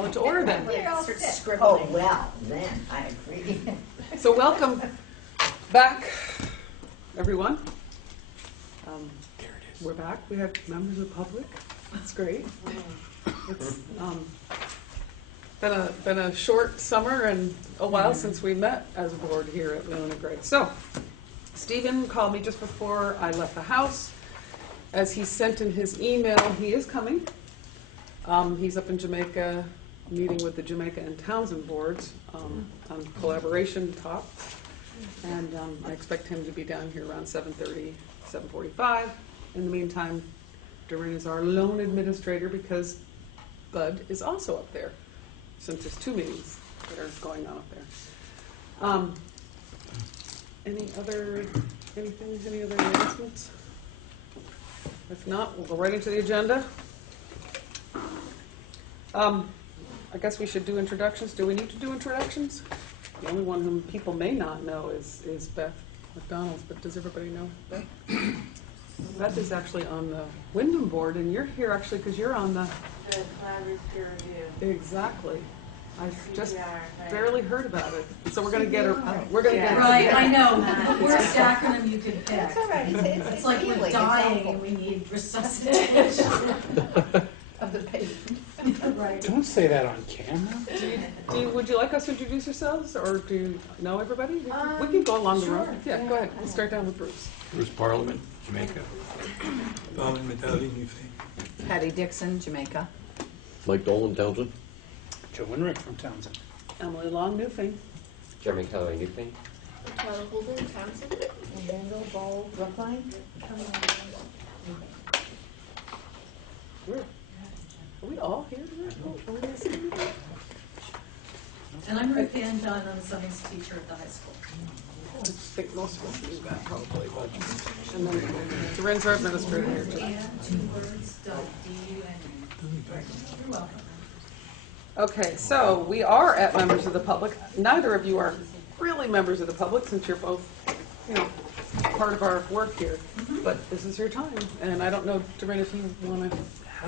call it to order then. Oh, well, then, I agree. So welcome back, everyone. We're back. We have members of the public. That's great. It's been a short summer and a while since we met as a board here at Leland and Gray. So Stephen called me just before I left the house. As he sent in his email, he is coming. He's up in Jamaica meeting with the Jamaica and Townsend boards on collaboration talk. And I expect him to be down here around 7:30, 7:45. In the meantime, Doreen is our lone administrator because Bud is also up there, since there's two meetings that are going on up there. Any other announcements? If not, we'll go right into the agenda. I guess we should do introductions. Do we need to do introductions? The only one whom people may not know is Beth McDonald, but does everybody know Beth? Beth is actually on the Wyndham board, and you're here actually because you're on the collaborative peer review. Exactly. I just barely heard about it, so we're going to get her. We're going to get her. Right, I know, Matt. Worst acronym you can pick. That's all right. It's like we're dying and we need resuscitation of the patient. Right. Don't say that on camera. Would you like us to introduce yourselves, or do you know everybody? We can go along the road. Yeah, go ahead. Let's start down with Bruce. Bruce Parliament, Jamaica. Bowen Medallion, New Thing. Patty Dixon, Jamaica. Mike Dolan, Townsend. Joe Winrick from Townsend. Emily Long, New Thing. Jeremy Keller, New Thing. Tyler Holden, Townsend. And Randall Ball, Brookline. Are we all here? And I'm Ruth Ann Dunn. I'm a science teacher at the high school. I think most of us do that probably, but and then Doreen's our administrator here too. And 2 words, D-U-N-E. You're welcome. Okay, so we are at members of the public. Neither of you are really members of the public since you're both, part of our work here. But this is your time, and I don't know, Doreen, if you want to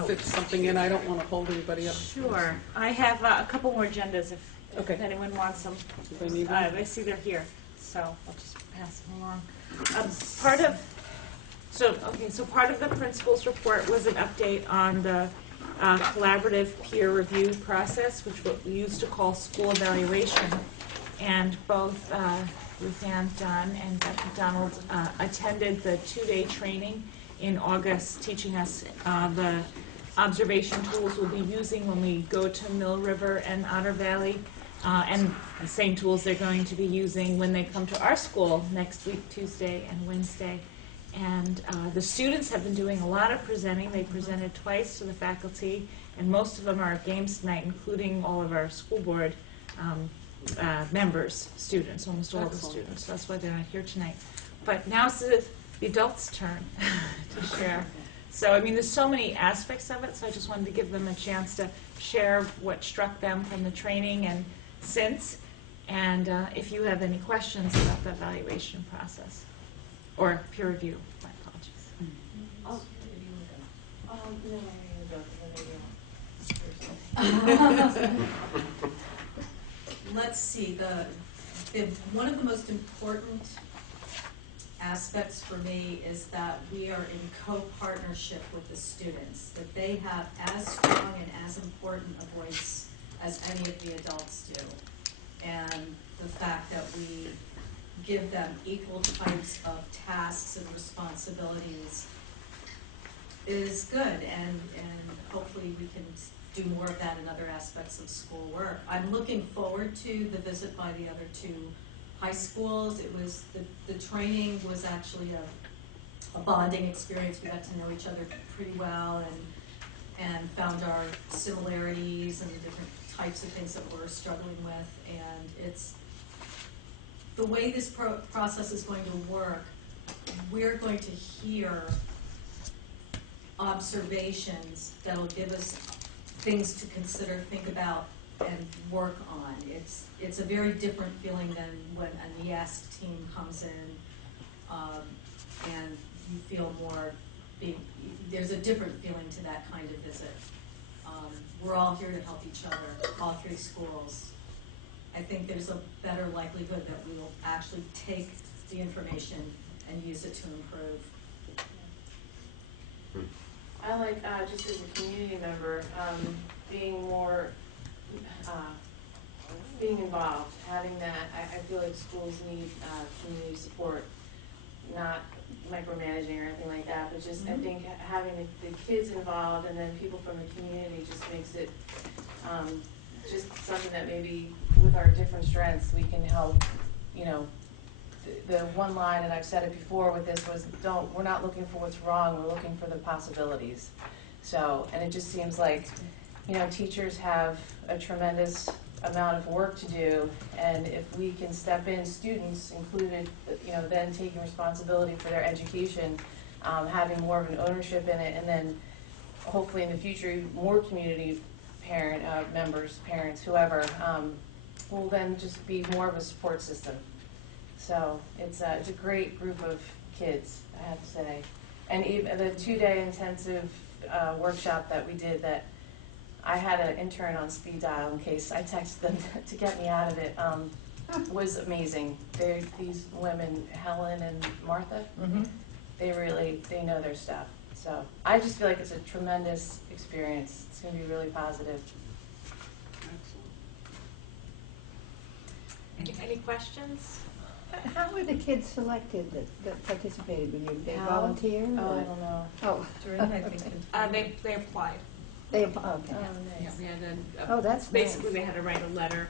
fit something in. I don't want to hold anybody up. Sure. I have a couple more agendas if anyone wants them. If I need them. I see they're here, so I'll just pass them along. So part of the principal's report was an update on the collaborative peer review process, which we used to call school evaluation. And both Ruth Ann Dunn and Beth McDonald attended the 2-day training in August, teaching us the observation tools we'll be using when we go to Mill River and Otter Valley, and the same tools they're going to be using when they come to our school next week, Tuesday and Wednesday. And the students have been doing a lot of presenting. They presented twice to the faculty, and most of them are at games tonight, including all of our school board members, students, almost all the students. So that's why they're not here tonight. But now it's the adults' turn to share. So, I mean, there's so many aspects of it, so I just wanted to give them a chance to share what struck them from the training and since, and if you have any questions about the evaluation process, or peer review, my apologies. Let's see. One of the most important aspects for me is that we are in co-partnership with the students, that they have as strong and as important a voice as any of the adults do. And the fact that we give them equal types of tasks and responsibilities is good, and hopefully we can do more of that in other aspects of school work. I'm looking forward to the visit by the other 2 high schools. It was the training was actually a bonding experience. We got to know each other pretty well and found our similarities and the different types of things that we're struggling with. And it's the way this process is going to work. We're going to hear observations that'll give us things to consider, think about, and work on. It's a very different feeling than when a NEASC team comes in and you feel more there's a different feeling to that kind of visit. We're all here to help each other, all three schools. I think there's a better likelihood that we will actually take the information and use it to improve. I like, just as a community member, being more, being involved, having that. I feel like schools need community support, not micromanaging or anything like that, but just I think having the kids involved and then people from the community just makes it just something that maybe with our different strengths we can help. You know, the one line, and I've said it before with this, was we're not looking for what's wrong, we're looking for the possibilities. So, and it just seems like, you know, teachers have a tremendous amount of work to do, and if we can step in, students included, you know, then taking responsibility for their education, having more of an ownership in it, and then hopefully in the future more community members, parents, whoever, will then just be more of a support system. So it's a great group of kids, I have to say. And even the 2-day intensive workshop that we did, that I had an intern on speed dial in case I texted them to get me out of it, was amazing. These women, Helen and Martha, they know their stuff. So I just feel like it's a tremendous experience. It's going to be really positive. Any questions? How were the kids selected that participated with you? They How? volunteer? Oh, or- I don't know. Oh, They applied. they, okay. Oh, Yeah, nice. we had Oh, that's basically nice. they had to write a letter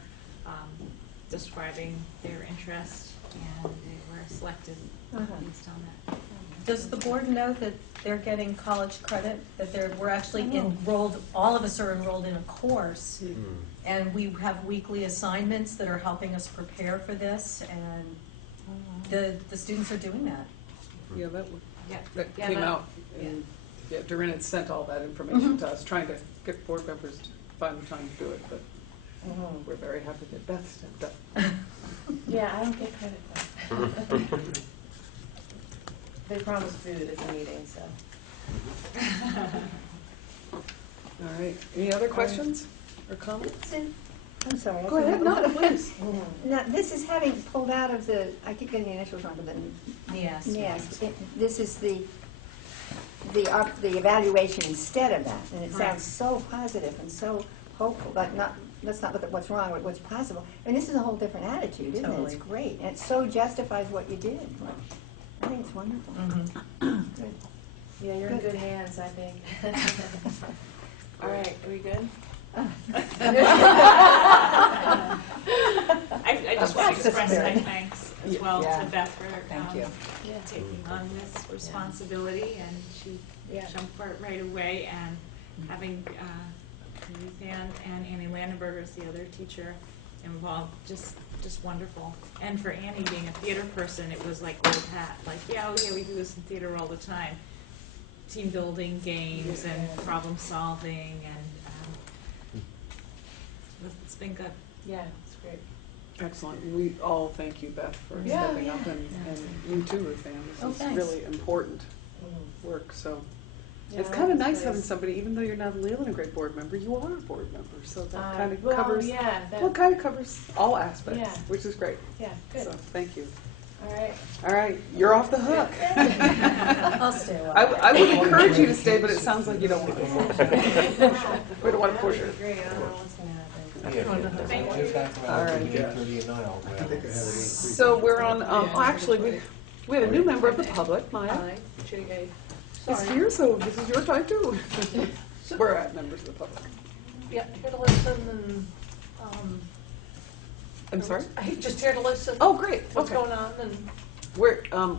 describing their interest, and they were selected based on that. Does the board know that they're getting college credit, that we're actually enrolled, all of us are enrolled in a course, and we have weekly assignments that are helping us prepare for this, and the students are doing that. Yeah, that Yeah, came that- out. And, yeah, Doreen had sent all that information to us, trying to get board members to find the time to do it, but we're very happy that Beth stepped up. Yeah, I don't get credit for it. They promised food at the meeting, so. All right, any other questions or comments? I'm sorry. I Go ahead, forgot. no, please. Now, this is having pulled out of the, I keep getting the initials wrong, but then, Yes. yes, this is the evaluation instead of that, and it Correct. sounds so positive and so hopeful, but not, let's not look at what's wrong, but what's possible. And this is a whole different attitude, isn't it? Totally. It's great, and it so justifies what you did. I think it's wonderful. Good. Yeah, you're in Good. good hands, I think. All right, are we good? I just want That's to the express my spirit. thanks as well Yeah. to Beth for Thank you. taking on this responsibility, and she Yeah. jumped for it right away, and having Ruth Ann and Annie Landenberger as the other teacher involved, just wonderful. And for Annie being a theater person, it was like old hat, like, yeah, we do this in theater all the time. Team building games and problem solving, and it's been good. Yeah, it's great. Excellent. We all thank you, Beth, for Yeah, stepping up, yeah. and you too, Ruth Ann. Oh, This is thanks. really important work, so. Yeah, It's kind of that's nice nice. having somebody, even though you're not a Leland grade board member, you are a board member, so that kind of Well, covers, yeah, well, it kind of covers all aspects, Yeah. which is great. yeah, good. So, thank you. All right. All right, you're off the hook. I'll stay a while. I would encourage you to stay, but it sounds like you don't want to. We don't want to push her. Great, I don't know what's going to happen. Thank you. All right. Yeah. So we're on, actually, we have a new member of the public, Maya. Hi, Judy. Is here, so this is your time too. We're at members of the public. Yeah, here to listen and, I'm sorry? just here to listen. Oh, great, What's okay. going on, and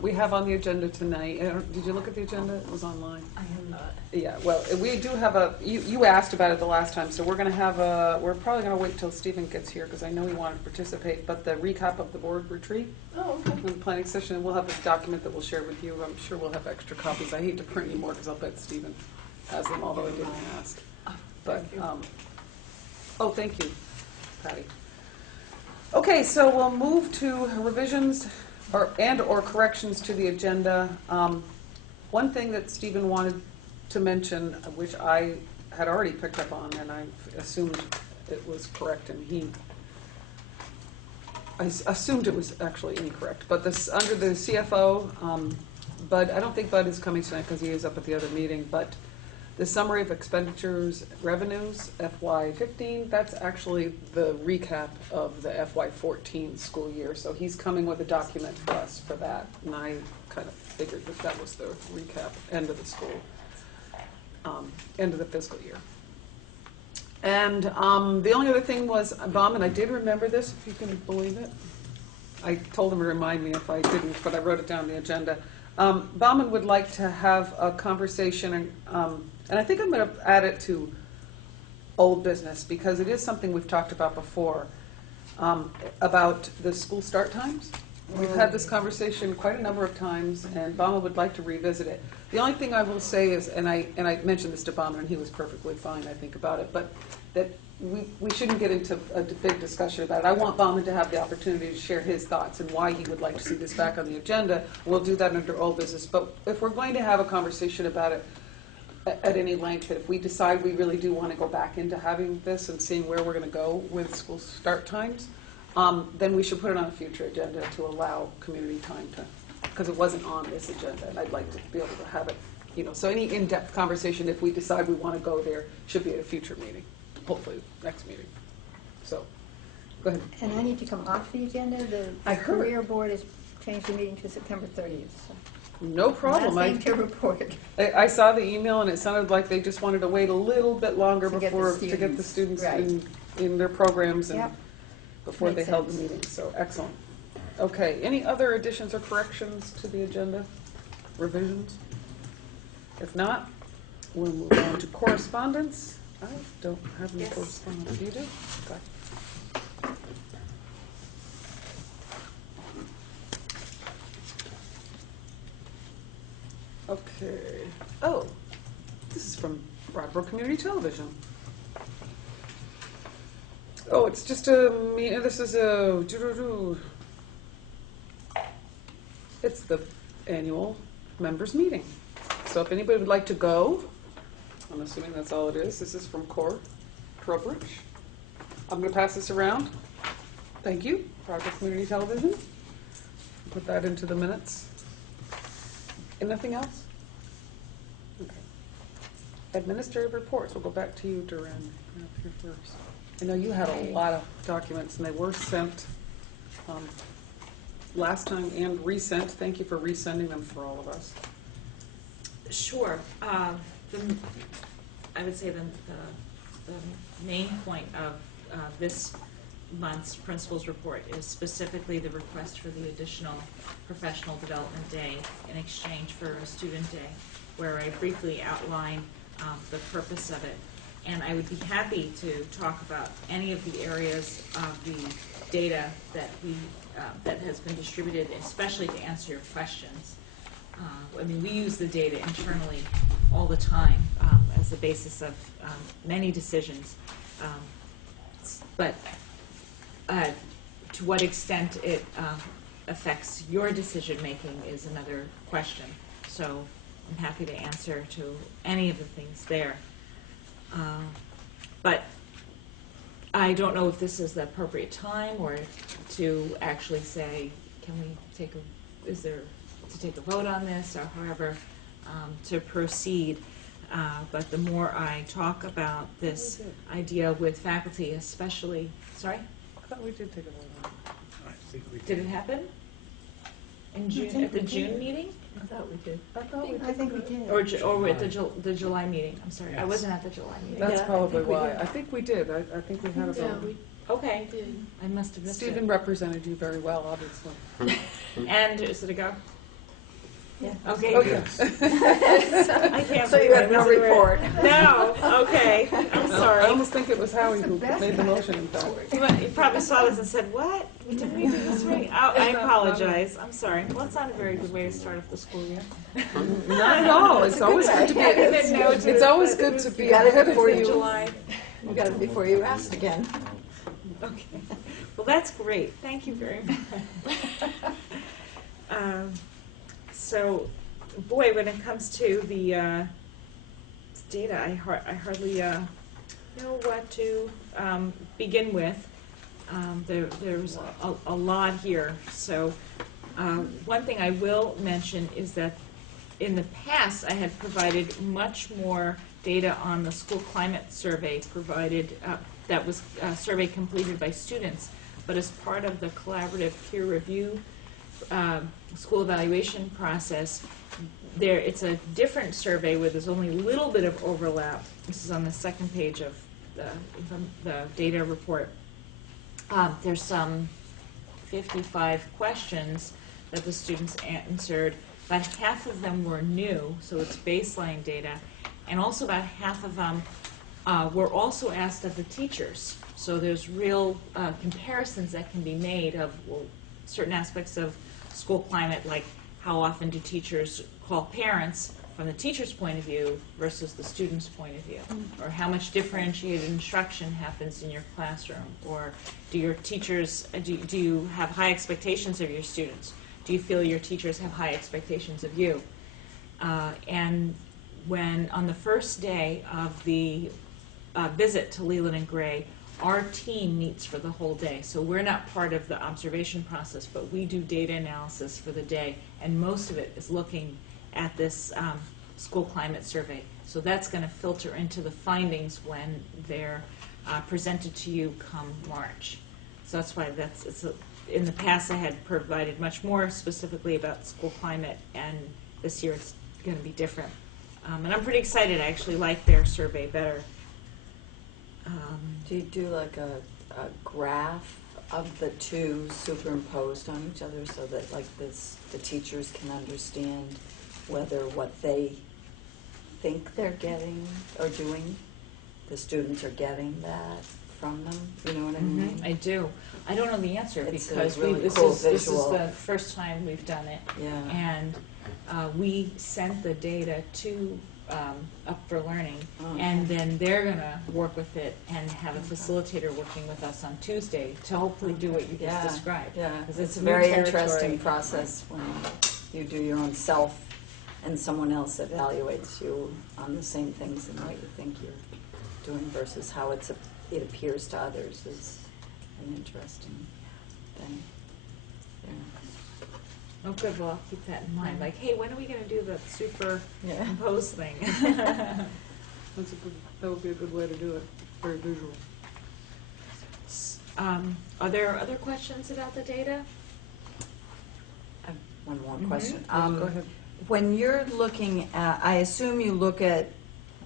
We have on the agenda tonight, did you look at the agenda? It was online. I am not. Yeah, well, we do have you asked about it the last time, so we're gonna have we're probably gonna wait till Stephen gets here, because I know he wanted to participate, but the recap of the board retreat, Oh, okay. the planning session, we'll have this document that we'll share with you. I'm sure we'll have extra copies. I hate to print any more, because I'll bet Stephen has them, although I didn't ask. But, oh, thank you, Patty. Okay, so we'll move to revisions or corrections to the agenda. One thing that Stephen wanted to mention, which I had already picked up on, and I assumed it was correct, and I assumed it was actually incorrect. But this, under the CFO, Bud, I don't think Bud is coming tonight because he is up at the other meeting, but the summary of expenditures, revenues, FY15, that's actually the recap of the FY14 school year. So he's coming with a document for us for that, and I kind of figured that that was the recap, end of the school, end of the fiscal year. And the only other thing was, Bauman, I did remember this, if you can believe it. I told him to remind me if I didn't, but I wrote it down on the agenda. Bauman would like to have a conversation, and I think I'm going to add it to old business because it is something we've talked about before, about the school start times. We've had this conversation quite a number of times, and Bauman would like to revisit it. The only thing I will say is, and I mentioned this to Bauman, and he was perfectly fine, I think, about it, but that we shouldn't get into a big discussion about it. I want Bauman to have the opportunity to share his thoughts and why he would like to see this back on the agenda. We'll do that under old business. But if we're going to have a conversation about it at any length, if we decide we really do want to go back into having this and seeing where we're going to go with school start times, then we should put it on a future agenda to allow community time to, because it wasn't on this agenda, and I'd like to be able to have it, so any in-depth conversation, if we decide we want to go there, should be at a future meeting, hopefully next meeting. So, go ahead. And I need to come off the agenda. The I heard. career board has changed the meeting to September 30th. So. No problem. Last thing to report. I saw the email, and it sounded like they just wanted to wait a little bit longer To get the before to get the students right. in their programs and Yep. before Makes they held the sense. meeting. So excellent. Okay. Any other additions or corrections to the agenda? Revisions? If not, we'll move on to correspondence. I don't have any Yes. correspondence. You do? Okay. Okay. Oh, this is from Rockbrook Community Television. Oh, it's just this is it's the annual members meeting. So if anybody would like to go, I'm assuming that's all it is. This is from Trowbridge. I'm going to pass this around. Thank you, Rockbrook Community Television. Put that into the minutes. And nothing else? Okay. Administrative reports. We'll go back to you, Duran. You're up here first. I know you had a lot of documents, and they were sent last time and resent. Thank you for resending them for all of us. Sure. I would say the main point of this month's principal's report is specifically the request for the additional professional development day in exchange for a student day, where I briefly outline the purpose of it. And I would be happy to talk about any of the areas of the data that that has been distributed, especially to answer your questions. I mean, we use the data internally all the time as the basis of many decisions. But to what extent it affects your decision-making is another question. So I'm happy to answer to any of the things there. But I don't know if this is the appropriate time or to actually say, can we take a vote on this, or however to proceed. But the more I talk about this idea with faculty, especially, sorry? I thought we did take a vote on it. I think we Did it happen? In June, think at the we June did. meeting? I thought we did. I thought we I think we did. Or at the July meeting? I'm sorry, I Yes. wasn't at the July meeting. That's Yeah, I probably think we why. did. I think we did. I think we had a Yeah, vote. we Okay, did. I must have missed Stephen it. represented you very well, obviously. And is it a go? Yeah. Okay. Oh, good. yes. I can't So you believe have I no wasn't aware. report. No, okay, I'm I sorry. almost think it was Howie That's who the best made the kind of motion, in fact. You probably saw this and said, what? Didn't we do this right? Oh, I apologize. I'm sorry. Well, it's not a very good way to start off the school year. Not at all. It's always good to be. It's always good to be got it ahead of before the you- July. You got it before you asked again. Okay. Well, that's great. Thank you very much. So, boy, when it comes to the data, I hardly know what to begin with. There's a lot here. So one thing I will mention is that in the past, I had provided much more data on the school climate survey provided, that was a survey completed by students. But as part of the collaborative peer review school evaluation process, it's a different survey where there's only a little bit of overlap. This is on the second page of the data report. There's some 55 questions that the students answered. About half of them were new, so it's baseline data, and also about half of them were also asked of the teachers. So there's real comparisons that can be made of certain aspects of school climate, like how often do teachers call parents from the teacher's point of view versus the student's point of view, or how much differentiated instruction happens in your classroom, or do your teachers, do you have high expectations of your students? Do you feel your teachers have high expectations of you? And when on the first day of the visit to Leland and Gray, our team meets for the whole day. So we're not part of the observation process, but we do data analysis for the day, and most of it is looking at this school climate survey. So that's going to filter into the findings when they're presented to you come March. So that's why in the past I had provided much more specifically about school climate, and this year it's going to be different. And I'm pretty excited. I actually like their survey better. Do you do like a graph of the two superimposed on each other so that like the teachers can understand whether what they think they're getting or doing, the students are getting that from them? You know what I mean? I do. I don't know the answer It's a because really this cool is visual. the first time we've done it. Yeah. And we sent the data to Up for Learning, Oh, and okay. then they're going to work with it and have a facilitator working with us on Tuesday to hopefully do what you just described. Yeah, 'Cause it's a new very territory. interesting process when you do your own self and someone else evaluates you on the same things and what you think you're doing versus how it appears to others is an interesting thing. Oh, good. Well, I'll keep that in mind. Like, hey, when are we going to do the Yeah. superimposed thing? That would be a good way to do it, very visual. Are there other questions about the data? I have one more Mhm. question. Go ahead. When you're looking at, I assume you look at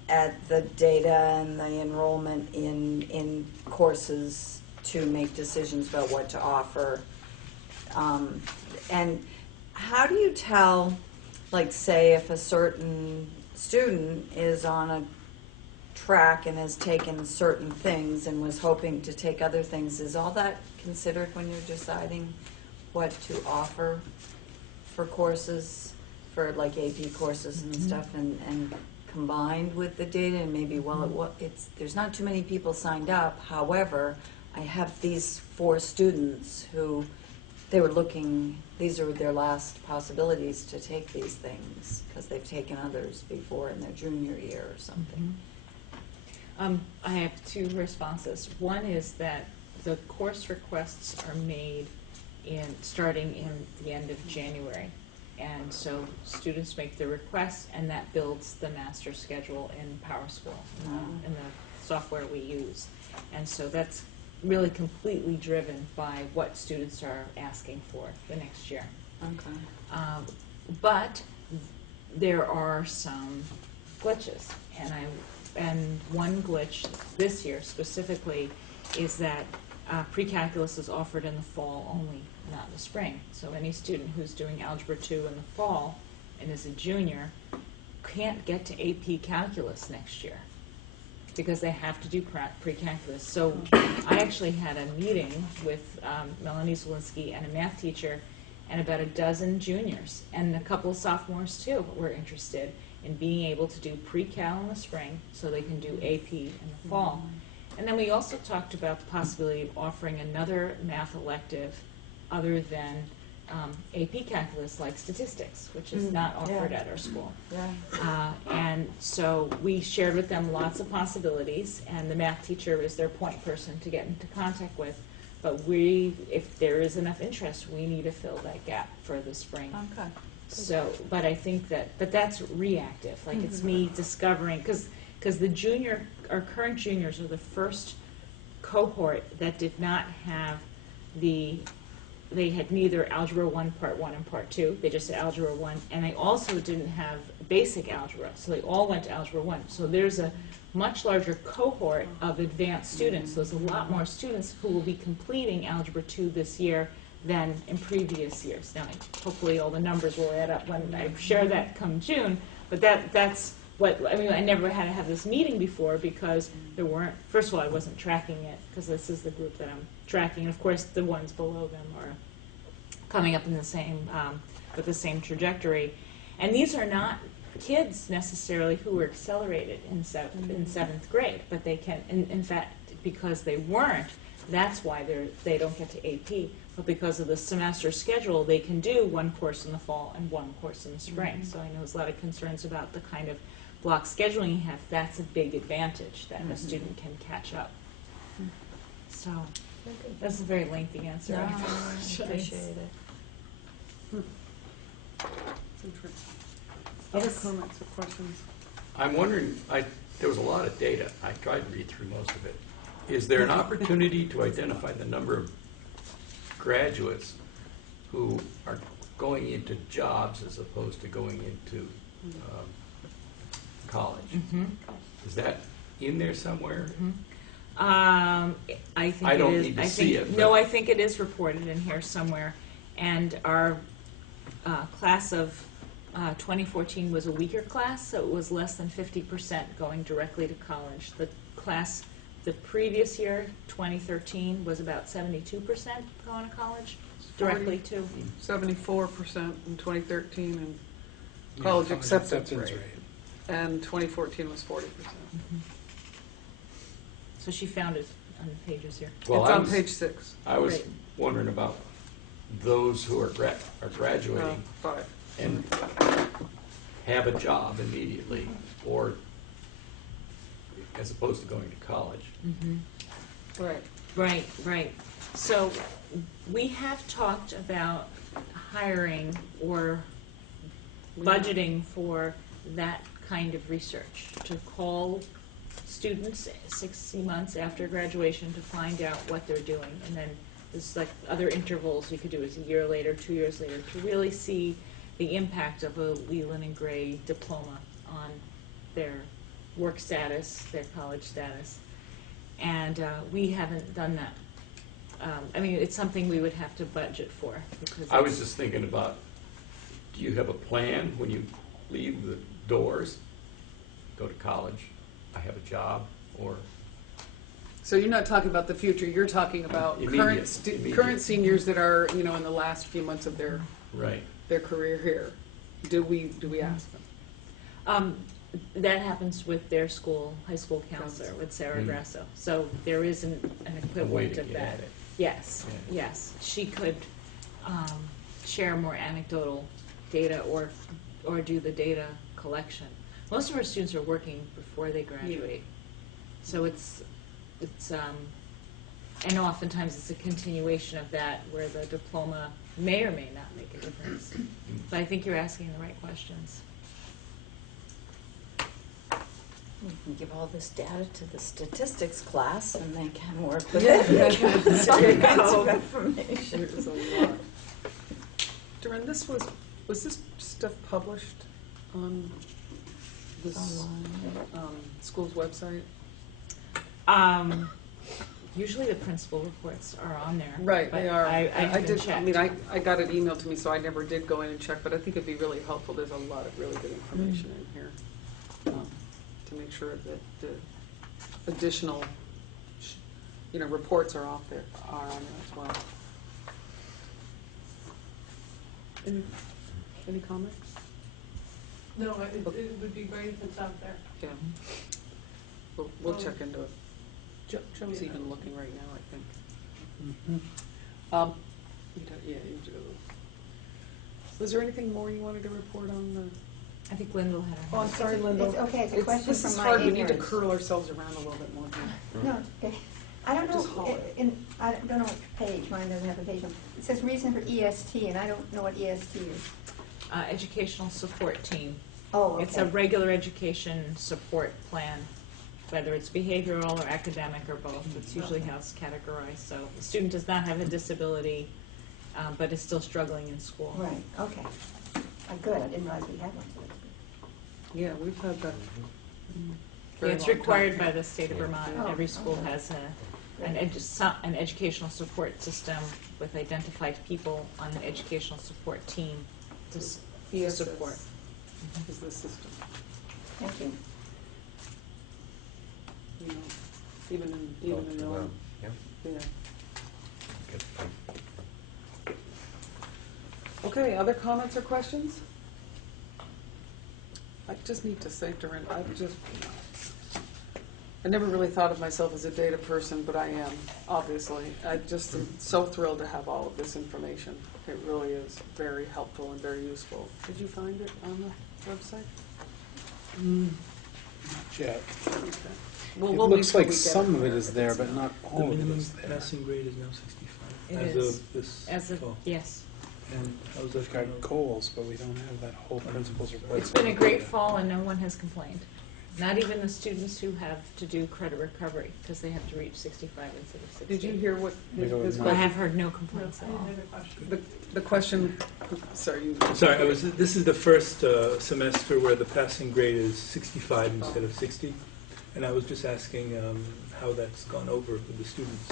the data and the enrollment in courses to make decisions about what to offer. And how do you tell, like, say, if a certain student is on a track and has taken certain things and was hoping to take other things, is all that considered when you're deciding what to offer for courses, for like AP courses and stuff, and combined with the data, and maybe, well, there's not too many people signed up, however, I have these 4 students who they were looking, these are their last possibilities to take these things because they've taken others before in their junior year or something. I have 2 responses. One is that the course requests are made starting in the end of January. And so students make the requests, and that builds the master schedule in PowerSchool, in the software we use. And so that's really completely driven by what students are asking for the next year. Okay. But there are some glitches, and one glitch this year specifically is that pre-calculus is offered in the fall only, not in the spring. So any student who's doing Algebra 2 in the fall and is a junior can't get to AP Calculus next year because they have to do pre-calculus. So I actually had a meeting with Melanie Zielinski and a math teacher and about a dozen juniors, and a couple of sophomores too were interested in being able to do pre-cal in the spring so they can do AP in the fall. And then we also talked about the possibility of offering another math elective other than AP calculus like statistics, which is not offered Yeah. at our school. Yeah. And so we shared with them lots of possibilities, and the math teacher is their point person to get into contact with. But if there is enough interest, we need to fill that gap for the spring. Okay. So, but I think but that's reactive, like it's me discovering, because our current juniors are the first cohort that did not have they had neither Algebra 1, Part 1, and Part 2, they just had Algebra 1, and they also didn't have basic algebra, so they all went to Algebra 1. So there's a much larger cohort of advanced students, so there's a lot more students who will be completing Algebra 2 this year than in previous years. Now, hopefully all the numbers will add up when I share that come June, but that's I never had to have this meeting before because there weren't, first of all, I wasn't tracking it because this is the group that I'm tracking, and of course the ones below them are coming up in the same, with the same trajectory. And these are not kids necessarily who were accelerated in seventh grade, but they can, in fact, because they weren't, that's why they don't get to AP. But because of the semester schedule, they can do one course in the fall and one course in the spring. So I know there's a lot of concerns about the kind of block scheduling you have. That's a big advantage that a student can catch up. So that's a very lengthy answer. No, I I apologize. appreciate it. It's interesting. Other Yes. comments or questions? I'm wondering, there was a lot of data. I tried to read through most of it. Is there an opportunity to identify the number of graduates who are going into jobs as opposed to going into college? Is that in there somewhere? I think I don't it is. need to I see think, it, No, but- I think it is reported in here somewhere. And our class of 2014 was a weaker class, so it was less than 50% going directly to college. The previous year, 2013, was about 72% going to college directly to. 74% in 2013 and college acceptance rate. And 2014 was 40%. So she found it on the pages here. Well, It's I on was- page 6. I was Right. wondering about those who are graduating 5. and have a job immediately, or as opposed to going to college. Right. Right. So we have talked about hiring or budgeting for that kind of research, to call students 60 months after graduation to find out what they're doing. And then there's like other intervals you could do, is a year later, 2 years later, to really see the impact of a Leland and Gray diploma on their work status, their college status. And we haven't done that. It's something we would have to budget for. Because I was just thinking about, do you have a plan when you leave the doors, go to college, I have a job, or? So you're not talking about the future, you're talking about Immediate. current seniors that are, in the last few months of their Right. career here. Do we ask them? That happens with their high school counselor, with Sarah Grasso. So there is an equivalent way to of get that. at it. Yes, Yeah. yes. She could share more anecdotal data or do the data collection. Most of our students are working before they graduate. So it's and oftentimes it's a continuation of that where the diploma may or may not make a difference. But I think you're asking the right questions. You can give all this data to the statistics class and they can work with it. It's all kinds of information. There's a lot. Durin, was this stuff published on this school's website? Usually the principal reports are on there. Right, but they are. I haven't did. checked. I got it emailed to me, so I never did go in and check. But I think it'd be really helpful. There's a lot of really good information in here to make sure that the additional, reports are on there as well. Any comments? No, it would be great if it's out there. Yeah. We'll check into it. Joe's even looking right now, I think. Yeah, you have to go. Was there anything more you wanted to report on the? I think Lyndall had her Oh, I'm hand. sorry, Lyndall. It's okay, it's a question This from is my hard, we need to ignorance. curl ourselves around a little bit more here. No, it's okay. I don't Just haul know, it. I don't know what page, mine doesn't have a page on. It says reason for EST, and I don't know what EST is. Educational support team. Oh, okay. It's a regular education support plan, whether it's behavioral or academic or both. It's usually how it's categorized. So the student does not have a disability, but is still struggling in school. Right, okay. Good, I didn't realize we had one, so that's good. Yeah, we've had that. Yeah, very it's long required time. by the state of Vermont. Oh, Every school okay. has an educational support system with identified people on the educational support team to ESS support. is the system. Thank you. You know, even in your own, Yeah. yeah. Good. Okay, other comments or questions? I just need to say, Doreen, I never really thought of myself as a data person, but I am, obviously. I just am so thrilled to have all of this information. It really is very helpful and very useful. Did you find it on the website? Not yet. Okay. Well, It we'll looks wait till like we get some it of it is if there, it's but not The all of it minimum is there. passing grade is now 65 It as is. of this As of, fall. yes. And how's that We've got going? goals, but we don't have that whole principal's report. It's been a great fall and no one has complained. Not even the students who have to do credit recovery because they have to reach 65 instead of 60. Did you hear what his Maybe his not. I question? have heard no complaints at all. The question, sorry, you. Sorry, this is the first semester where the passing grade is 65 instead of 60. And I was just asking how that's gone over with the students,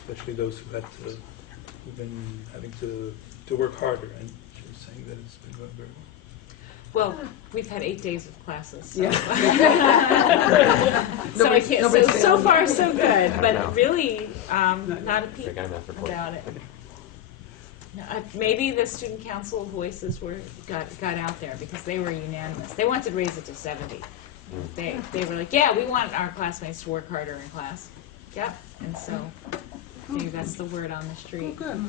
especially those who've been having to work harder. And she was saying that it's been going very well. Well, we've had 8 days of classes. So. Yeah. So I can't. So far, so good. No. But really, not a peep They got enough report. about it. No, maybe the student council voices got out there because they were unanimous. They wanted to raise it to 70. They were like, yeah, we want our classmates to work harder in class. Yep. And so maybe that's the word on the Oh, street. good,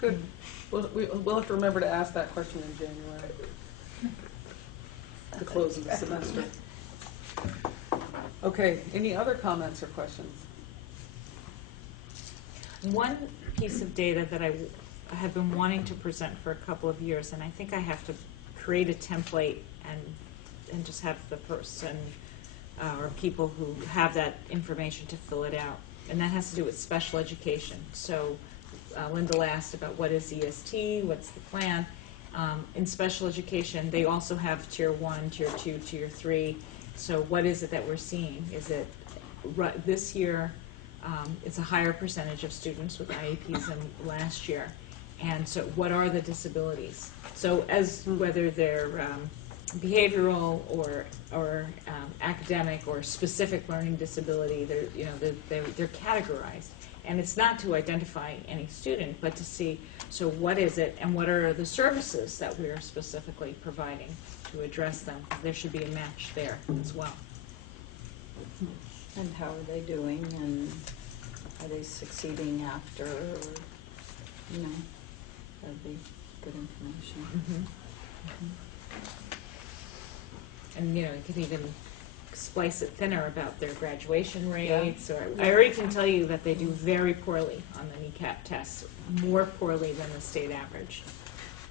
good. We'll have to remember to ask that question in January, the close of the semester. Okay, any other comments or questions? One piece of data that I have been wanting to present for a couple of years, and I think I have to create a template and just have the person or people who have that information to fill it out. And that has to do with special education. So Linda asked about what is EST, what's the plan. In special education, they also have Tier 1, Tier 2, Tier 3. So what is it that we're seeing? Is it this year, it's a higher percentage of students with IEPs than last year. And so what are the disabilities? So as whether they're behavioral or academic or specific learning disability, they're categorized. And it's not to identify any student, but to see, so what is it and what are the services that we are specifically providing to address them? There should be a match there as well. And how are they doing, and are they succeeding after, or, that'd be good information. And, you can even splice it thinner about their graduation rates. Or I already can tell you that they do very poorly on the kneecap test, more poorly than the state average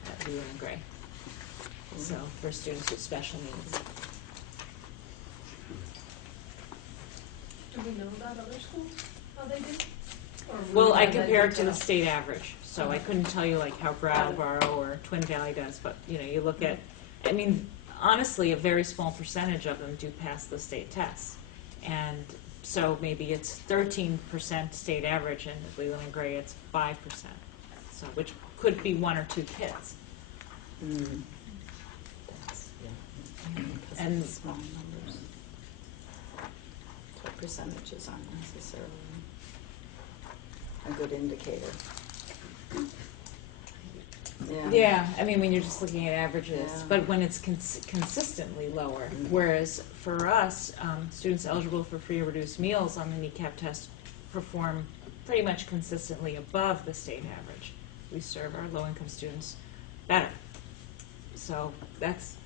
at Leland and Gray. So for students with special needs. Do we know about other schools, how they do? Or we Well, don't I have that compare it to the detail? state average, so I couldn't tell you like how Brattleboro or Twin Valley does, but you look at, honestly, a very small percentage of them do pass the state tests. And so maybe it's 13% state average, and at Leland and Gray it's 5%. So, which could be 1 or 2 kids. That's, because And- of the small numbers. So percentages aren't necessarily a good indicator. Yeah, when you're just looking at averages, Yeah. but when it's consistently lower. Whereas for us, students eligible for free or reduced meals on the kneecap test perform pretty much consistently above the state average. We serve our low-income students better. So that's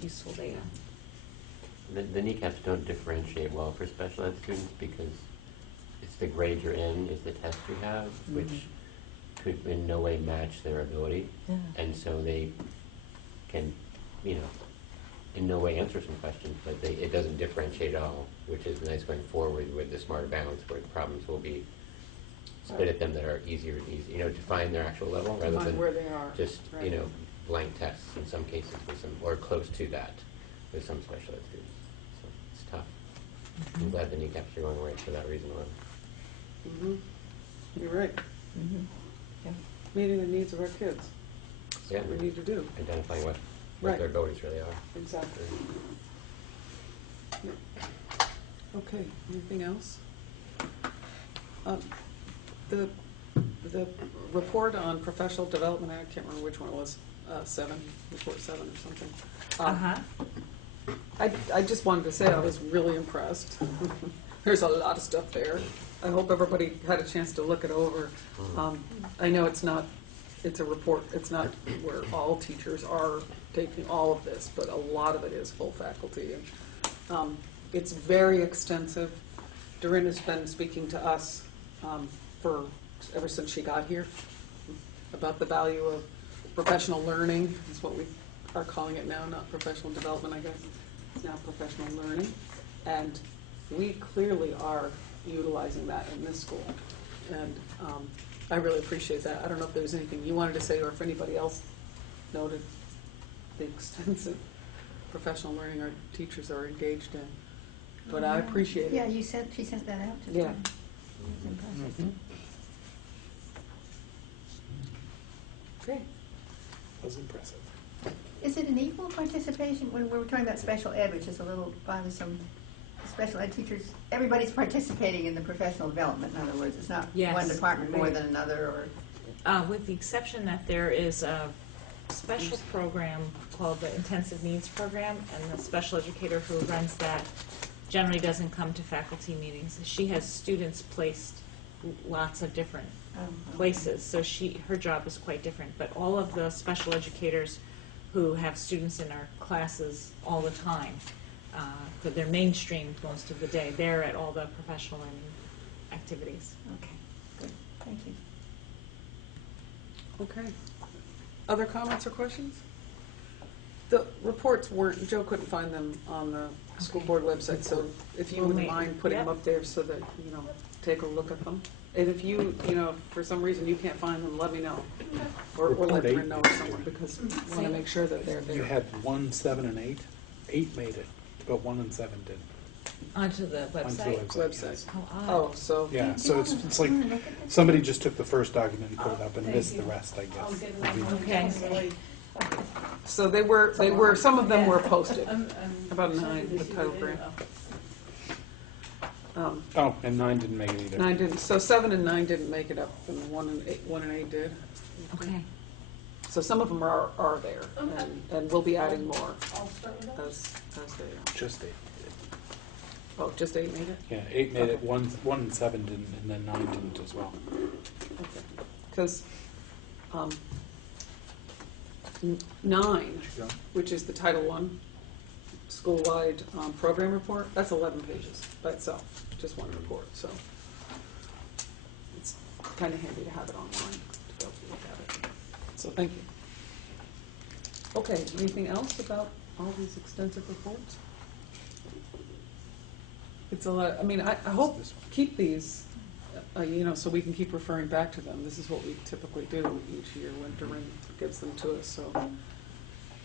useful data. The kneecaps don't differentiate well for special ed students because it's the grade you're in is the test you have, which could in no way match their ability. Yeah. And so they can, in no way answer some questions, but it doesn't differentiate at all, which is nice going forward with the smarter balance where the problems will be spit at them that are easier and easier, to find their actual level rather Find than where they are. just, Right. blank tests in some cases with some, or close to that with some special ed students. So it's tough. I'm glad the kneecaps are going away for that reason alone. You're right. Yeah. Meeting the needs of our kids. That's Yeah. what we need to do. Identifying what Right. their abilities really are. Exactly. Okay, anything else? The report on professional development, I can't remember which one it was, report 7 or something. I just wanted to say I was really impressed. There's a lot of stuff there. I hope everybody had a chance to look it over. I know it's a report, it's not where all teachers are taking all of this, but a lot of it is full faculty. And it's very extensive. Doreen has been speaking to us ever since she got here about the value of professional learning, is what we are calling it now, not professional development, I guess. It's now professional learning. And we clearly are utilizing that in this school. And I really appreciate that. I don't know if there's anything you wanted to say or if anybody else noted the extensive professional learning our teachers are engaged in. But I appreciate it. Yeah, she sent that out to Yeah. them. It's impressive. Okay. That was impressive. Is it an equal participation when we're talking about special ed, which is a little bothersome? Special ed teachers, everybody's participating in the professional development. In other words, it's not Yes. one department more than another, or With the exception that there is a special program called the Intensive Needs Program, and the special educator who runs that generally doesn't come to faculty meetings. She has students placed lots of different places, so her job is quite different. But all of the special educators who have students in our classes all the time, but they're mainstreamed most of the day, they're at all the professional learning activities. Okay, good. Thank you. Okay. Other comments or questions? The reports weren't, Joe couldn't find them on the school board website, so if you wouldn't mind putting them Yep. up there so that, take a look at them. And if you, for some reason you can't find them, let me know. Or let Report 8 Doreen know or someone, because we want to make sure that they're You there. had 1, 7, and 8. 8 made it, but 1 and 7 didn't. Onto the Onto the website. Website. yes. How odd. Oh, so, Yeah, Do so you it's wanna like look at this? somebody just took the first document and put it up and Thank missed you. the rest, I I'll guess. get it Maybe. on. Okay. so they were, some of them were posted. I'm About sorry 9, to the see title the grant. data. Oh, and 9 didn't make it either. 9 didn't, so 7 and 9 didn't make it up, and 1 and 8 did. Okay. So some of them are there, Okay. and we'll be adding more I'll start with that. as they are. Just 8. Oh, just 8 made it? Yeah, 8 made it, Okay. 1 and 7 didn't, and then 9 didn't as well. Okay. Because 9, which is the Title I school-wide program report, that's 11 pages by itself, just one report, so it's kind of handy to have it online to be able to look at it. So thank you. Okay, anything else about all these extensive reports? It's a lot, I hope, keep these, so we can keep referring back to them. This is what we typically do each year when Doreen gives them to us, so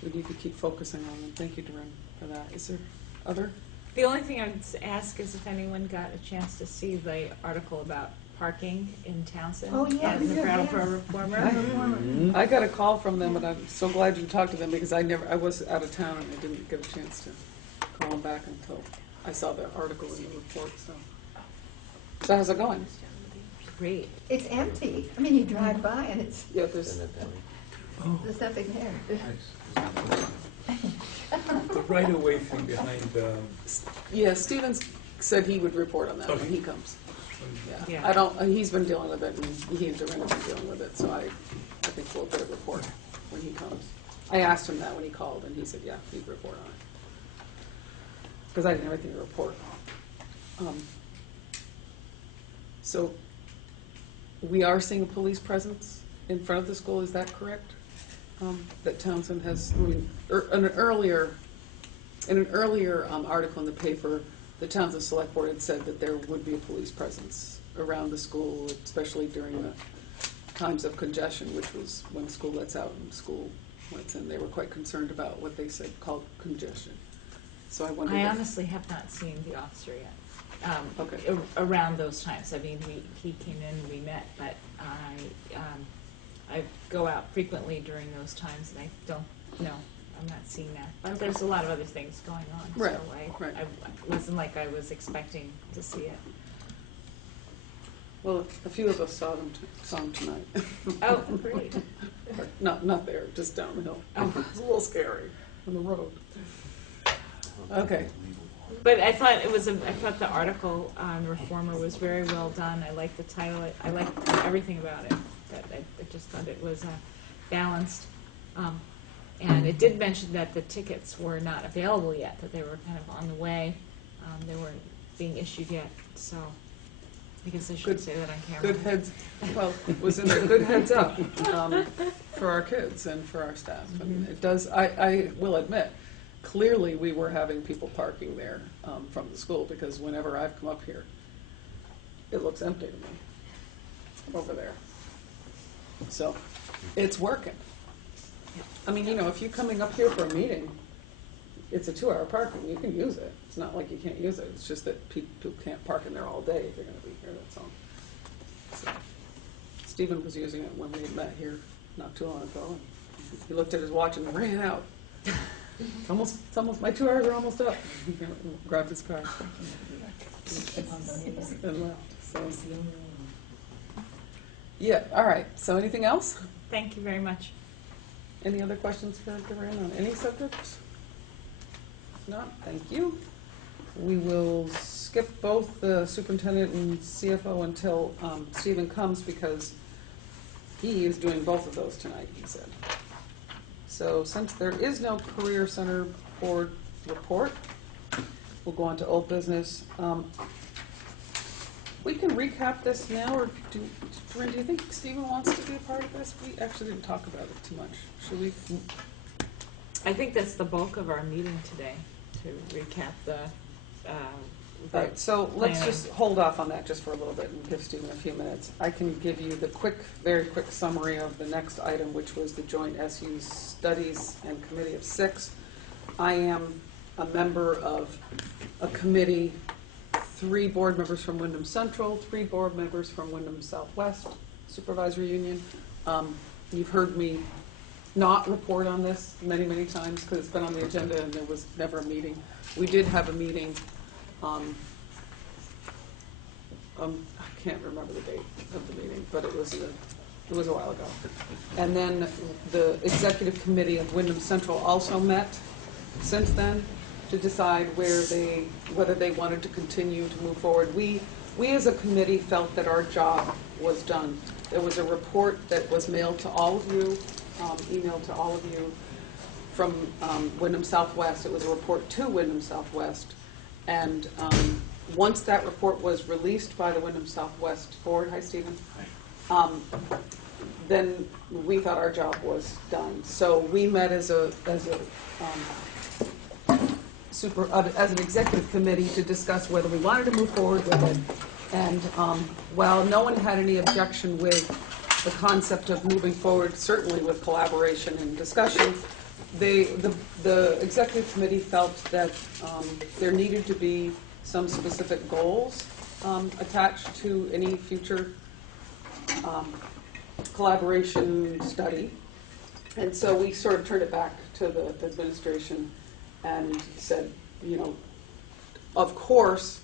we need to keep focusing on them. Thank you, Doreen, for that. Is there other? The only thing I would ask is if anyone got a chance to see the article about parking in Townsend. Oh, yeah, on the yeah, Brattleboro yeah. Reformer. I got a call from them, and I'm so glad you talked to them because I was out of town and I didn't get a chance to call them back until I saw the article in the report. So how's it going? Great. It's empty. You drive by and it's, Yeah, there's, there's nothing there. The right-of-way thing behind, yeah, Stevens said he would report on that when he comes. Yeah, Yeah. he's been dealing with it, and he and Doreen have been dealing with it, so I think we'll get a report when he comes. I asked him that when he called, and he said, yeah, he'd report on it. Because I didn't have anything to report. So we are seeing a police presence in front of the school, is that correct? That Townsend has, I mean, in an earlier article in the paper, the Townsend Select Board had said that there would be a police presence around the school, especially during the times of congestion, which was when school lets out and school lets in. They were quite concerned about what they said called congestion. So I wondered I if- honestly have not seen the officer yet. Okay. Around those times. I mean, he came in and we met, but I go out frequently during those times, and I don't know. I'm not seeing that. But there's a lot of other things going on. Right, So right. I wasn't like I was expecting to see it. Well, a few of us saw him tonight. Oh, great. Not there, just down the hill. Oh. It was a little scary on the road. Okay. But I thought I thought the article on Reformer was very well done. I liked the title. I liked everything about it. I just thought it was balanced. And it did mention that the tickets were not available yet, that they were kind of on the way. They weren't being issued yet, so I guess I should Good- say that on camera. Good heads, well, it was in there, good heads up for our kids and for our staff. And it does, I will admit, clearly we were having people parking there from the school, because whenever I've come up here, it looks empty to me over there. So, it's working. I mean, you know, if you're coming up here for a meeting, it's a 2-hour parking, you can use it. It's not like you can't use it, it's just that people can't park in there all day if they're gonna be here, that's all. So, Stephen was using it when we had met here not too long ago, and he looked at his watch and ran out. It's almost, my 2 hours are almost up. He grabbed his car. And left, so. Yeah, all right, so anything else? Thank you very much. Any other questions for Corinne on any subjects? If not, thank you. We will skip both the superintendent and CFO until Stephen comes, because he is doing both of those tonight, he said. So since there is no Career Center Board report, we'll go on to old business. We can recap this now, or Corinne, do you think Stephen wants to be a part of this? We actually didn't talk about it too much. Should we? I think that's the bulk of our meeting today, to recap the Right, so let's planning. just hold off on that just for a little bit and give Stephen a few minutes. I can give you the very quick summary of the next item, which was the joint SU Studies and Committee of 6. I am a member of a committee, 3 board members from Wyndham Central, 3 board members from Wyndham Southwest Supervisory Union. You've heard me not report on this many, many times, because it's been on the agenda and there was never a meeting. We did have a meeting. I can't remember the date of the meeting, but it was a while ago. And then the executive committee of Wyndham Central also met since then to decide whether they wanted to continue to move forward. We as a committee felt that our job was done. There was a report that was mailed to all of you, emailed to all of you from Wyndham Southwest. It was a report to Wyndham Southwest. And once that report was released by the Wyndham Southwest Board, hi Stephen, then we thought our job was done. So we met as an executive committee to discuss whether we wanted to move forward with it. And while no one had any objection with the concept of moving forward, certainly with collaboration and discussion, the executive committee felt that there needed to be some specific goals attached to any future collaboration study. And so we sort of turned it back to the administration and said, you know, of course,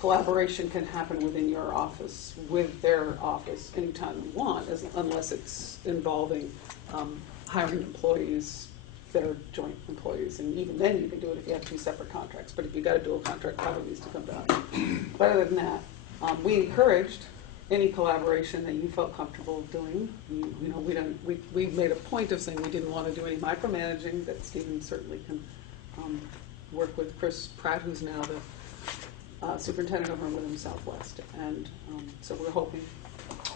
collaboration can happen within your office, with their office, anytime you want, unless it's involving hiring employees that are joint employees. And even then, you can do it if you have 2 separate contracts. But if you got to do a contract, probably needs to come down. But other than that, we encouraged any collaboration that you felt comfortable doing. You know, we made a point of saying we didn't want to do any micromanaging, that Stephen certainly can work with Chris Pratt, who's now the superintendent over in Wyndham Southwest. And so we're hoping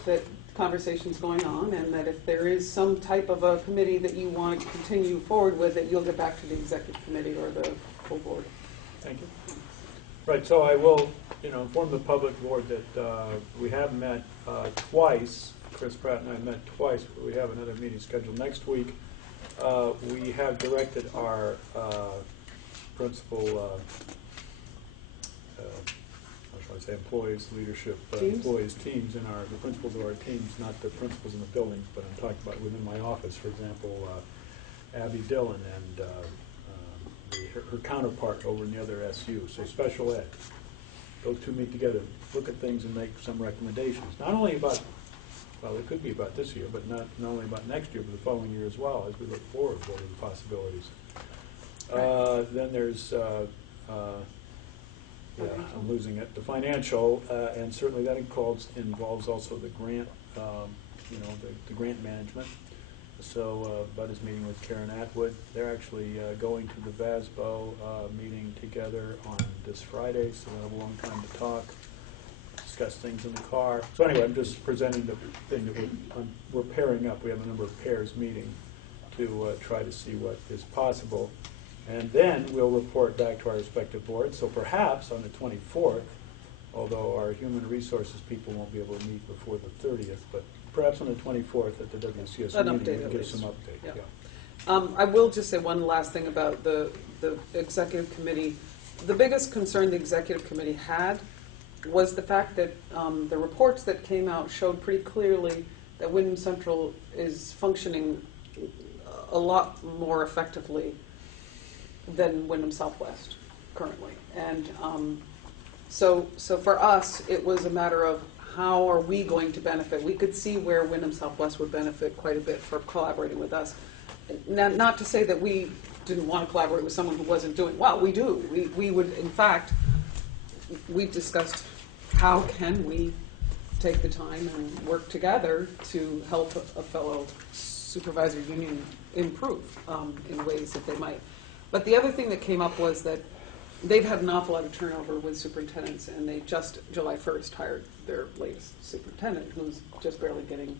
that conversation's going on, and that if there is some type of a committee that you want to continue forward with, that you'll get back to the executive committee or the full board. Thank you. Right, so I will, inform the public board that we have met twice. Chris Pratt and I met twice, but we have another meeting scheduled next week. We have directed our principal, how shall I say, employees, leadership, employees, teams in the principals of our teams, not the principals in the buildings, but I'm talking about within my office, for example, Abby Dillon and her counterpart over in the other SU, so special ed. Those two meet together, look at things and make some recommendations, not only about, well, it could be about this year, but not only about next year, but the following year as well, as we look forward to the possibilities. Then there's, I'm losing it, the financial, and certainly that involves also the grant, the grant management. So Bud is meeting with Karen Atwood. They're actually going to the VASBO meeting together on this Friday, so we'll have a long time to talk, discuss things in the car. So anyway, I'm just presenting the thing that we're pairing up. We have a number of pairs meeting to try to see what is possible. And then we'll report back to our respective boards. So perhaps on the 24th, although our human resources people won't be able to meet before the 30th, but perhaps on the 24th at the WCS meeting, we'll give some update. Yeah. Yeah. I will just say one last thing about the executive committee. The biggest concern the executive committee had was the fact that the reports that came out showed pretty clearly that Wyndham Central is functioning a lot more effectively than Wyndham Southwest currently. And so for us, it was a matter of how are we going to benefit. We could see where Wyndham Southwest would benefit quite a bit for collaborating with us. Not to say that we didn't want to collaborate with someone who wasn't doing well. We do. We would, in fact, we discussed how can we take the time and work together to help a fellow supervisor union improve in ways that they might. But the other thing that came up was that they've had an awful lot of turnover with superintendents, and they just July 1st hired their latest superintendent, who's just barely getting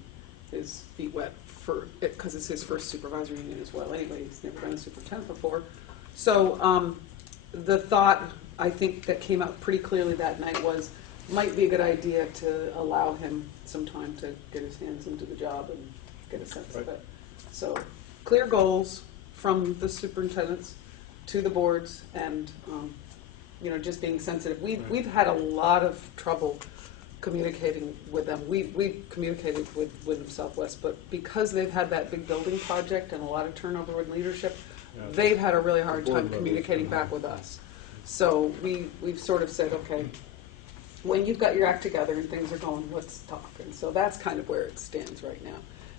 his feet wet for it because it's his first supervisory union as well. Anyway, he's never been a superintendent before. So the thought, I think, that came out pretty clearly that night was might be a good idea to allow him some time to get his hands into the job and get a sense of it. So clear goals from the superintendents to the boards, and just being sensitive. We've had a lot of trouble communicating with them. We communicated with Wyndham Southwest, but because they've had that big building project and a lot of turnover in leadership, they've had a really hard time communicating back with us. So we've sort of said, okay, when you've got your act together and things are going, let's talk. And so that's kind of where it stands right now.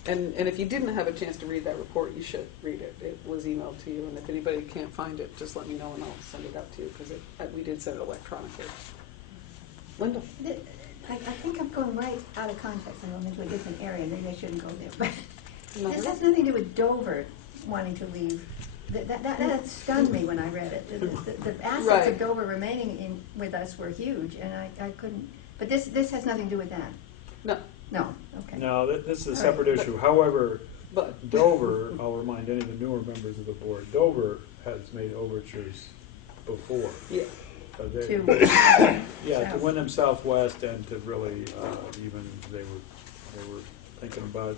And if you didn't have a chance to read that report, you should read it. It was emailed to you, and if anybody can't find it, just let me know and I'll send it out to you, because we did send it electronically. Linda? I think I'm going right out of context and going into a different area. Maybe I shouldn't go there. But this has nothing to do with Dover wanting to leave. That stunned me when I read it. The assets of Dover remaining with us were huge, and I couldn't. But this has nothing to do with that. No. No. Okay. No, this is a separate issue. However, Dover, I'll remind any of the newer members of the board, Dover has made overtures before. Yeah. To Wyndham Southwest, and to really even they were thinking about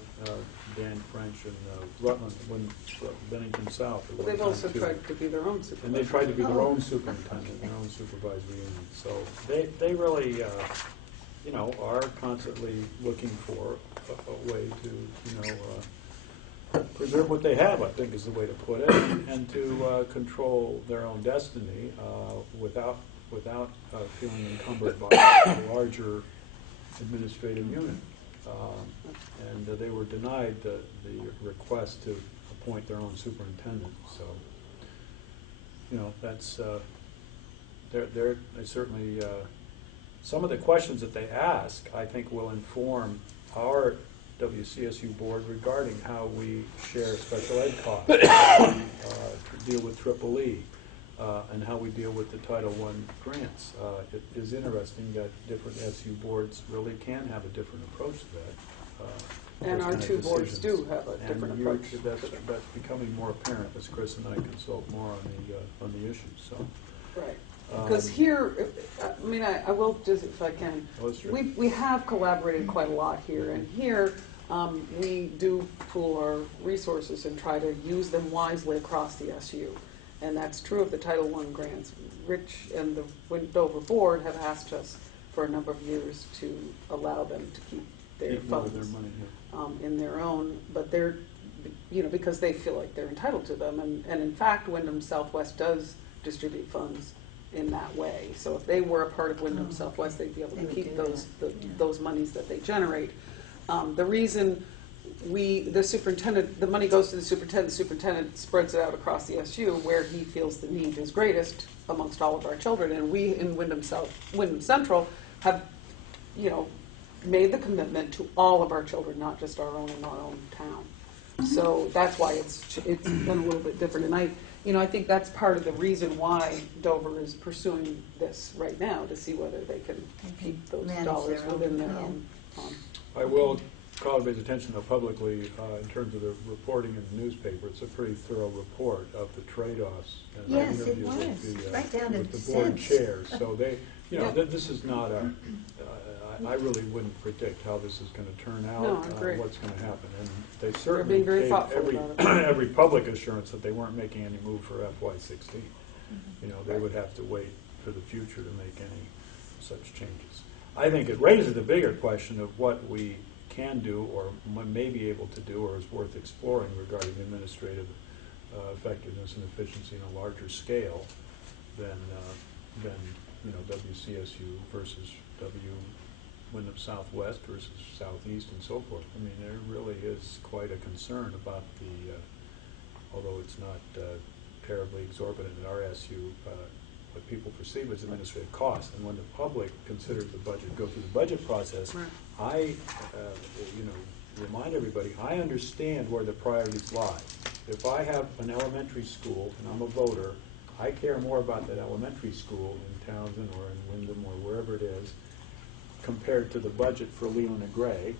Dan French and Rutland, Bennington South. But they've also tried to be their own supervisor. And they tried to be their own superintendent, their own supervisory union. So they really are constantly looking for a way to preserve what they have, I think is the way to put it, and to control their own destiny without feeling encumbered by a larger administrative unit. And they were denied the request to appoint their own superintendent. So, that's they certainly some of the questions that they ask, I think, will inform our WCSU board regarding how we share special ed costs, how we deal with Triple E, and how we deal with the Title I grants. It is interesting that different SU boards really can have a different approach to that. And those our kind of two boards decisions. do have a different And approach. that's becoming more apparent as Chris and I consult more on the issues, so. Right. Because here, I mean, I will just, if I can, Oh, that's true. we have collaborated quite a lot here, and here we do pool our resources and try to use them wisely across the SU. And that's true of the Title I grants. Rich and the Dover board have asked us for a number of years to allow them to keep their Keep more of funds their money, yeah. in their own, but they're, because they feel like they're entitled to them. And in fact, Wyndham Southwest does distribute funds in that way. So if they were a part of Wyndham Southwest, they'd be able They to would keep do those, that, yeah. those monies that they generate. The reason the superintendent, the money goes to the superintendent spreads it out across the SU where he feels the need is greatest amongst all of our children. And we in Wyndham Central have, made the commitment to all of our children, not just our own in our own town. So that's why it's been a little bit different. And I think that's part of the reason why Dover is pursuing this right now, to see whether they can keep those Manage dollars their own, within their yeah. own. I will call everybody's attention though publicly in terms of the reporting in the newspaper. It's a pretty thorough report of the trade-offs and the Yes, it interviews was. with Right down to with the board cents. chairs. So they, Yeah. this is not a. I really wouldn't predict how this is going to turn out. No, I agree. What's going to happen, and they They're certainly being very gave thoughtful every about it. every public assurance that they weren't making any move for FY16. They would have to wait for the future to make any such changes. I think it raises the bigger question of what we can do or may be able to do or is worth exploring regarding administrative effectiveness and efficiency on a larger scale than WCSU versus Wyndham Southwest versus Southeast and so forth. I mean, there really is quite a concern about the, although it's not terribly exorbitant at our SU, what people perceive as administrative costs. And when the public considers the budget, go through the budget process, Right. I, remind everybody, I understand where the priorities lie. If I have an elementary school and I'm a voter, I care more about that elementary school in Townsend or in Wyndham or wherever it is, compared to the budget for Leland and Gray,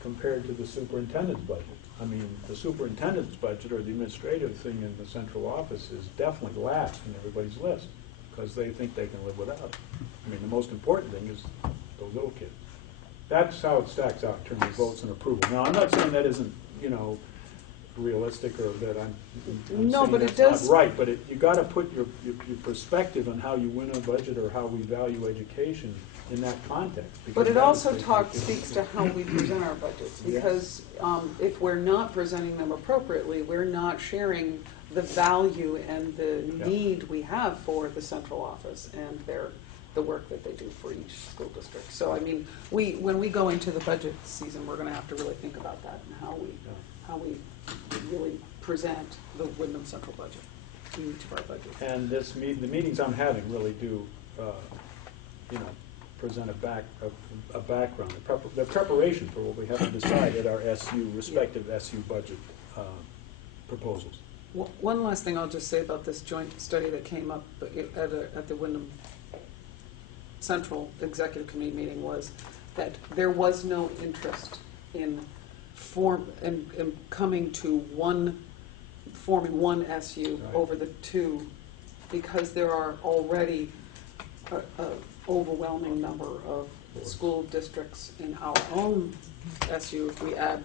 compared to the superintendent's budget. I mean, the superintendent's budget or the administrative thing in the central office is definitely last on everybody's list because they think they can live without it. I mean, the most important thing is those little kids. That's how it stacks out in terms of votes and approval. Now, I'm not saying that isn't, realistic or that I'm No, saying but it that's does- not right, but you got to put your perspective on how you win a budget or how we value education in that context. But because it that also is speaks to how we present our budgets, Yes. because if we're not presenting them appropriately, we're not sharing the value and the Yeah. need we have for the central office and the work that they do for each school district. So, I mean, when we go into the budget season, we're going to have to really think about that and how we really present the Wyndham Central budget in each of our budgets. And the meetings I'm having really do, present a background, the preparation for what we have to decide at our respective SU budget proposals. One last thing I'll just say about this joint study that came up at the Wyndham Central Executive Committee meeting was that there was no interest in coming to forming one SU Right. over the two, because there are already a overwhelming number of school districts in our own SU. If we add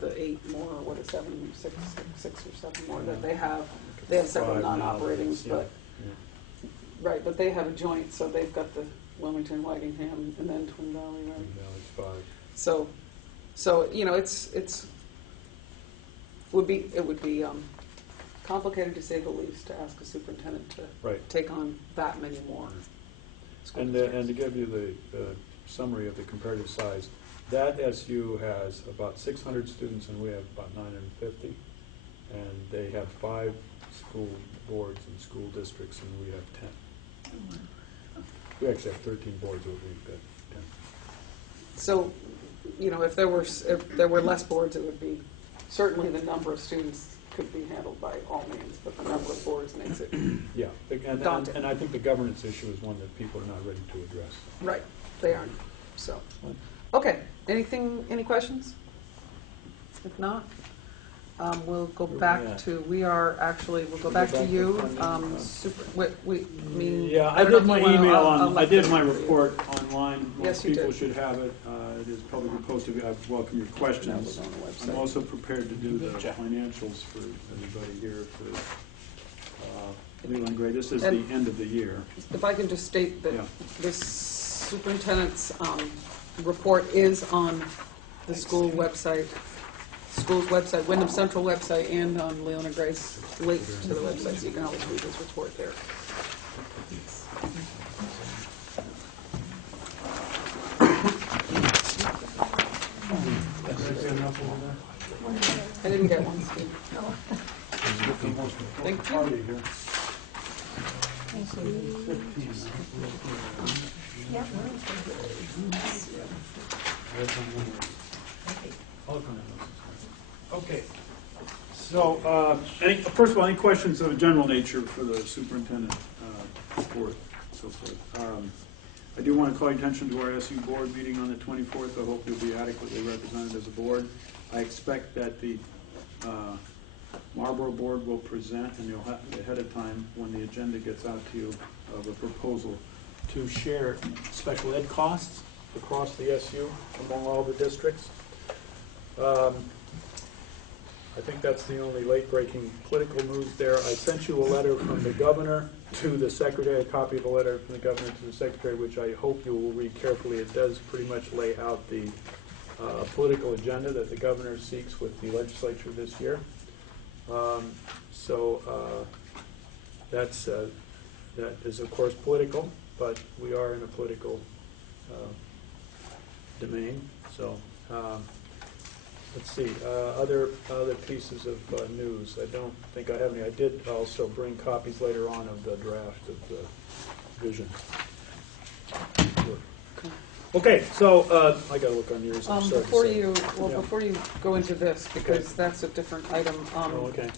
the 8 more, or what is 6 or 7 more that they have several 5 now, non-operatings, yeah. but right, but they have a joint, so they've got the Wilmington, Whitingham, and then Twin Valley, right? It's 5. So it would be complicated to say the least to ask a superintendent to Right. take on that many more school And districts. to give you the summary of the comparative size, that SU has about 600 students and we have about 950. And they have 5 school boards and school districts and we have 10. We actually have 13 boards, but we've got 10. So, if there were less boards, it would be, certainly the number of students could be handled by all means, but the number of boards makes it, Yeah, and Daunting. I think the governance issue is one that people are not ready to address. right, they aren't, so. Okay, any questions? If not, we'll go Where we back at? to, we'll go back to you. Yeah, I don't know did if my you wanna- email I'll on, I let did them my review. report online. Yes, Most you people did. should have it. It is publicly posted. I welcome your That questions. was on the website. I'm also prepared to do the financials for everybody here for Leland Gray. This is the And- end of the year. If I can just state that Yeah. this superintendent's report is on the school's website, Wyndham Central website, and on Leland and Gray's link to the website, so you can always read his report there. I didn't get one, Steve. Thank you. Party here. Yeah. Okay. So, first of all, any questions of a general nature for the superintendent report, so forth? I do want to call your attention to our SU board meeting on the 24th. I hope you'll be adequately represented as a board. I expect that the Marlboro board will present, and you'll have ahead of time when the agenda gets out to you, of a proposal to share special ed costs across the SU among all the districts. I think that's the only late-breaking political news there. I sent you a letter from the governor to the secretary, a copy of the letter from the governor to the secretary, which I hope you will read carefully. It does pretty much lay out the political agenda that the governor seeks with the legislature this year. That is, of course, political, but we are in a political domain. So let's see, other pieces of news. I don't think I have any. I did also bring copies later on of the draft of the vision. Okay, so I got to look on yours. I'm sorry to Before say. Yeah. before you go into this, because Okay. that's a different item, Oh, okay.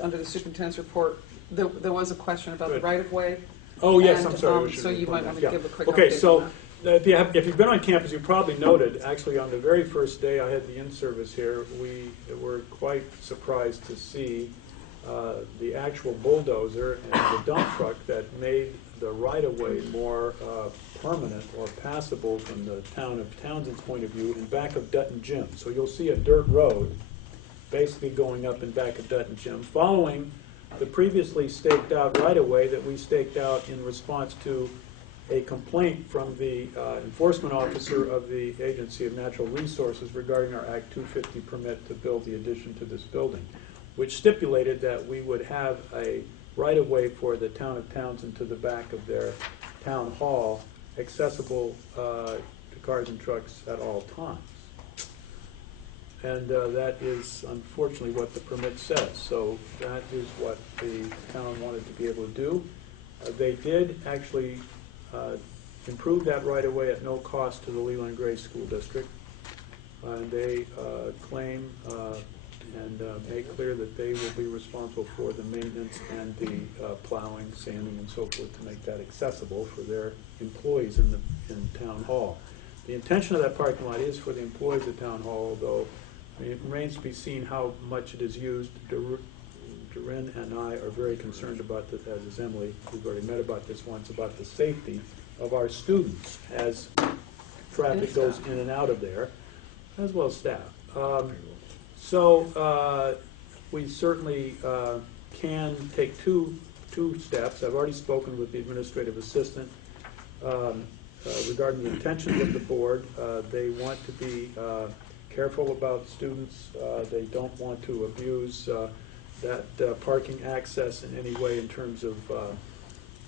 under the superintendent's report, there was a question about the Good. right-of-way. Oh, yes, And, I'm sorry. we should so you report might that. want to Yeah. give a quick Okay, update so on that. if you've been on campus, you probably noted, actually, on the very first day I had the in-service here, we were quite surprised to see the actual bulldozer and the dump truck that made the right-of-way more permanent or passable from the town of Townsend's point of view in back of Dutton Gym. So you'll see a dirt road basically going up in back of Dutton Gym, following the previously staked out right-of-way that we staked out in response to a complaint from the enforcement officer of the Agency of Natural Resources regarding our Act 250 permit to build the addition to this building, which stipulated that we would have a right-of-way for the town of Townsend to the back of their town hall, accessible to cars and trucks at all times. And that is unfortunately what the permit says. So that is what the town wanted to be able to do. They did actually improve that right-of-way at no cost to the Leland Gray School District. And they claim and make clear that they will be responsible for the maintenance and the plowing, sanding, and so forth to make that accessible for their employees in town hall. The intention of that parking lot is for the employees of town hall, although it remains to be seen how much it is used. Doreen and I are very concerned about this, as is Emily. We've already met about this once, about the safety of our students as traffic goes in and out of there, as well as staff. So we certainly can take two steps. I've already spoken with the administrative assistant regarding the intentions of the board. They want to be careful about students. They don't want to abuse that parking access in any way in terms of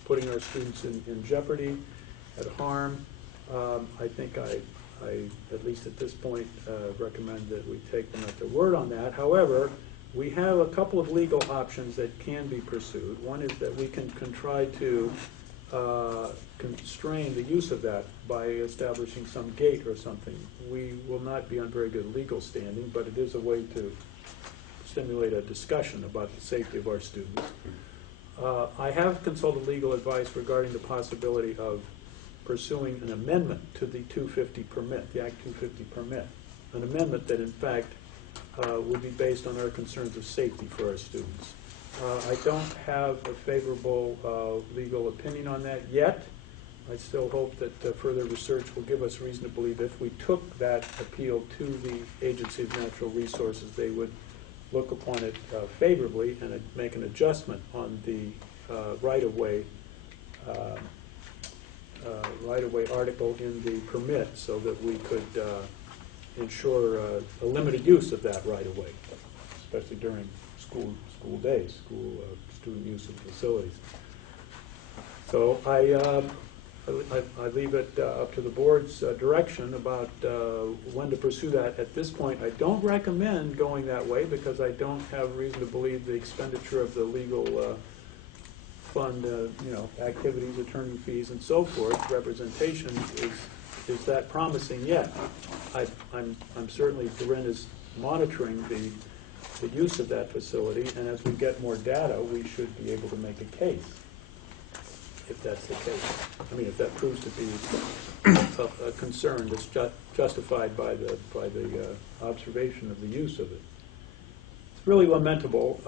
putting our students in jeopardy, at harm. I think I, at least at this point, recommend that we take them at their word on that. However, we have a couple of legal options that can be pursued. One is that we can try to constrain the use of that by establishing some gate or something, we will not be on very good legal standing, but it is a way to stimulate a discussion about the safety of our students. I have consulted legal advice regarding the possibility of pursuing an amendment to the 250 permit, the Act 250 permit, an amendment that in fact would be based on our concerns of safety for our students. I don't have a favorable legal opinion on that yet. I still hope that further research will give us reason to believe if we took that appeal to the Agency of Natural Resources, they would look upon it favorably and make an adjustment on the right-of-way article in the permit so that we could ensure a limited use of that right-of-way, especially during school days, student use of facilities. So I leave it up to the board's direction about when to pursue that. At this point, I don't recommend going that way because I don't have reason to believe the expenditure of the legal fund, activities, attorney fees, and so forth, representation is that promising yet. I'm certainly, Corinne is monitoring the use of that facility, and as we get more data, we should be able to make a case, if that's the case. I mean, if that proves to be a concern that's justified by the observation of the use of it. It's really lamentable.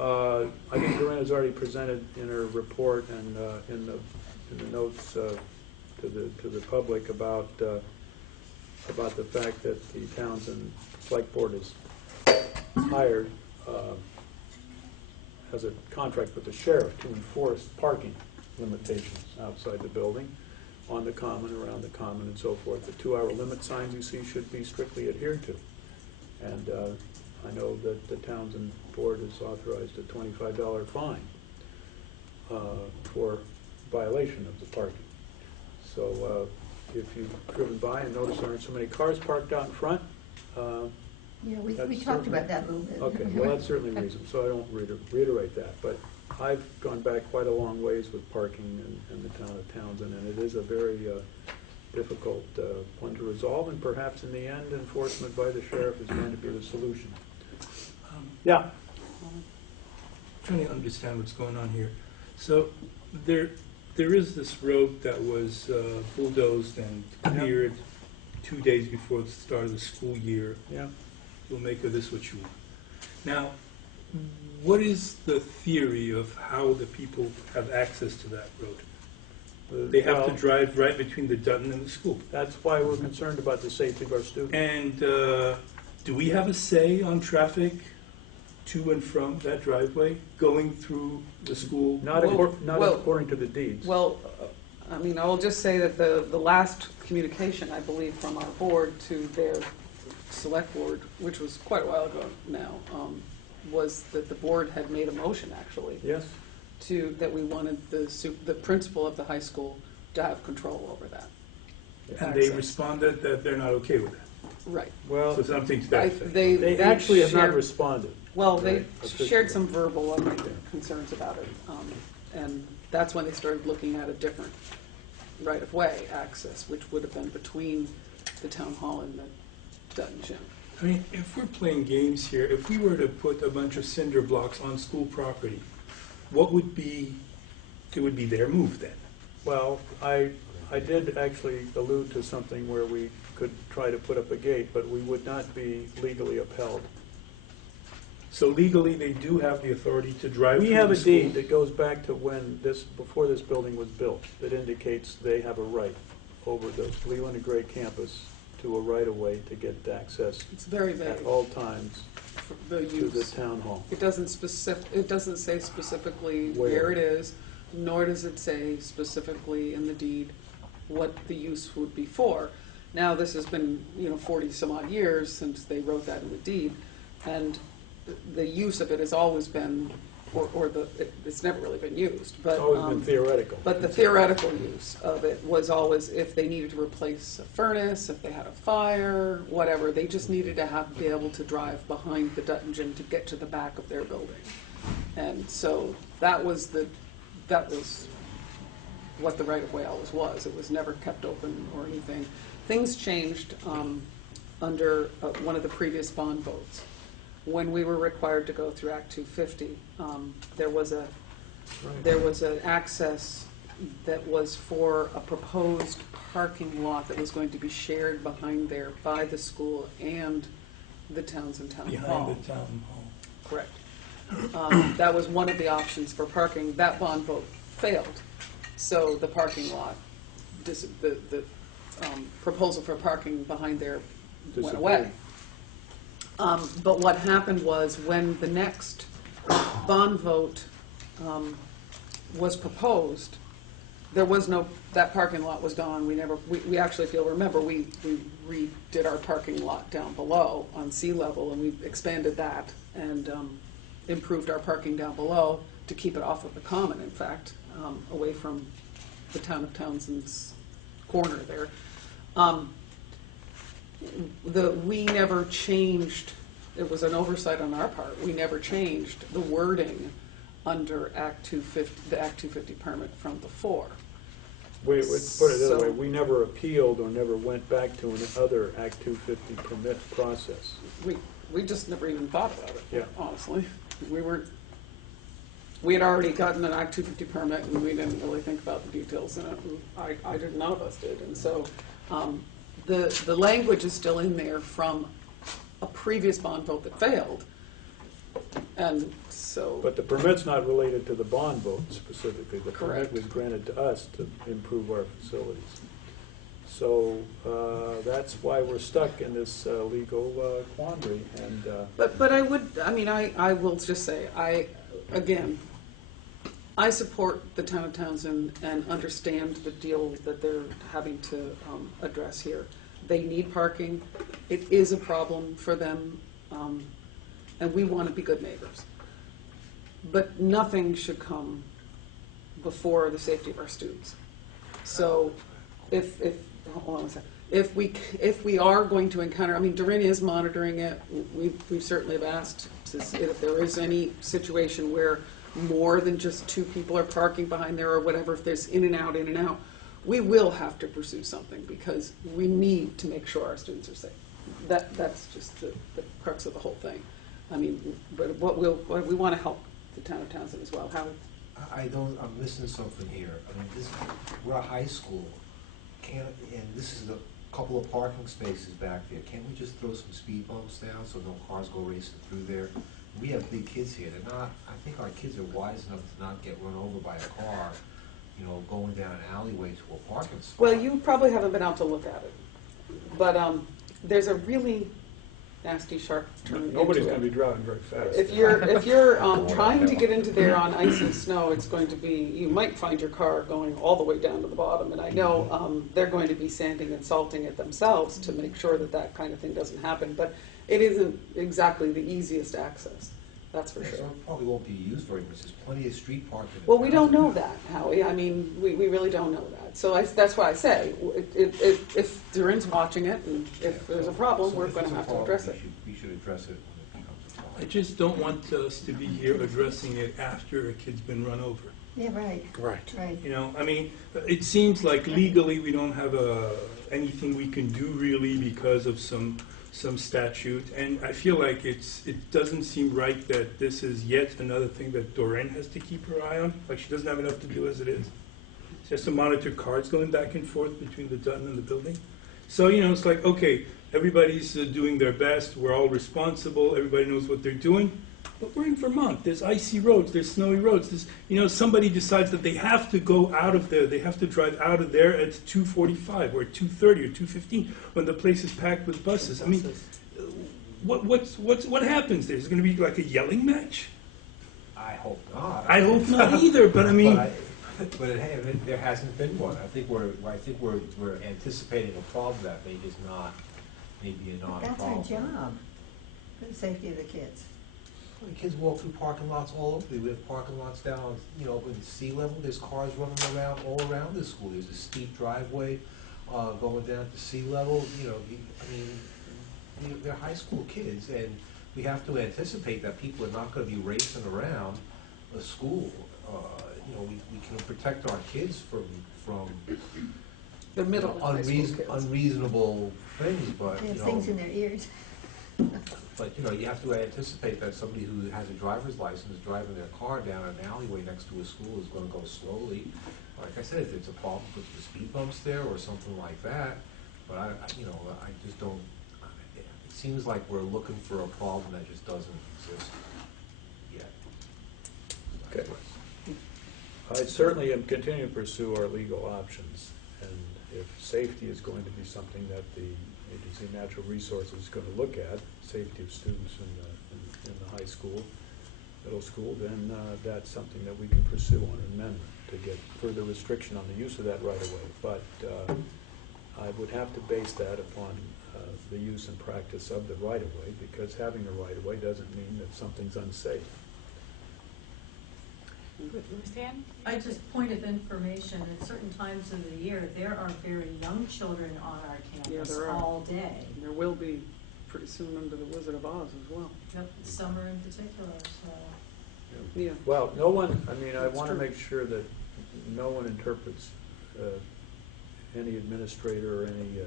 I think Corinne has already presented in her report and in the notes to the public about the fact that the Townsend Select Board is hired has a contract with the sheriff to enforce parking limitations outside the building, on the common, around the common, and so forth. The 2-hour limit signs you see should be strictly adhered to. And I know that the Townsend Board has authorized a $25 fine for violation of the parking. So if you've driven by and noticed there aren't so many cars parked out in front, Yeah, we talked about that a little bit. okay, well, that's certainly a reason, so I don't reiterate that. But I've gone back quite a long ways with parking in the town of Townsend, and it is a very difficult one to resolve, and perhaps in the end, enforcement by the sheriff is going to be the solution. Yeah? Trying to understand what's going on here. So there is this road that was bulldozed and cleared 2 days before the start of the school year. Yeah. You'll make of this what you want. Now, what is the theory of how the people have access to that road? They have to drive right between the Dutton and the school. That's why we're concerned about the safety of our students. And do we have a say on traffic to and from that driveway going through the school? Not according to the deeds. Well, I mean, I'll just say that the last communication, I believe, from our board to their select board, which was quite a while ago now, was that the board had made a motion, actually, Yes? that we wanted the principal of the high school to have control over that. And they access. responded that they're not okay with that. Right. Well, So something to that effect. they actually have not shared- responded. Well, they Right, officially. shared some verbal concerns about it, and that's when they started looking at a different right-of-way access, which would have been between the town hall and the Dutton gym. I mean, if we're playing games here, if we were to put a bunch of cinder blocks on school property, what would be, it would be their move then? Well, I did actually allude to something where we could try to put up a gate, but we would not be legally upheld. So legally, they do have the authority to drive We through have the a school? deed that goes back to before this building was built, that indicates they have a right over the Leland and Gray campus to a right-of-way to get access It's very vague, at all times for the to the use. town hall. It doesn't say specifically Where. where it is, nor does it say specifically in the deed what the use would be for. Now, this has been, 40 some odd years since they wrote that in the deed, and the use of it has always been, it's never really been used, but. It's always been theoretical. But the theoretical use of it was always if they needed to replace a furnace, if they had a fire, whatever, they just needed to be able to drive behind the Dutton gym to get to the back of their building. And so that was what the right-of-way always was. It was never kept open or anything. Things changed under one of the previous bond votes. When we were required to go through Act 250, there was an access that was for a proposed parking lot that was going to be shared behind there by the school and the Townsend Town Hall. Behind the town hall. Correct. That was one of the options for parking. That bond vote failed, so the parking lot, the proposal for parking behind there went away. But what happened was when the next bond vote was proposed, there was no, that parking lot was gone. We actually, if you'll remember, we redid our parking lot down below on sea level, and we expanded that and improved our parking down below to keep it off of the common, in fact, away from the town of Townsend's corner there. We never changed, it was an oversight on our part, we never changed the wording under Act 250, the Act 250 permit from before. Wait, put it that way, So- we never appealed or never went back to another Act 250 permit process. We just never even thought about it, Yeah. honestly. We had already gotten an Act 250 permit, and we didn't really think about the details in it. And none of us did. And so the language is still in there from a previous bond vote that failed. And so, But the permit's not related to the bond vote specifically. The Correct. permit was granted to us to improve our facilities. So that's why we're stuck in this legal quandary. And but I will just say, I support the town of Townsend and understand the deal that they're having to address here. They need parking. It is a problem for them, and we want to be good neighbors. But nothing should come before the safety of our students. So hold on a second. If we are going to encounter, I mean, Doreen is monitoring it. We certainly have asked to see if there is any situation where more than just two people are parking behind there or whatever, if there's in and out, we will have to pursue something because we need to make sure our students are safe. That's just the crux of the whole thing. I mean, but we want to help the town of Townsend as well. I'm missing something here. I mean, we're a high school, and this is a couple of parking spaces back there. Can't we just throw some speed bumps down so no cars go racing through there? We have big kids here. I think our kids are wise enough to not get run over by a car, going down an alleyway to a parking spot. Well, you probably haven't been out to look at it, but there's a really nasty sharp turn. nobody's into going to it. be driving very fast. If you're trying to get into there on ice and snow, it's going to be, you might find your car going all the way down to the bottom. And I know they're going to be sanding and salting it themselves to make sure that kind of thing doesn't happen. But it isn't exactly the easiest access, that's for Yeah, sure. so it probably won't be used very much. There's plenty of street parking. Well, we don't know that, Howie. I mean, we really don't know that. So that's why I say, if Durin's watching it, and if there's a problem, we're going to have to address it. We should address it when it becomes a problem. I just don't want us to be here addressing it after a kid's been run over. Yeah, right, Right. right. I mean, it seems like legally we don't have anything we can do really because of some statute, and I feel like it doesn't seem right that this is yet another thing that Doreen has to keep her eye on. Like she doesn't have enough to do as it is. She has to monitor cars going back and forth between the Dutton and the building. So it's like, okay, everybody's doing their best. We're all responsible. Everybody knows what they're doing. But we're in Vermont. There's icy roads. There's snowy roads. Somebody decides that they have to go out of there. They have to drive out of there at 2:45 or 2:30 or 2:15 when the place is packed with buses. I mean, what happens there? Is it going to be like a yelling match? I hope not. I hope not either. But I mean, but there hasn't been one. I think we're anticipating a problem that may just not, maybe a non-problem. That's our job, for the safety of the kids. The kids walk through parking lots all over. We have parking lots down, with sea level. There's cars running around all around the school. There's a steep driveway going down to sea level. They're high school kids, and we have to anticipate that people are not going to be racing around a school. you know, we can protect our kids from The middle and high school kids. unreasonable things, but, They you have know. things in their ears. But, you know, you have to anticipate that somebody who has a driver's license driving their car down an alleyway next to a school is gonna go slowly. Like I said, if it's a problem with the speed bumps there or something like that, but you know, I just don't, it seems like we're looking for a problem that just doesn't exist yet. Okay. I certainly am continuing to pursue our legal options, and if safety is going to be something that the Agency of Natural Resources is going to look at, safety of students in the high school, middle school, then that's something that we can pursue on an amendment to get further restriction on the use of that right of way. But I would have to base that upon the use and practice of the right of way, because having the right of way doesn't mean that something's unsafe. Roseanne? I just, point of information, at certain times of the year, there are very young children on our campus there are. all day. And there will be pretty soon under the Wizard of Oz as well. Yep, summer in particular, so. Yeah. Well, no one, I mean, I That's want to true. make sure that no one interprets any administrator or any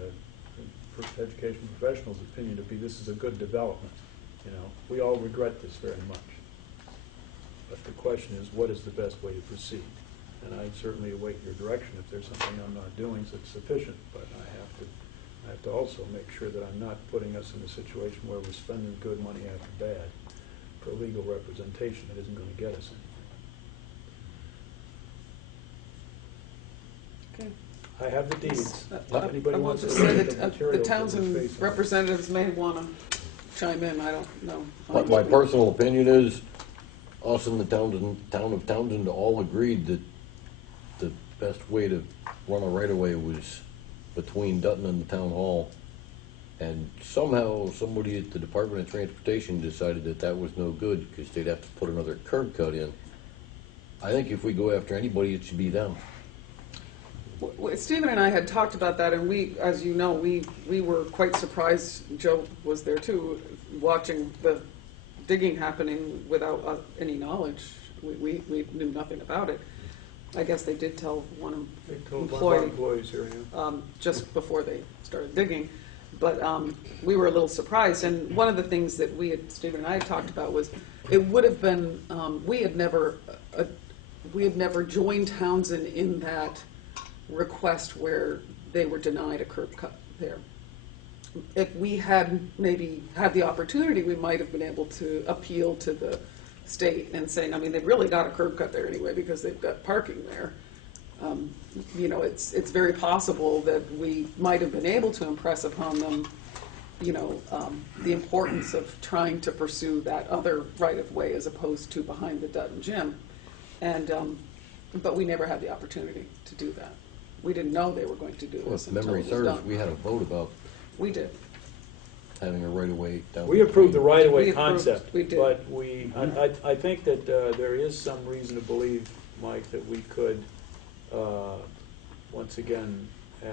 education professional's opinion to be this is a good development. You know, we all regret this very much. But the question is, what is the best way to proceed? And I certainly await your direction if there's something I'm not doing that's sufficient, but I have to also make sure that I'm not putting us in a situation where we're spending good money after bad for legal representation that isn't going to get us anything. Okay. I have the deeds. If I anybody will wants to just look say at the that materials the that we're Townsend facing. representatives may want to chime in, I don't know. But my personal opinion is, us in the town of Townsend all agreed that the best way to run a right-of-way was between Dutton and the town hall. And somehow, somebody at the Department of Transportation decided that that was no good, because they'd have to put another curb cut in. I think if we go after anybody, it should be them. Stephen and I had talked about that, and we, as you know, we were quite surprised, Joe was there too, watching the digging happening without any knowledge. We knew nothing about it. I guess they did tell one They told one of our employee employees here, yeah. just before they started digging. But we were a little surprised, and one of the things that Stephen and I had talked about was it would have been, we had never joined Townsend in that request where they were denied a curb cut there. If we had maybe had the opportunity, we might have been able to appeal to the state and saying, I mean, they've really got a curb cut there anyway because they've got parking there. You know, it's very possible that we might have been able to impress upon them, you know, the importance of trying to pursue that other right-of-way as opposed to behind the Dutton Gym. And, but we never had the opportunity to do that. We didn't know they were going to do Well, this if until memory it was serves, done. we had a vote about We did. having a right-of-way down. We approved the right-of-way We approved, concept. we did. But I think that there is some reason to believe, Mike, that we could, once again,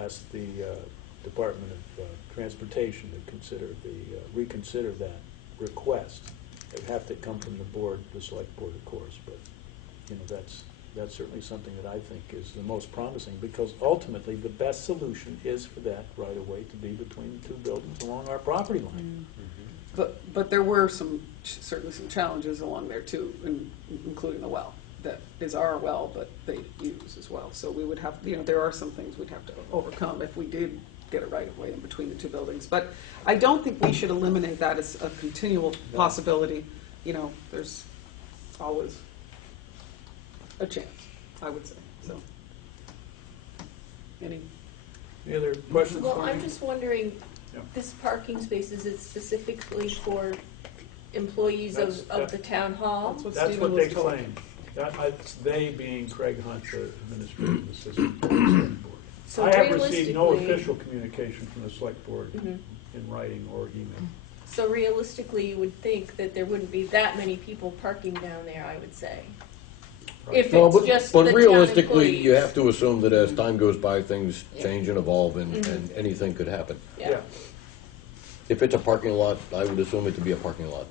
ask the Department of Transportation to reconsider that request. It'd have to come from the board, the select board, of course, but, you know, that's certainly something that I think is the most promising, because ultimately, the best solution is for that right-of-way to be between the two buildings along our property line. But there were certainly some challenges along there too, including the well. That is our well, but they use as well. So we would have, you know, there are some things we'd have to overcome if we did get a right-of-way in between the two buildings. But I don't think we should eliminate that as a continual possibility. You know, there's always a chance, I would say, so. Any other questions? Well, for me? I'm just wondering, Yeah. this parking space, is it specifically for employees That's- of the town hall? That's what That's Stephen what they was told. claim. It's they being Craig Hunt, the administrative assistant to the select board. So I have received no realistically- official communication from the select board Mhm. in writing or email. So realistically, you would think that there wouldn't be that many people parking down there, I would say. If No, it's just the but town realistically, you employees. have to assume that as time goes by, things Yeah. change and evolve, and Mhm. anything could happen. Yeah. If it's a parking lot, I would assume it to be a parking lot.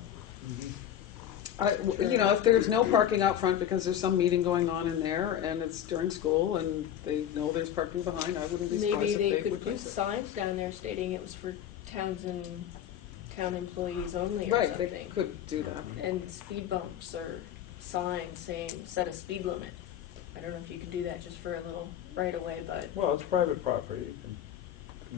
If there's no parking out front because there's some meeting going on in there and it's during school and they know there's parking behind, I wouldn't be surprised Maybe if they they could would put use it. signs down there stating it was for town employees only or Right, something. they could do that. And speed bumps or signs saying, set a speed limit. I don't know if you can do that just for a little right away, but Well, it's private property, you can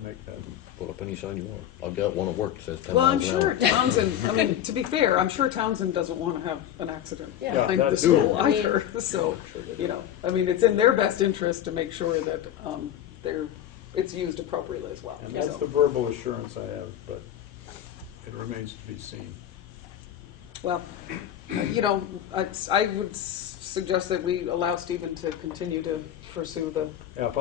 make that. Put up any sign you want. I've got one at work that says 10 Well, I'm miles an sure hour. Townsend, to be fair, I'm sure Townsend doesn't want to have an accident Yeah. Yeah, behind the that's school doable. either. So, it's in their best interest to make sure that it's used appropriately as well. And that's So- the verbal assurance I have, but it remains to be seen. Well, I would suggest that we allow Stephen to continue to pursue the, Yeah, if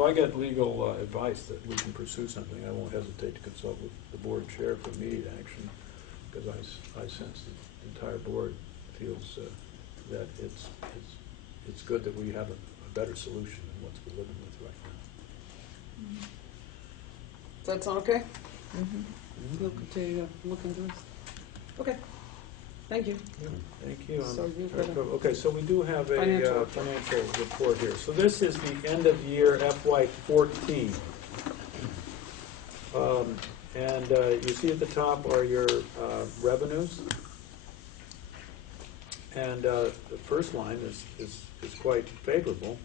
I get legal advice that we can pursue something, I won't hesitate to consult with the board chair for immediate action, because I sense that the entire board feels that it's good that we have a better solution than what we're living with right now. does that sound okay? You'll continue to look into this? Okay, thank you. Thank you. So you've got a- Okay, so we do have a Financial. financial report here. So this is the end of year FY14. And you see at the top are your revenues. And the first line is quite favorable.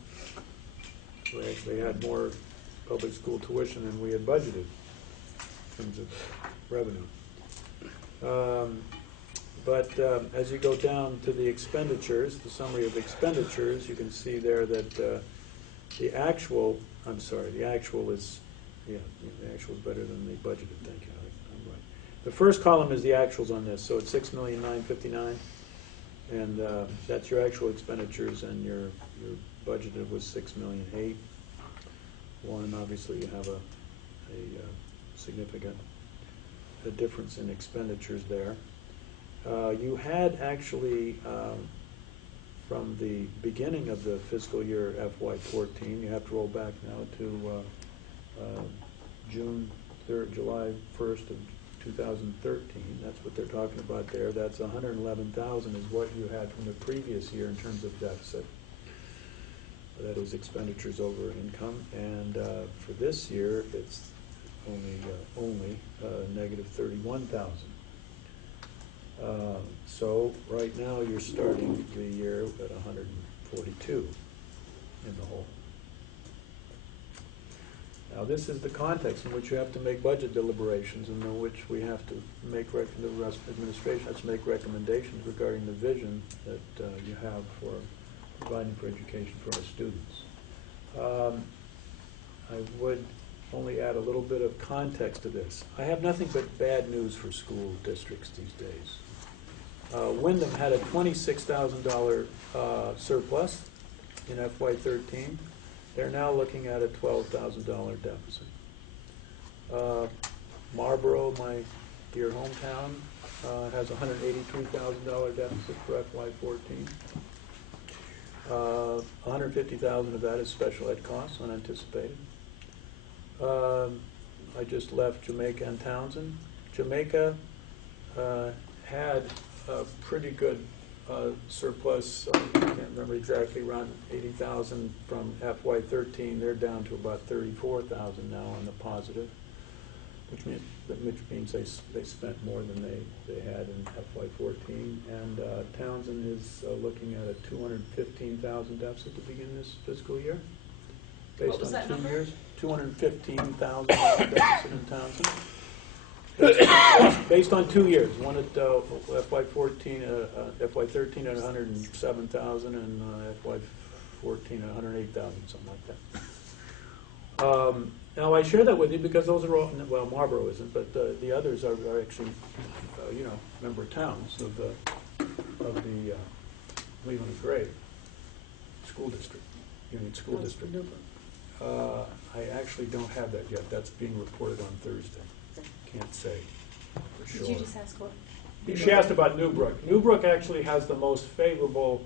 We actually had more public school tuition than we had budgeted in terms of revenue. But as you go down to the expenditures, the summary of expenditures, you can see there that the actual is better than the budgeted, thank you. I'm right. The first column is the actuals on this, so it's $6,959,000, and that's your actual expenditures, and your budgeted was $6,008,000. One, obviously, you have a significant difference in expenditures there. You had actually, from the beginning of the fiscal year FY14, you have to roll back now to July 1st of 2013. That's what they're talking about there. That's $111,000 is what you had from the previous year in terms of deficit. That is expenditures over income. And for this year, it's only negative $31,000. So right now you're starting the year at 142 in the hole. Now this is the context in which you have to make budget deliberations and in which we have to make, the administration has to make recommendations regarding the vision that you have for providing for education for our students. I would only add a little bit of context to this. I have nothing but bad news for school districts these days. Wyndham had a $26,000 surplus in FY13. They're now looking at a $12,000 deficit. Marlboro, my dear hometown, has a $183,000 deficit for FY14. $150,000 of that is special ed costs, unanticipated. I just left Jamaica and Townsend. Jamaica had a pretty good surplus, I can't remember exactly, around 80,000 from FY13. They're down to about 34,000 now on the positive, which means they spent more than they had in FY14. And Townsend is looking at a 215,000 deficit to begin this fiscal year. Based What was on that 2 number? years, $215,000 deficit in Townsend. Based on 2 years, one at FY13 at 107,000 and FY14 at 108,000, something like that. Now I share that with you because those are all, well, Marlboro isn't, but the others are actually, member towns of the Leland and Gray school district, Union School District. I actually don't have that yet. That's being reported on Thursday. Can't say for sure. Did you just ask what? She asked about Newbrook. Newbrook actually has the most favorable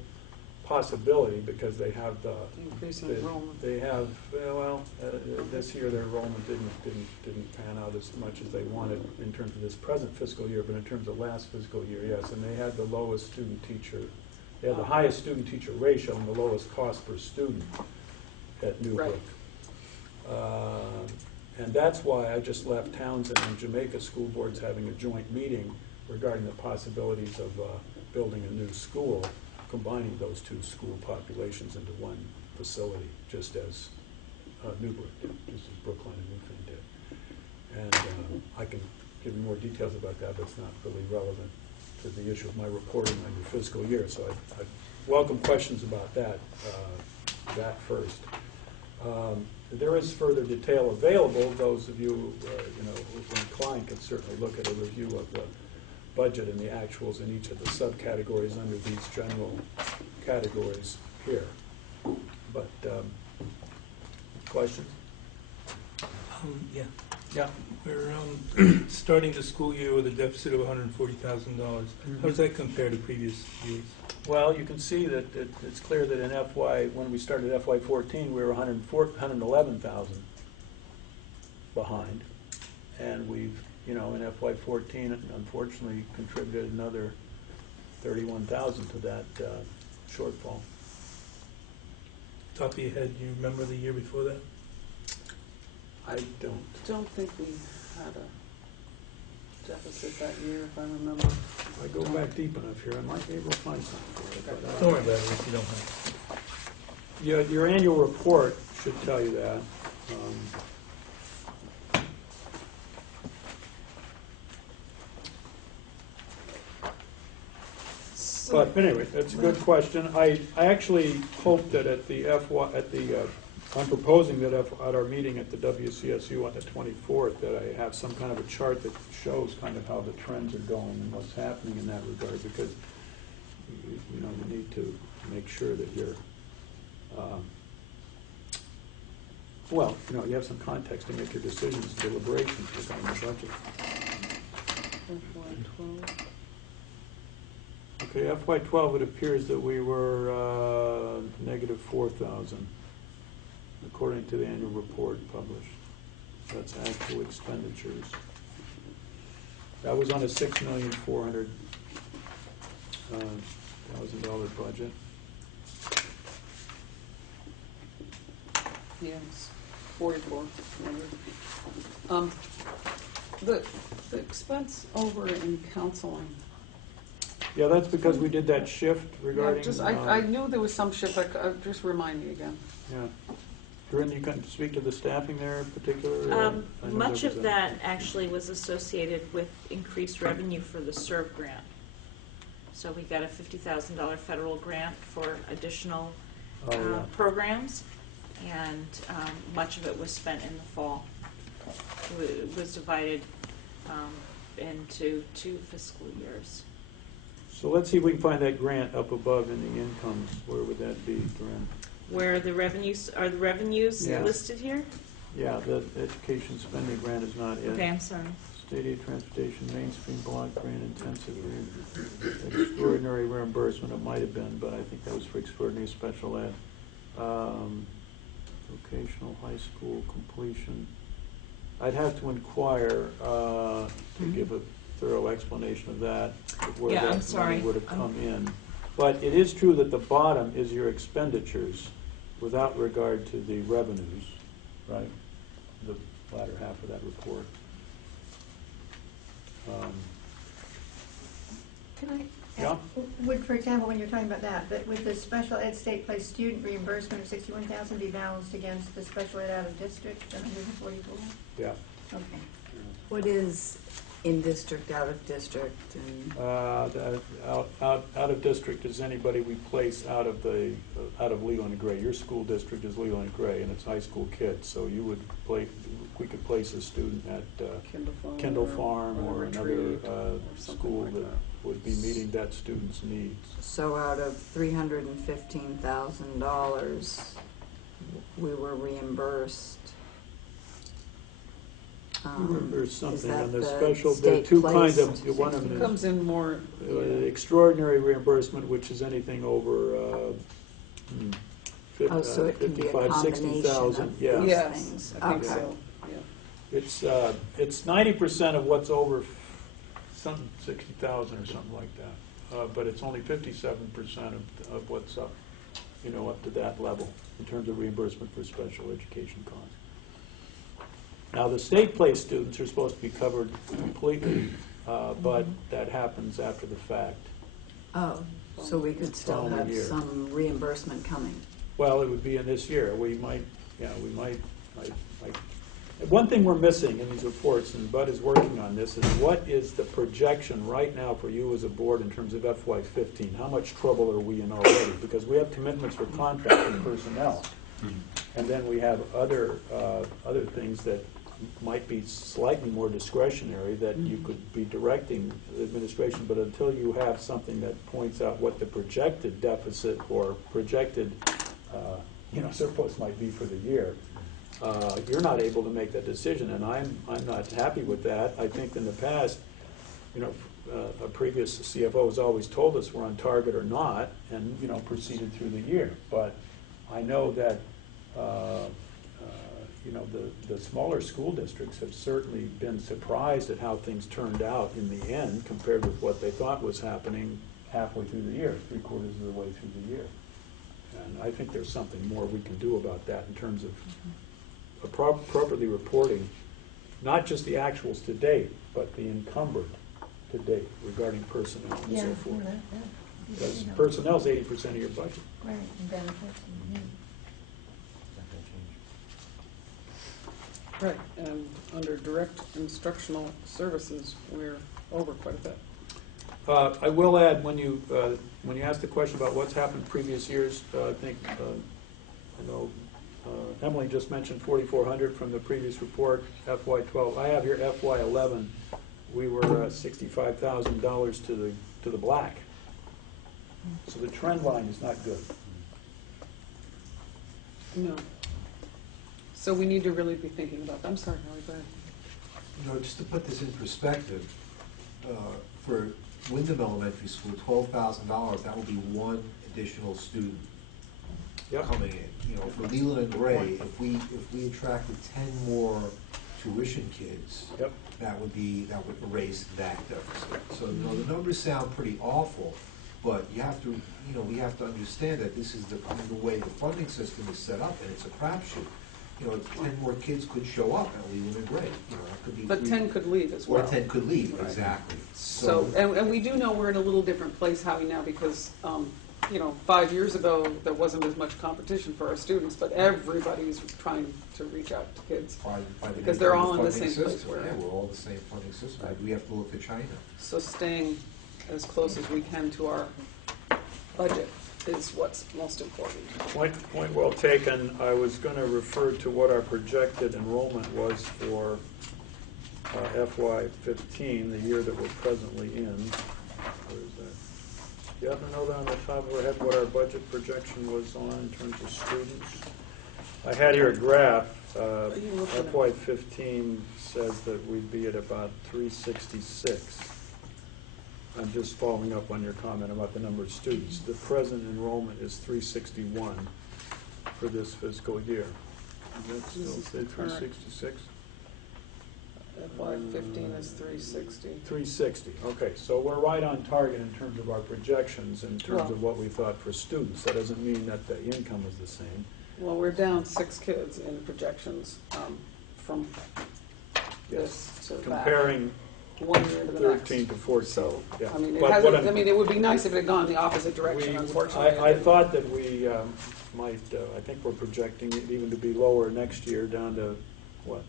possibility, because they have the, Increase in they enrollment. they have, this year their enrollment didn't pan out as much as they wanted in terms of this present fiscal year, but in terms of last fiscal year, yes, and they had the lowest student-teacher, they had the highest student-teacher ratio and the lowest cost per student at Newbrook. And that's why I just left Townsend and Jamaica school boards having a joint meeting regarding the possibilities of building a new school, combining those two school populations into one facility, just as Newbrook did, just as Brookline and Newfane did. And I can give you more details about that, but it's not really relevant to the issue of my reporting on your fiscal year. So I welcome questions about that first. There is further detail available. Those of you, who are inclined can certainly look at a review of the budget and the actuals in each of the subcategories under these general categories here. But questions? Yeah. Yeah. We're starting the school year with a deficit of $140,000. How does that compare to previous years? Well, you can see that it's clear that in when we started FY14, we were 111,000 behind, and we've, in FY14, unfortunately, contributed another 31,000 to that shortfall. Top of your head, do you remember the year before that? I don't. Don't think we had a deficit that year, if I remember. If I go back deep enough here, I might be able to find something for you. But, Don't worry about it if you don't have. Your annual report should tell you that. But anyway, that's a good question. I actually hope that I'm proposing that at our meeting at the WCSU on the 24th, that I have some kind of a chart that shows kind of how the trends are going and what's happening in that regard, because you need to make sure that you're, you have some context to make your decisions and deliberations regarding the budget. Okay, FY12, it appears that we were negative 4,000, according to the annual report published. That's actual expenditures. That was on a $6,400,000 budget. Yes, 44. The expense over in counseling. Yeah, that's because we did that shift regarding. Yeah, I knew there was some shift, but just remind me again. Yeah. Corinne, you can speak to the staffing there in particular? I know Much there was of that actually was associated with increased revenue for the SERV grant. So we got a $50,000 federal grant for additional programs, and much of it was spent in the fall. It was divided into 2 fiscal years. So let's see if we can find that grant up above in the incomes. Where would that be, Corinne? Where the revenues, are the revenues Yeah. listed here? Yeah, the education spending grant is not in. Okay, I'm sorry. State aid transportation, mainstream block grant, intensive extraordinary reimbursement, it might have been, but I think that was for extraordinary special ed. Vocational high school completion. I'd have to inquire to give a thorough explanation of that, of where Yeah, I'm that sorry. money would have come in. But it is true that the bottom is your expenditures without regard to the revenues, right? The latter half of that report. Can I? Yeah. Would, for example, when you're talking about that, would the special ed state place student reimbursement of 61,000 be balanced against the special ed out of district, the 144? Yeah. Okay. What is in district, out of district, and Out of district is anybody we place out of Leland and Gray. Your school district is Leland and Gray, and it's high school kids. So you would we could place a student at Kendall Farm or another school that would be meeting that student's needs. so out of $315,000, we were reimbursed. There's something that on the the special, there are state two kinds placed? of, one of It them comes is in more. extraordinary reimbursement, which is anything over Oh, so it can be a 55, combination 60,000, of yeah. these Yes, things. I think Okay. so, yeah. It's 90% of what's over some 60,000 or something like that. But it's only 57% of what's up, up to that level in terms of reimbursement for special education costs. Now, the state place students are supposed to be covered completely, but that happens after the fact. Oh, so we could still Following have year. some reimbursement coming. Well, it would be in this year. We might. One thing we're missing in these reports, and Bud is working on this, is what is the projection right now for you as a board in terms of FY15? How much trouble are we in already? Because we have commitments for contract and personnel, and then we have other things that might be slightly more discretionary that you could be directing the administration, but until you have something that points out what the projected deficit or projected surplus might be for the year, you're not able to make that decision, and I'm not happy with that. I think in the past, a previous CFO has always told us we're on target or not, and proceeded through the year. But I know that the smaller school districts have certainly been surprised at how things turned out in the end compared with what they thought was happening halfway through the year, 3/4 of the way through the year. And I think there's something more we can do about that in terms of appropriately reporting not just the actuals to date, but the encumbered to date regarding personnel and Yeah, so forth. that, Because you know. personnel's 80% of your budget. Right, and benefits, and, yeah. Right, and under direct instructional services, we're over quite a bit. I will add, when you asked the question about what's happened previous years, I think, Emily just mentioned 4,400 from the previous report, FY12. I have here FY11. We were $65,000 to the black. So the trend line is not good. No. So we need to really be thinking about that. I'm sorry, Harry, go ahead. Just to put this in perspective, for Wyndham Elementary School, $12,000, that will be one additional student Yep. coming in. For Leland and Gray, if we attracted 10 more tuition kids, Yep. that would erase that deficit. So, the numbers sound pretty awful, but you have to, we have to understand that this is the way the funding system is set up, and it's a crapshoot. 10 more kids could show up at Leland and Gray. That could be But 10 could leave as well. Or 10 could leave, Right. exactly. So, and we do know we're in a little different place, Howie, now, because, 5 years ago, there wasn't as much competition for our students, but everybody's trying to reach out to kids. by the Because nature they're of all in the funding same place system. we're Yeah, in. we're all the same funding system. We have to look at China. So staying as close as we can to our budget is what's most important. Point well taken. I was going to refer to what our projected enrollment was for FY15, the year that we're presently in. Where is that? Do you happen to know that on the top of our head what our budget projection was on in terms of students? I had here a graph. you looking at? FY15 says that we'd be at about 366. I'm just following up on your comment about the number of students. The present enrollment is 361 for this fiscal year. Does that still This is say the current. 366? FY15 is 360. 360, okay, so we're right on target in terms of our projections, in terms Well- of what we thought for students. That doesn't mean that the income is the same. Well, we're down 6 kids in projections from Yes, this to that. comparing 1 year to the next. 13 to 14. So, yeah. I mean, it But hasn't, what I'm- I mean, it would be nice if it had gone the opposite direction, unfortunately. it I didn't. thought that we might, I think we're projecting it even to be lower next year, down to, what?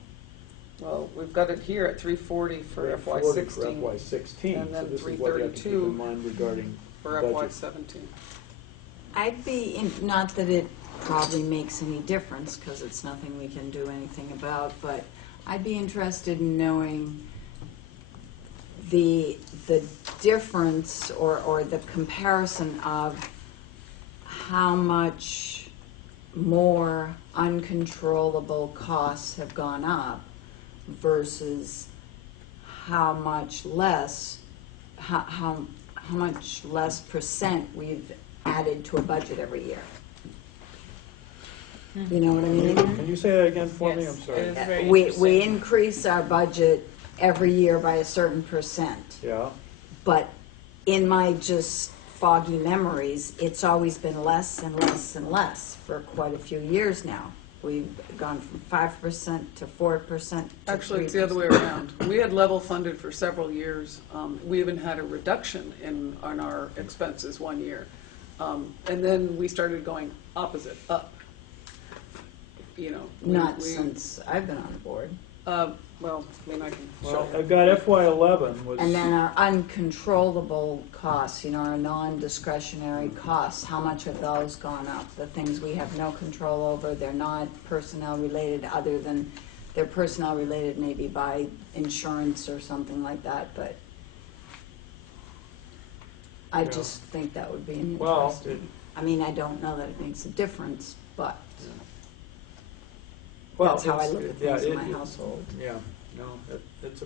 Well, we've got it here at 340 for 340 FY16. For FY16, And then so this is what you have to keep 332 in mind regarding for budget. FY17. I'd be, not that it probably makes any difference, because it's nothing we can do anything about, but I'd be interested in knowing the difference or the comparison of how much more uncontrollable costs have gone up versus how much less, how much less percent we've added to a budget every year. You know what I mean? Can you say that again for me? Yes, I'm sorry. it is very We interesting. increase our budget every year by a certain percent. Yeah, But in my just foggy memories, it's always been less and less and less for quite a few years now. We've gone from 5% to 4% to Actually, it's the other way around. We had level funded for several years. We even had a reduction on our expenses one year. And then we started going opposite, up. You know. Not since I've been on board. Well, I mean, I can show well, you. I've got FY11 was. And then our uncontrollable costs, you know, our non-discretionary costs, how much have those gone up? The things we have no control over, they're not personnel related, other than they're personnel related maybe by insurance or something like that, but I Yeah. just think that would be an Well, interesting. I mean, I don't know that it makes a difference, but Well, that's how I it's- look at yeah, things in it- my it- household. Yeah, no, it's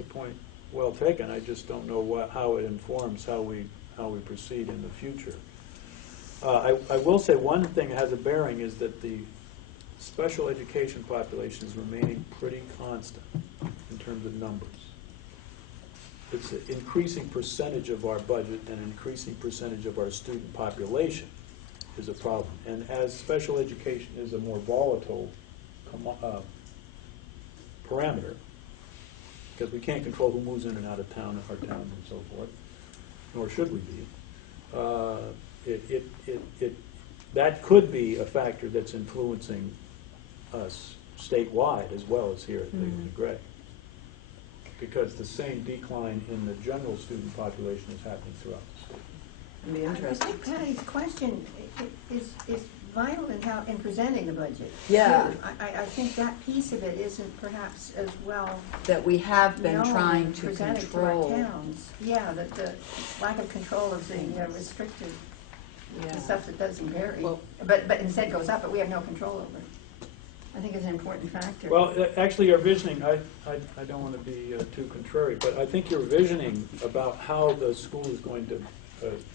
a point well taken. I just don't know how it informs how we proceed in the future. I will say one thing that has a bearing is that the special education population is remaining pretty constant in terms of numbers. It's an increasing percentage of our budget and an increasing percentage of our student population is a problem. And as special education is a more volatile parameter, because we can't control who moves in and out of town, our town, and so forth, nor should we be. That could be a factor that's influencing us statewide as well as here at Leland and Gray, because the same decline in the general student population is happening throughout the state. It'd be I interesting. think Patty's question is vital in presenting the budget. Yeah. too. I think that piece of it isn't perhaps as well That we have been known trying and to presented to our control. towns. Yeah, the lack of control of the restricted, the Yeah. stuff that doesn't vary, Well- but instead goes up, but we have no control over it. I think it's an important factor. Well, actually, your visioning, I don't want to be too contrary, but I think your visioning about how the school is going to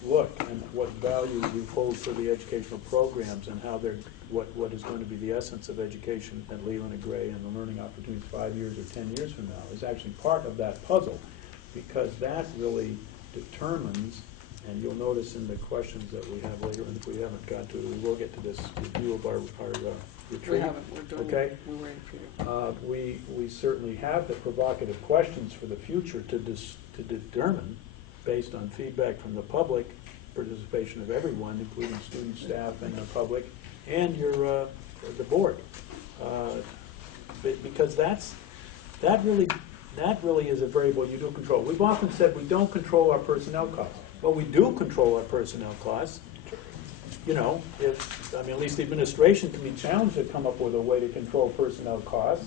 look and what value you hold for the educational programs and how they're, what is going to be the essence of education at Leland and Gray and the learning opportunities 5 years or 10 years from now is actually part of that puzzle, because that really determines, and you'll notice in the questions that we have later, and if we haven't got to it, we will get to this review of our retreat. We haven't, we're doing, Okay. we're waiting for you. We certainly have the provocative questions for the future to determine, based on feedback from the public, participation of everyone, including students, staff, and the public, and the board. Because that really is a variable you do control. We've often said we don't control our personnel costs. Well, we do control our personnel costs. You know, at least the administration can be challenged to come up with a way to control personnel costs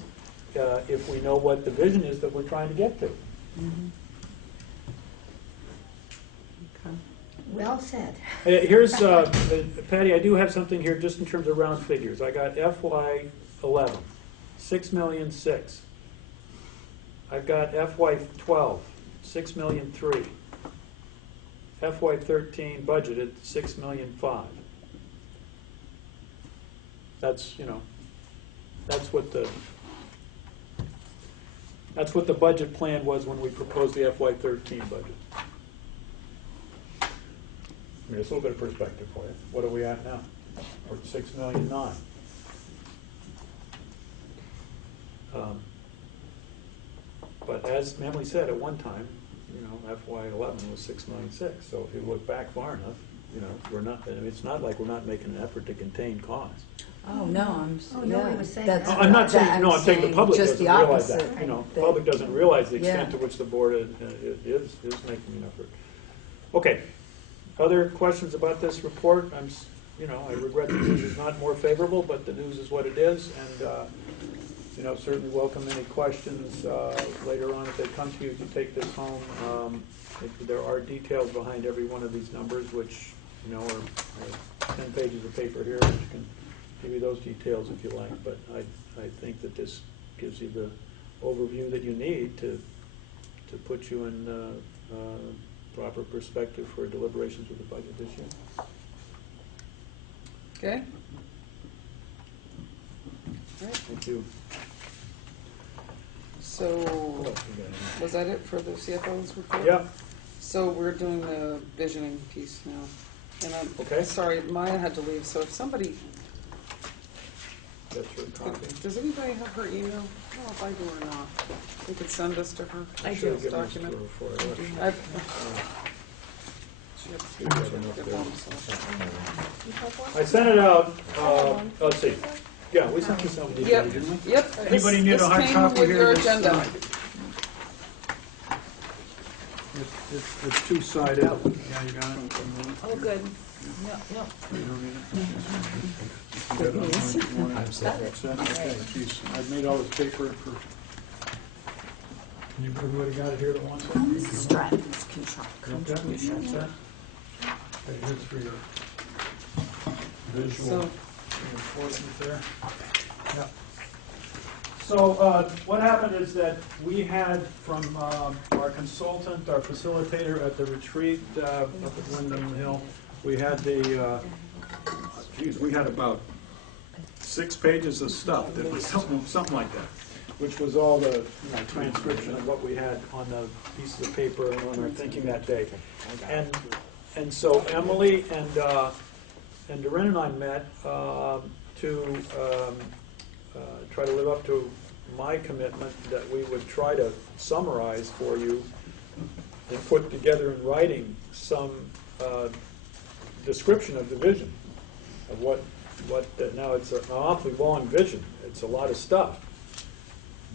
if we know what the vision is that we're trying to get to. Well said. Here's, Patty, I do have something here just in terms of round figures. I got FY11, 6,000,006. I've got FY12, 6,000,003. FY13 budgeted, 6,000,005. That's, that's what the budget plan was when we proposed the FY13 budget. I mean, it's a little bit of perspective for you. What are we at now? We're at 6,000,009. But as Emily said, at one time, FY11 was 6,000,006. So if you look back far enough, we're not. It's not like we're not making an effort to contain costs. Oh, no, nobody was saying that's- that. I'm not saying, no, I'm saying the public just doesn't the realize opposite, that. The public doesn't realize the extent Yeah. to which the board is making an effort. Okay. Other questions about this report? I regret the news is not more favorable, but the news is what it is, and certainly welcome any questions later on if they come to you. If you take this home, there are details behind every one of these numbers, which are 10 pages of paper here, which can give you those details if you like. But I think that this gives you the overview that you need to put you in proper perspective for deliberations with the budget this year. Okay? Right. Thank you. So, was that it for the CFO's report? Yeah, So we're doing the visioning piece now. And I'm Okay. sorry, Maya had to leave, so if somebody, that's your copy. does anybody have her email? I don't know if I do or not. We could send this to her. I Should have do. given this to her Document. before I left. She had to You have enough get there. home, so. I sent it out, let's see, yeah, we sent this out with you, Yep, didn't we? yep. Anybody need a hard This copy came with here? your This, agenda. It's two-sided. Yeah, you got it? Oh, good. No, no. You don't need it? You got it on this morning? Okay, geez, I've made all this paper for, everybody got it here that wants it? This is Stratton's contribution. That's it? Okay, here's for your visual So, reinforcement there. Yeah. So what happened is that we had from our consultant, our facilitator at the retreat up at Windham Hill, we had we had about 6 pages of stuff that was something like that, which was all the transcription of what we had on the pieces of paper and on our thinking that day. And so Emily and Doreen and I met to try to live up to my commitment that we would try to summarize for you and put together in writing some description of the vision of what now it's an awfully long vision. It's a lot of stuff.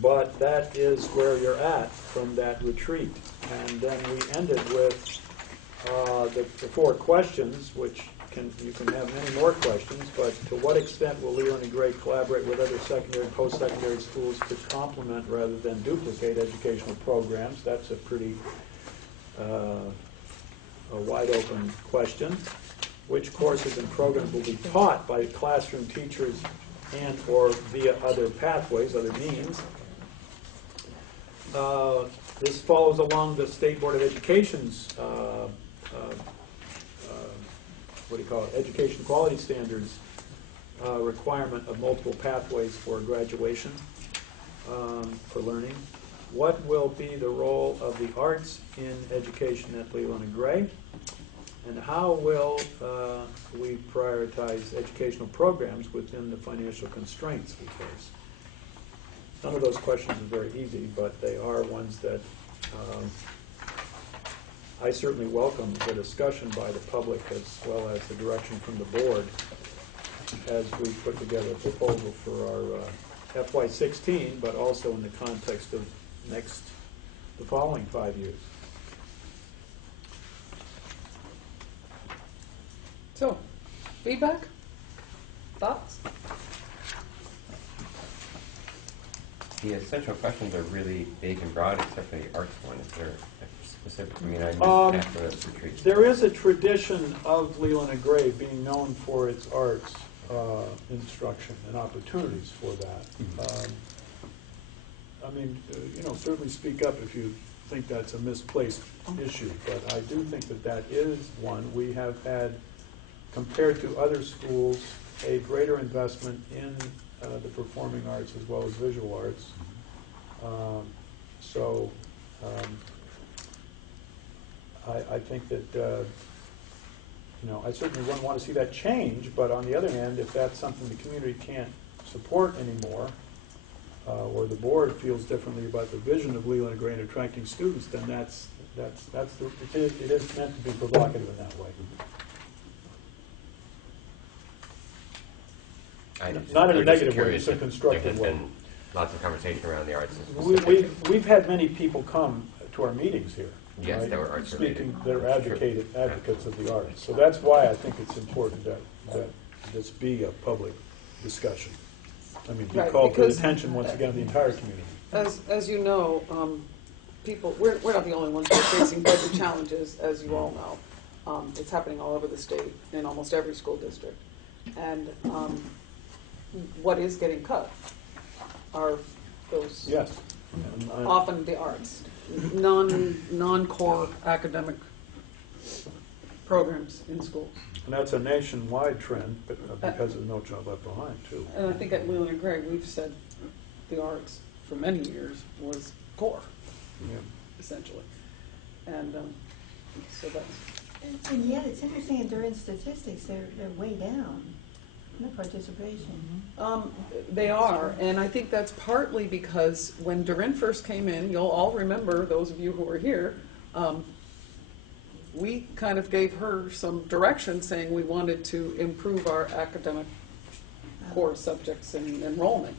But that is where you're at from that retreat. And then we ended with the 4 questions, which you can have many more questions, but to what extent will Leland and Gray collaborate with other secondary and post-secondary schools to complement rather than duplicate educational programs? That's a pretty a wide-open question. Which courses and programs will be taught by classroom teachers and or via other pathways, other means? This follows along the State Board of Education's education quality standards requirement of multiple pathways for graduation, for learning. What will be the role of the arts in education at Leland and Gray? And how will we prioritize educational programs within the financial constraints we face? None of those questions are very easy, but they are ones that I certainly welcome the discussion by the public as well as the direction from the board as we put together a proposal for our FY16, but also in the context of the following 5 years. So, feedback? Thoughts? The essential questions are really big and broad, except for the arts one. Is there a specific? I mean, I missed after those retreats. There is a tradition of Leland and Gray being known for its arts instruction and opportunities for that. I mean, certainly speak up if you think that's a misplaced issue, but I do think that that is one. We have had, compared to other schools, a greater investment in the performing arts as well as visual arts. I think that, I certainly wouldn't want to see that change, but on the other hand, if that's something the community can't support anymore, or the board feels differently about the vision of Leland and Gray in attracting students, then it is meant to be provocative in that way. Not in a negative way, it's a constructive way. There's been lots of conversation around the arts. We've had many people come to our meetings here. Yes, right? that were arts related. Speaking, that are advocates of the arts. So that's why I think it's important that this be a public discussion. I mean, be Right, called to because- attention once again of the entire community. As you know, people, we're not the only ones who are facing budget challenges, as you all know. It's happening all over the state, in almost every school district. And what is getting cut are those, Yes. often the arts, non-core academic programs in schools. And that's a nationwide trend, but because of No Child Left Behind, too. And I think at Leland and Gray, we've said the arts for many years was core, Yeah. essentially. And so that's, And yet, it's interesting, during statistics, they're way down in the participation. They are, and I think that's partly because when Doreen first came in, you'll all remember, those of you who were here, we kind of gave her some direction saying we wanted to improve our academic core subjects and enrollment.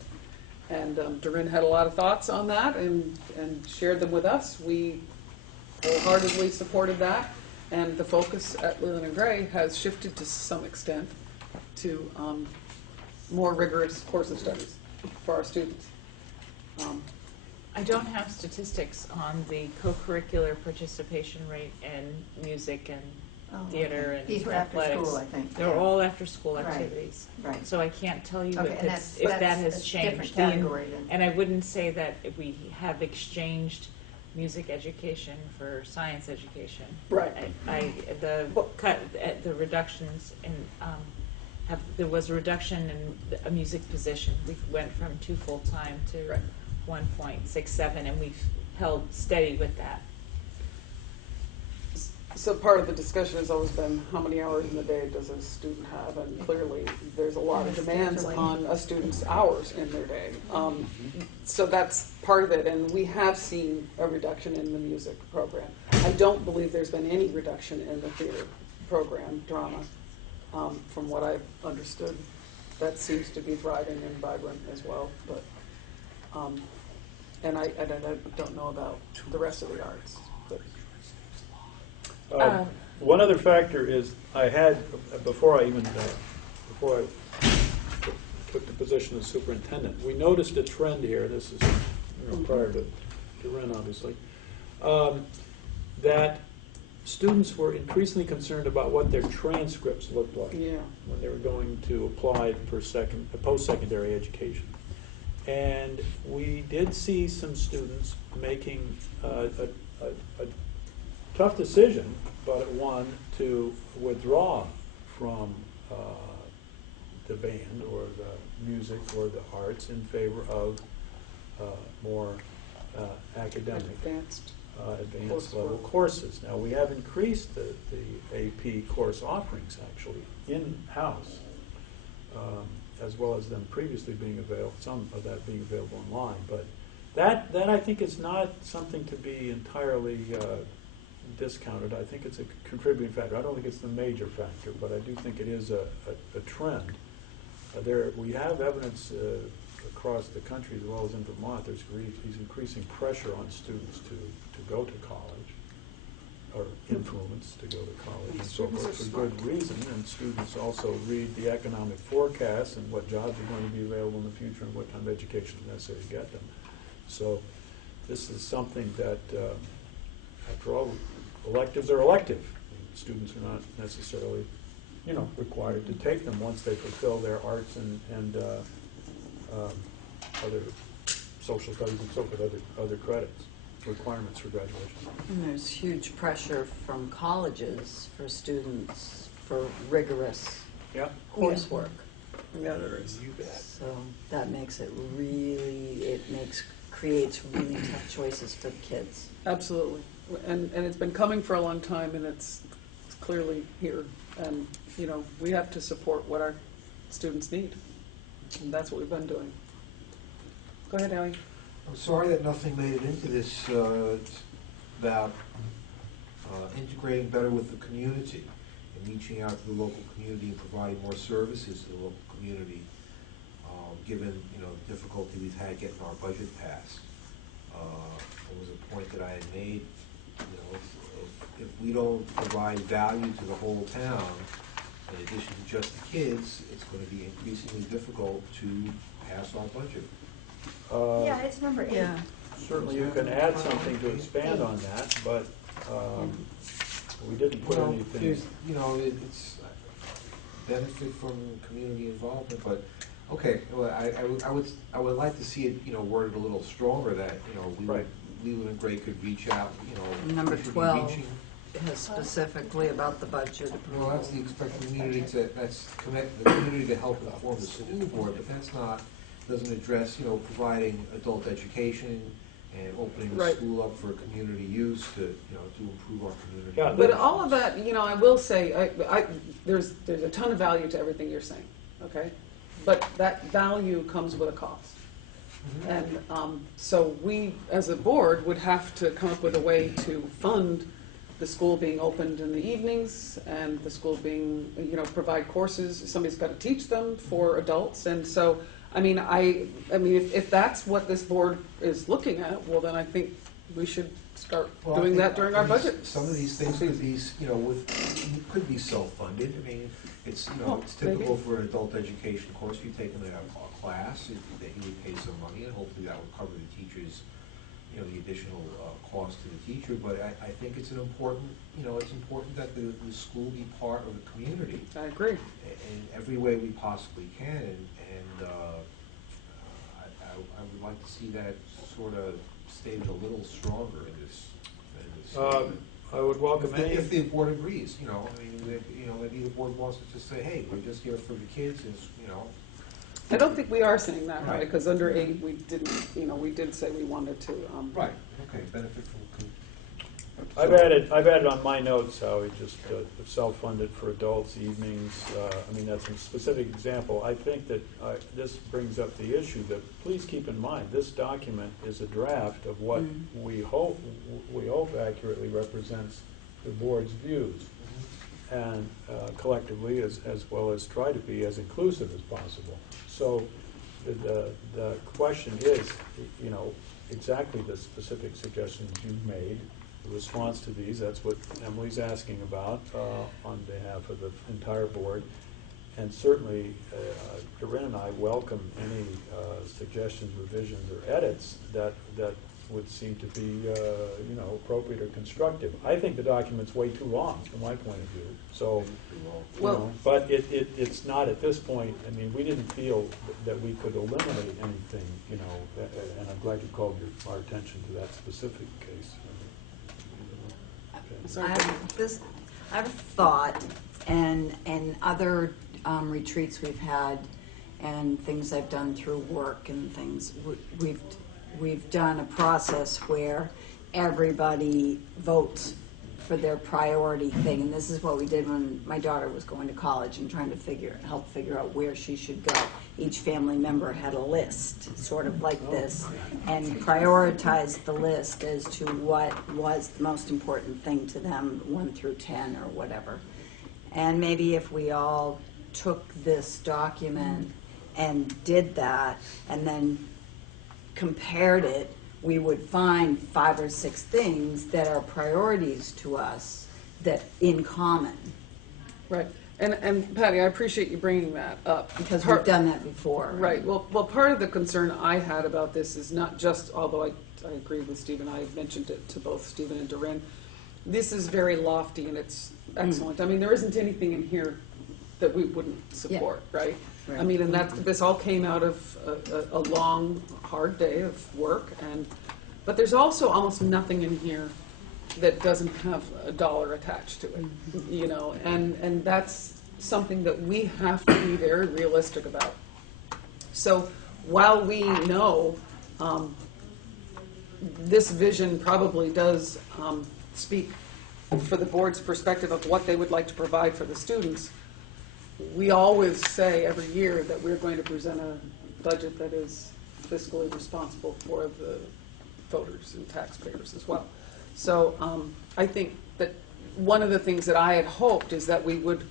And Doreen had a lot of thoughts on that and shared them with us. We wholeheartedly supported that, and the focus at Leland and Gray has shifted to some extent to more rigorous course of studies for our students. I don't have statistics on the co-curricular participation rate in music and Oh, theater okay. and These were after athletics. school, I think. They're Yeah. all after-school Right. activities. Right. So I can't tell you Okay, if and it's, that's- if that that's has a changed. different category then. And I wouldn't say that if we have exchanged music education for science education. Right. The reductions in, there was a reduction in a music position. We went from 2 full-time to Right. 1.67, and we've held steady with that. So part of the discussion has always been how many hours in the day does a student have, and clearly there's a lot of demands on a student's hours in their day. So that's part of it, and we have seen a reduction in the music program. I don't believe there's been any reduction in the theater program, drama, from what I've understood. That seems to be thriving and vibrant as well, but, and I don't know about the rest of the arts, but. One other factor is I had, before I took the position of superintendent, we noticed a trend here, this is prior to Ren, obviously, that students were increasingly concerned about what their transcripts looked like Yeah. when they were going to apply for post-secondary education. And we did see some students making a tough decision, but one to withdraw from the band or the music or the arts in favor of more academic, Advanced. advanced level courses. Now, we have increased the AP course offerings actually in-house, as well as them previously being available, some of that being available online. But that I think is not something to be entirely discounted. I think it's a contributing factor. I don't think it's the major factor, but I do think it is a trend. We have evidence across the country as well as in Vermont. There's increasing pressure on students to go to college, or influence to go to college and so forth for good reason. And students also read the economic forecasts and what jobs are going to be available in the future and what kind of education is necessary to get them. So this is something that, after all, electives are elective. Students are not necessarily, required to take them once they fulfill their arts and other social studies and so forth, other credits, requirements for graduation. And there's huge pressure from colleges for students for rigorous Yeah. coursework. Yeah, there is. You bet. So that makes it really, creates really tough choices for the kids. Absolutely. And it's been coming for a long time, and it's clearly here. And, we have to support what our students need. And that's what we've been doing. Go ahead, Howie. I'm sorry that nothing made it into this about integrating better with the community and reaching out to the local community and providing more services to the local community, given the difficulty we've had getting our budget passed. It was a point that I had made. If we don't provide value to the whole town, in addition to just the kids, it's going to be increasingly difficult to pass our budget. Yeah, it's number 8. Yeah. Certainly you can add something to expand on that, but we didn't put anything. It's benefit from community involvement, but okay. Well, I would like to see it worded a little stronger that Right. Leland and Gray could reach out. Number we should be 12. reaching- has specifically about the budget approval. Well, that's the expect community to, that's commit the community to help inform the school board, but that's not, doesn't address, you know, providing adult education and opening the Right. school up for community use to, you know, to improve our community. Yeah, But all of that, you know, I will say, there's a ton of value to everything you're saying, okay? But that value comes with a cost. And so we, as a board, would have to come up with a way to fund the school being opened in the evenings and the school being, you know, provide courses. Somebody's got to teach them for adults. And so, I mean, if that's what this board is looking at, well, then I think we should start Well, I doing think, that during I our mean, budget. Some of these things could be, you know, could be self-funded. I mean, it's, you know, Well, it's typical maybe. for an adult education course, you take them in a class, that you would pay some money, and hopefully that would cover the teacher's, you know, the additional cost to the teacher. But I think it's an important, you know, it's important that the school be part of the community I agree. in every way we possibly can, and I would like to see that sort of stated a little stronger in this. I would welcome any. If the board agrees, you know, I mean, you know, maybe the board wants to just say, hey, we're just here for the kids, and, you know. I don't think we are saying that, right? Right. Because under 8, we didn't, you know, we did say we wanted to. Right, okay, benefit from. I've added on my notes, Howie, just self-funded for adults, evenings. I mean, that's a specific example. I think that this brings up the issue that, please keep in mind, this document is a draft of what we hope accurately represents the board's views, and collectively, as well as try to be as inclusive as possible. So the question is, you know, exactly the specific suggestions you've made. The response to these, that's what Emily's asking about on behalf of the entire board. And certainly, Corinne and I welcome any suggestions, revisions, or edits that would seem to be, you know, appropriate or constructive. I think the document's way too long, from my point of view. So, you know, but it's not at this point. I mean, we didn't feel that we could eliminate anything, you know, and I'm glad you called our attention to that specific case. Sorry. I have a thought, and other retreats we've had, and things I've done through work and things, we've done a process where everybody votes for their priority thing, and this is what we did when my daughter was going to college and trying to help figure out where she should go. Each family member had a list, sort of like this, and prioritized the list as to what was the most important thing to them, 1 through 10 or whatever. And maybe if we all took this document and did that, and then compared it, we would find 5 or 6 things that are priorities to us that in common, Right. And Patty, I appreciate you bringing that up. because we've done that before. Right. Well, part of the concern I had about this is not just, although I agree with Stephen, I mentioned it to both Stephen and Doreen, this is very lofty and it's excellent. I mean, there isn't anything in here that we wouldn't support, right? Right. I mean, and this all came out of a long, hard day of work, but there's also almost nothing in here that doesn't have a dollar attached to it, you know, and that's something that we have to be very realistic about. So while we know this vision probably does speak for the board's perspective of what they would like to provide for the students, we always say every year that we're going to present a budget that is fiscally responsible for the voters and taxpayers as well. So I think that one of the things that I had hoped is that we would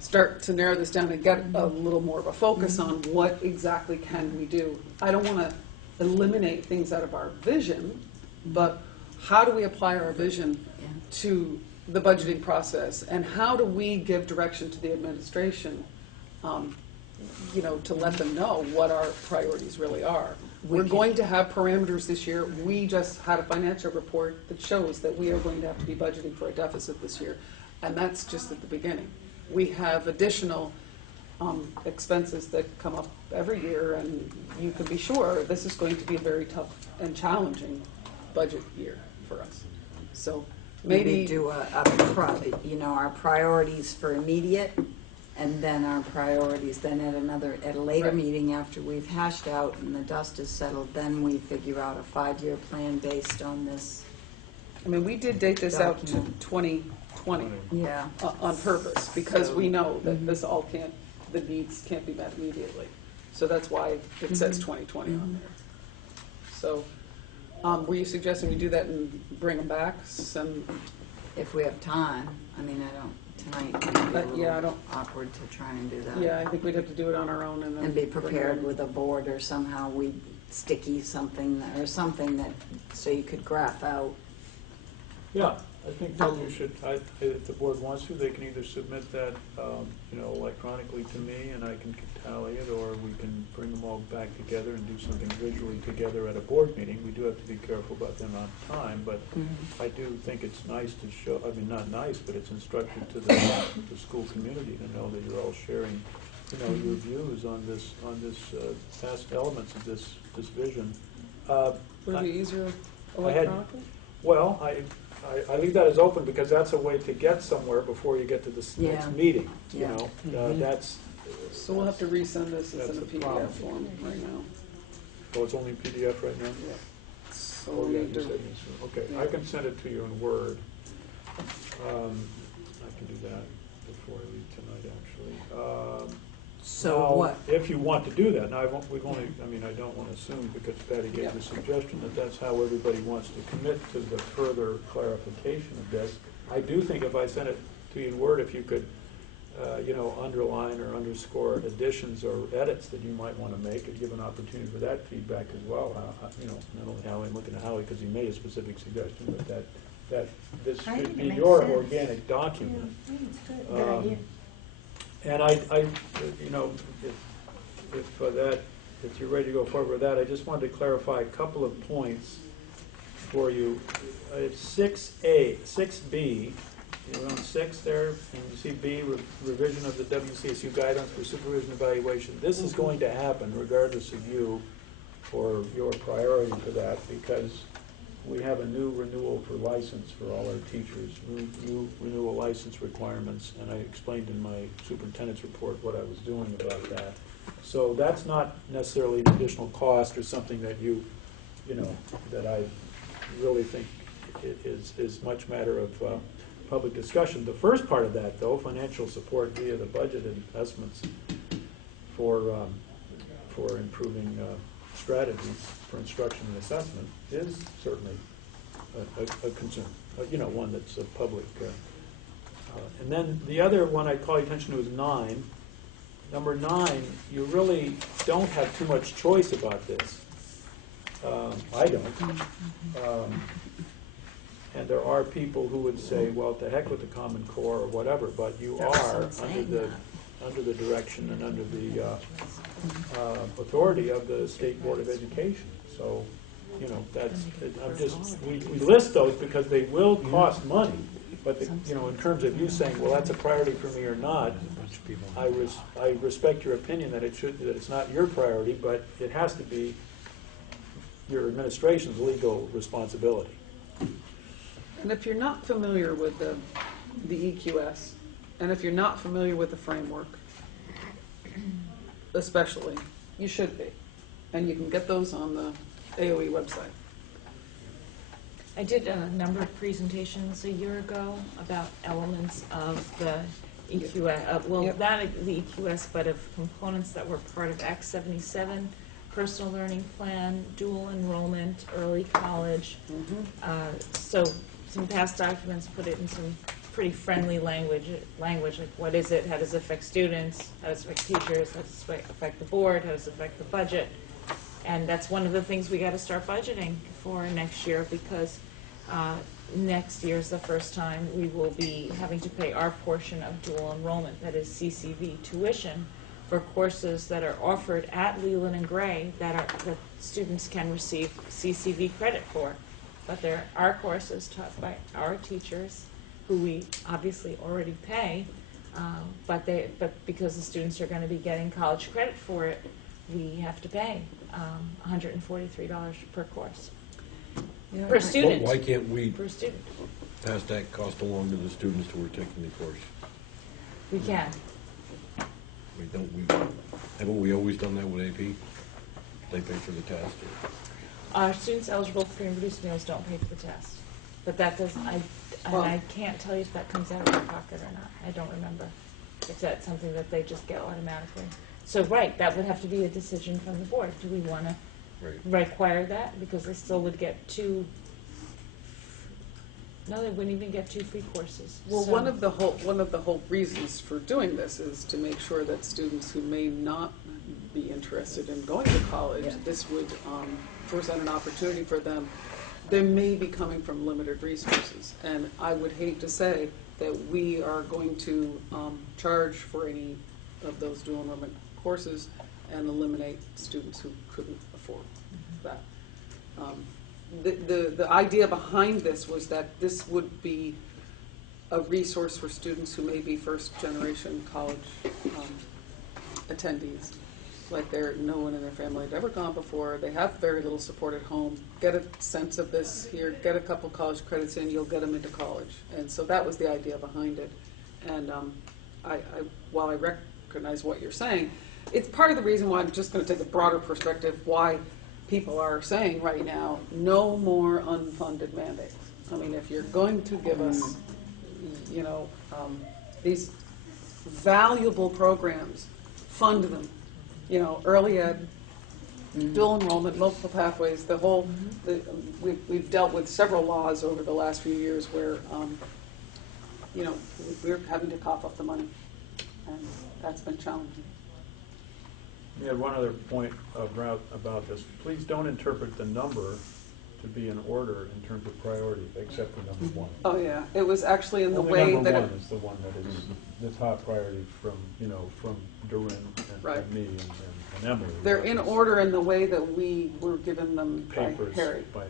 start to narrow this down and get a little more of a focus on what exactly can we do. I don't want to eliminate things out of our vision, but how do we apply our vision to the budgeting process, and how do we give direction to the administration, you know, to let them know what our priorities really are. We're going to have parameters this year. We just had a financial report that shows that we are going to have to be budgeting for a deficit this year, and that's just at the beginning. We have additional expenses that come up every year, and you can be sure this is going to be a very tough and challenging budget year for us. So maybe do our priorities for immediate, and then our priorities, then at a later Right. meeting after we've hashed out and the dust is settled, then we figure out a 5-year plan based on this. I mean, we did date this out to Document. 2020 Yeah. on purpose, because So- we know that Mhm. this all can't, the needs can't be met immediately. So that's why it says Mhm. 2020 on Mhm. there. So, were you suggesting we do that and bring them back, send, If we have time. I mean, I don't, tonight might be a But, yeah, I little don't- awkward to try and do that. yeah, I think we'd have to do it on our own and then. And be bring prepared them. with a board or somehow we sticky something or something that, so you could graph out. Yeah, I think that you should, if the board wants to, they can either submit that, electronically to me and I can tally it, or we can bring them all back together and do something visually together at a board meeting. We do have to be careful about the amount of time, but I do think it's nice to show, I mean, not nice, but it's instructive to the school community to know that you're all sharing, your views on this, past elements of this vision. Would it be easier I had- electronically? Well, I leave that as open because that's a way to get somewhere before you get to this next Yeah. meeting, Yeah. That's, So we'll have to resend this as That's in a the PDF problem. form right now. oh, it's only PDF right now? So Oh, we'll yeah, need you to, said you said- okay, yeah. I can send it to you in Word. I can do that before I leave tonight, actually. So Now, what? if you want to do that, now, we've only, I don't want to assume, because Patty gave Yeah. the suggestion that that's how everybody wants to commit to the further clarification of this. I do think if I sent it to you in Word, if you could, underline or underscore additions or edits that you might want to make, and give an opportunity for that feedback as well. Not only Howie, I'm looking at Howie because he made a specific suggestion, but that this I should think be it makes your sense. organic Yeah, document. I think it's good. Good idea. And if you're ready to go forward with that, I just wanted to clarify a couple of points for you. It's 6B, you're on 6 there, and you see B, revision of the WCSU guidelines for supervision evaluation. This is going to happen regardless of you or your priority for that, because we have a new renewal for license for all our teachers, new renewal license requirements, and I explained in my superintendent's report what I was doing about that. So that's not necessarily an additional cost or something that that I really think is much matter of public discussion. The first part of that, though, financial support via the budget investments for improving strategies for instruction and assessment, is certainly a concern, one that's a public. And then the other one I'd call your attention to is 9. Number 9, you really don't have too much choice about this. I don't. And there are people who would say, well, to heck with the Common Core or whatever, but you There's are some saying under the direction and under the authority of the State Board of Education. So, we list those because they will cost money, but, in terms of you saying, well, that's a priority for me or not, I respect your opinion that it's not your priority, but it has to be your administration's legal responsibility. And if you're not familiar with the EQS, and if you're not familiar with the framework, especially, you should be. And you can get those on the AOE website. I did a number of presentations a year ago about elements of the EQS, Yep. not of the EQS, but of components that were part of Act 77, personal learning plan, dual enrollment, early college. So some past documents put it in some pretty friendly language, like what is it, how does it affect students, how does it affect teachers, how does it affect the board, how does it affect the budget. And that's one of the things we got to start budgeting for next year, because next year is the first time we will be having to pay our portion of dual enrollment, that is CCV tuition, for courses that are offered at Leland and Gray that students can receive CCV credit for. But they're our courses taught by our teachers, who we obviously already pay, but because the students are going to be getting college credit for it, we have to pay $143 per course. Per student. Why can't we Per student. pass that cost along to the students who are taking the course? We can. Haven't we always done that with AP? They pay for the test? Students eligible for free and reduced meals don't pay for the test. But that doesn't, Well- I can't tell you if that comes out of their pocket or not. I don't remember if that's something that they just get automatically. So, right, that would have to be a decision from the board. Do we want to Right. require that? Because they still would get no, they wouldn't even get 2 free courses. Well, So- one of the whole reasons for doing this is to make sure that students who may not be interested in going to college, Yeah. this would present an opportunity for them. They may be coming from limited resources, and I would hate to say that we are going to charge for any of those dual enrollment courses and eliminate students who couldn't afford that. The idea behind this was that this would be a resource for students who may be first-generation college attendees. Like no one in their family had ever gone before, they have very little support at home, get a sense of this here, get a couple college credits in, you'll get them into college. And so that was the idea behind it. And while I recognize what you're saying, it's part of the reason why I'm just going to take a broader perspective, why people are saying right now, no more unfunded mandates. I mean, if you're going to give us, these valuable programs, fund them. Early ed, dual enrollment, multiple pathways, we've dealt with several laws over the last few years where, we're having to cough up the money, and that's been challenging. Yeah, one other point about this. Please don't interpret the number to be in order in terms of priority, except for number 1. Oh, yeah, it was actually in the Only way number that. 1 is the one that is the top priority from Durin Right. and me and Emily. They're in order in the way that we were given them by Papers. Harry, Right.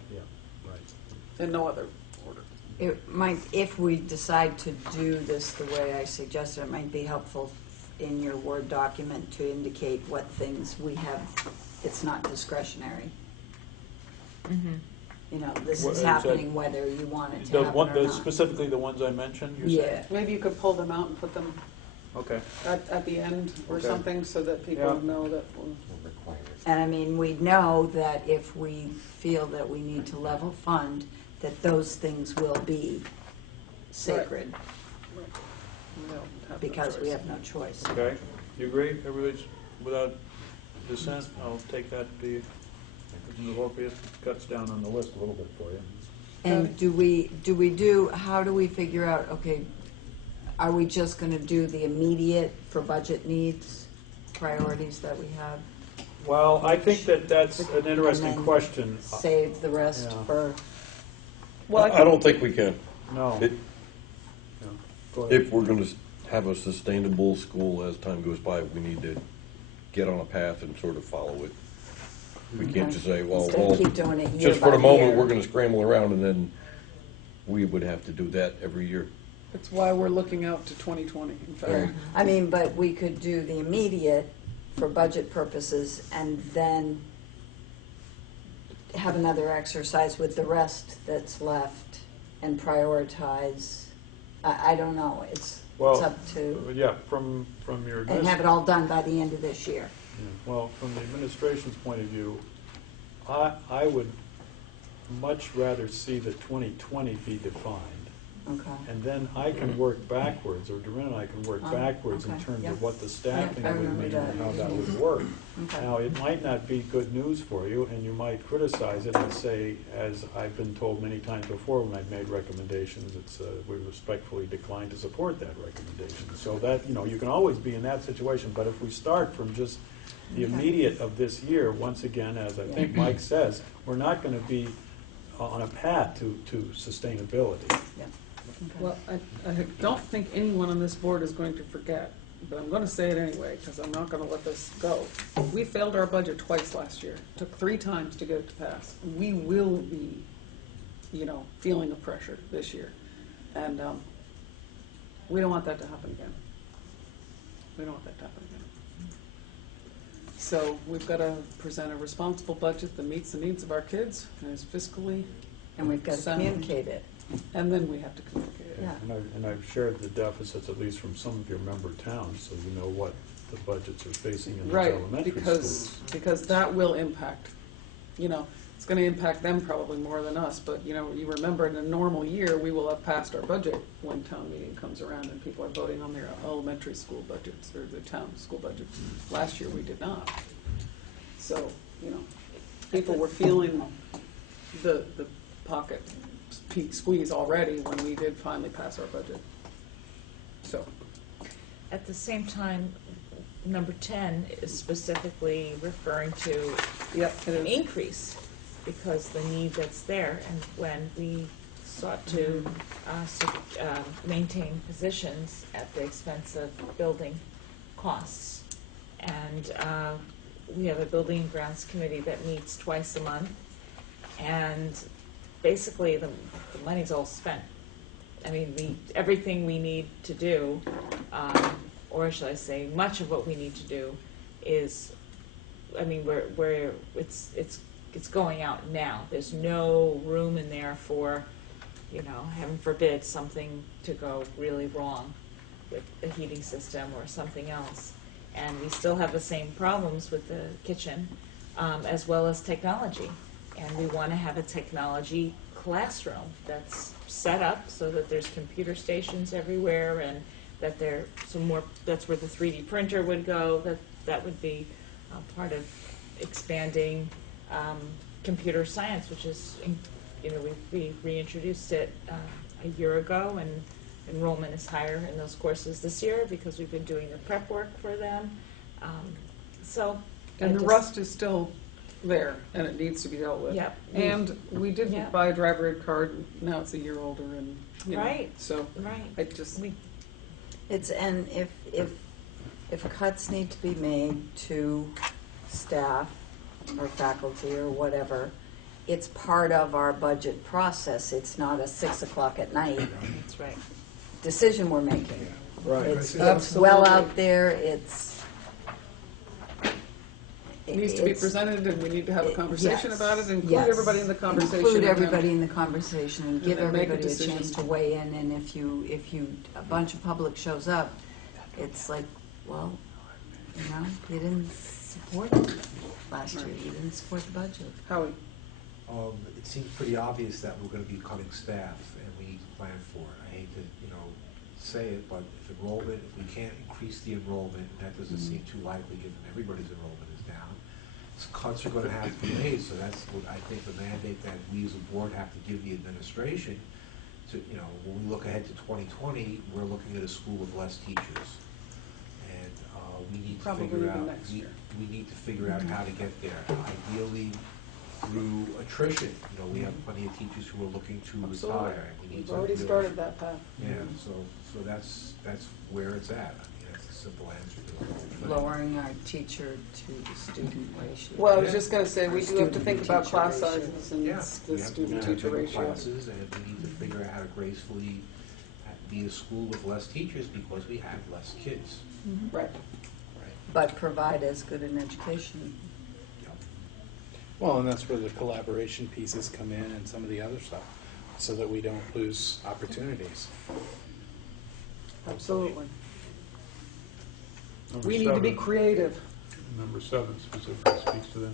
in no other order. It might, if we decide to do this the way I suggested, it might be helpful in your Word document to indicate what things we have, it's not discretionary. This What is is that? happening whether you want it to happen or not. Specifically the ones I mentioned, you're saying? Yeah, Maybe you could pull them out and put them Okay. at the end or Okay. something so that people Yeah. know that. and I mean, we know that if we feel that we need to level fund, that those things will be sacred, We don't have no because we choice. have no choice. Okay. You agree? Everybody's without dissent? I'll take that to be, it cuts down on the list a little bit for you. And how do we figure out, okay, are we just gonna do the immediate for budget needs, priorities that we have? Well, I think that's an interesting And then question. Save the rest Yeah. for, Well, I don't think we can. No. It- No. Go ahead. If we're gonna have a sustainable school as time goes by, we need to get on a path and sort of follow it. We can't just say, well, instead of keep doing it year just for by the moment, year. we're gonna scramble around, and then we would have to do that every year. That's why we're looking out to 2020, in fact. Right. I mean, but we could do the immediate for budget purposes and then have another exercise with the rest that's left and prioritize. I don't know, it's Well, up to, Yeah, from your. and have it all done by the end of this year. Yeah, well, from the administration's point of view, I would much rather see the 2020 be defined. Okay. And then I can work backwards, or Doreen and I can work backwards in okay, terms yeah. of what the staffing Yeah, I would remember mean that. and how that would work. Okay. Now, it might not be good news for you, and you might criticize it and say, as I've been told many times before when I've made recommendations, we respectfully decline to support that recommendation. So that, you can always be in that situation, but if we start from just the immediate of this year, once again, as I think Mike says, we're not going to be on a path to sustainability. Yeah. Okay. Well, I don't think anyone on this board is going to forget, but I'm going to say it anyway, because I'm not going to let this go. We failed our budget twice last year. It took 3 times to get it to pass. We will be, feeling the pressure this year. And we don't want that to happen again. We don't want that to happen again. So we've got to present a responsible budget that meets the needs of our kids and is fiscally And we've got to sound. communicate it. and then we have to communicate it. Yeah. And I've shared the deficits, at least from some of your member towns, so you know what the budgets are facing in those Right, elementary schools. because that will impact, it's gonna impact them probably more than us, but, you remember in a normal year, we will have passed our budget when town meeting comes around and people are voting on their elementary school budgets or their town school budgets. Last year, we did not. So, people were feeling the pocket squeeze already when we did finally pass our budget. So, At the same time, number 10 is specifically referring to yep, it an is. increase because the need that's there. And when we sought to maintain positions at the expense of building costs. And we have a building and grounds committee that meets twice a month. And basically, the money's all spent. I mean, everything we need to do, or should I say, much of what we need to do is, I mean, it's going out now. There's no room in there for, heaven forbid, something to go really wrong with the heating system or something else. And we still have the same problems with the kitchen, as well as technology. And we want to have a technology classroom that's set up so that there's computer stations everywhere and that that's where the 3D printer would go. That would be part of expanding computer science, which is, we reintroduced it a year ago, and enrollment is higher in those courses this year because we've been doing the prep work for them. And the rust is still there, and it needs to be dealt with. Yep. And we did Yep. buy a driver ed card, now it's a year older, and, Right. so Right. I just, And if cuts need to be made to staff or faculty or whatever, it's part of our budget process. It's not a 6 o'clock at night That's right. decision we're making. Right. It's Absolutely. well out there, it needs to be it's- presented, and we need to have a conversation yes, about it, include yes. everybody in the conversation. Include and then- everybody in the conversation and give then make a everybody a decision. chance to weigh in, and if a bunch of public shows up, it's like, well, you didn't support it last year, you didn't support the budget. Howie, It seems pretty obvious that we're gonna be cutting staff, and we need to plan for it. I hate to, say it, but if we can't increase the enrollment, and that doesn't seem too likely given everybody's enrollment is down, cuts are gonna have to be made, so that's what I think the mandate that we as a board have to give the administration to, when we look ahead to 2020, we're looking at a school with less teachers. And we need to Probably figure even out, next year. we need to figure out how to get there, ideally through attrition. We have plenty of teachers who are looking to Absolutely. retire. And we need we've to already really- started that path. Yeah, so that's where it's at. I mean, that's a simple answer to the whole thing. Lowering our teacher to student ratio. Well, I was just gonna say, we Our do have to student think about teacher class ratio. sizes and Yeah, the we have to student-teacher bigger ratio. classes, and we need to figure out how to gracefully be a school with less teachers because we have less kids. Right. But provide as good an education. Well, and that's where the collaboration pieces come in and some of the other stuff, so that we don't lose opportunities. Absolutely. Number We need to be 7. creative. Number 7 specifically speaks to that.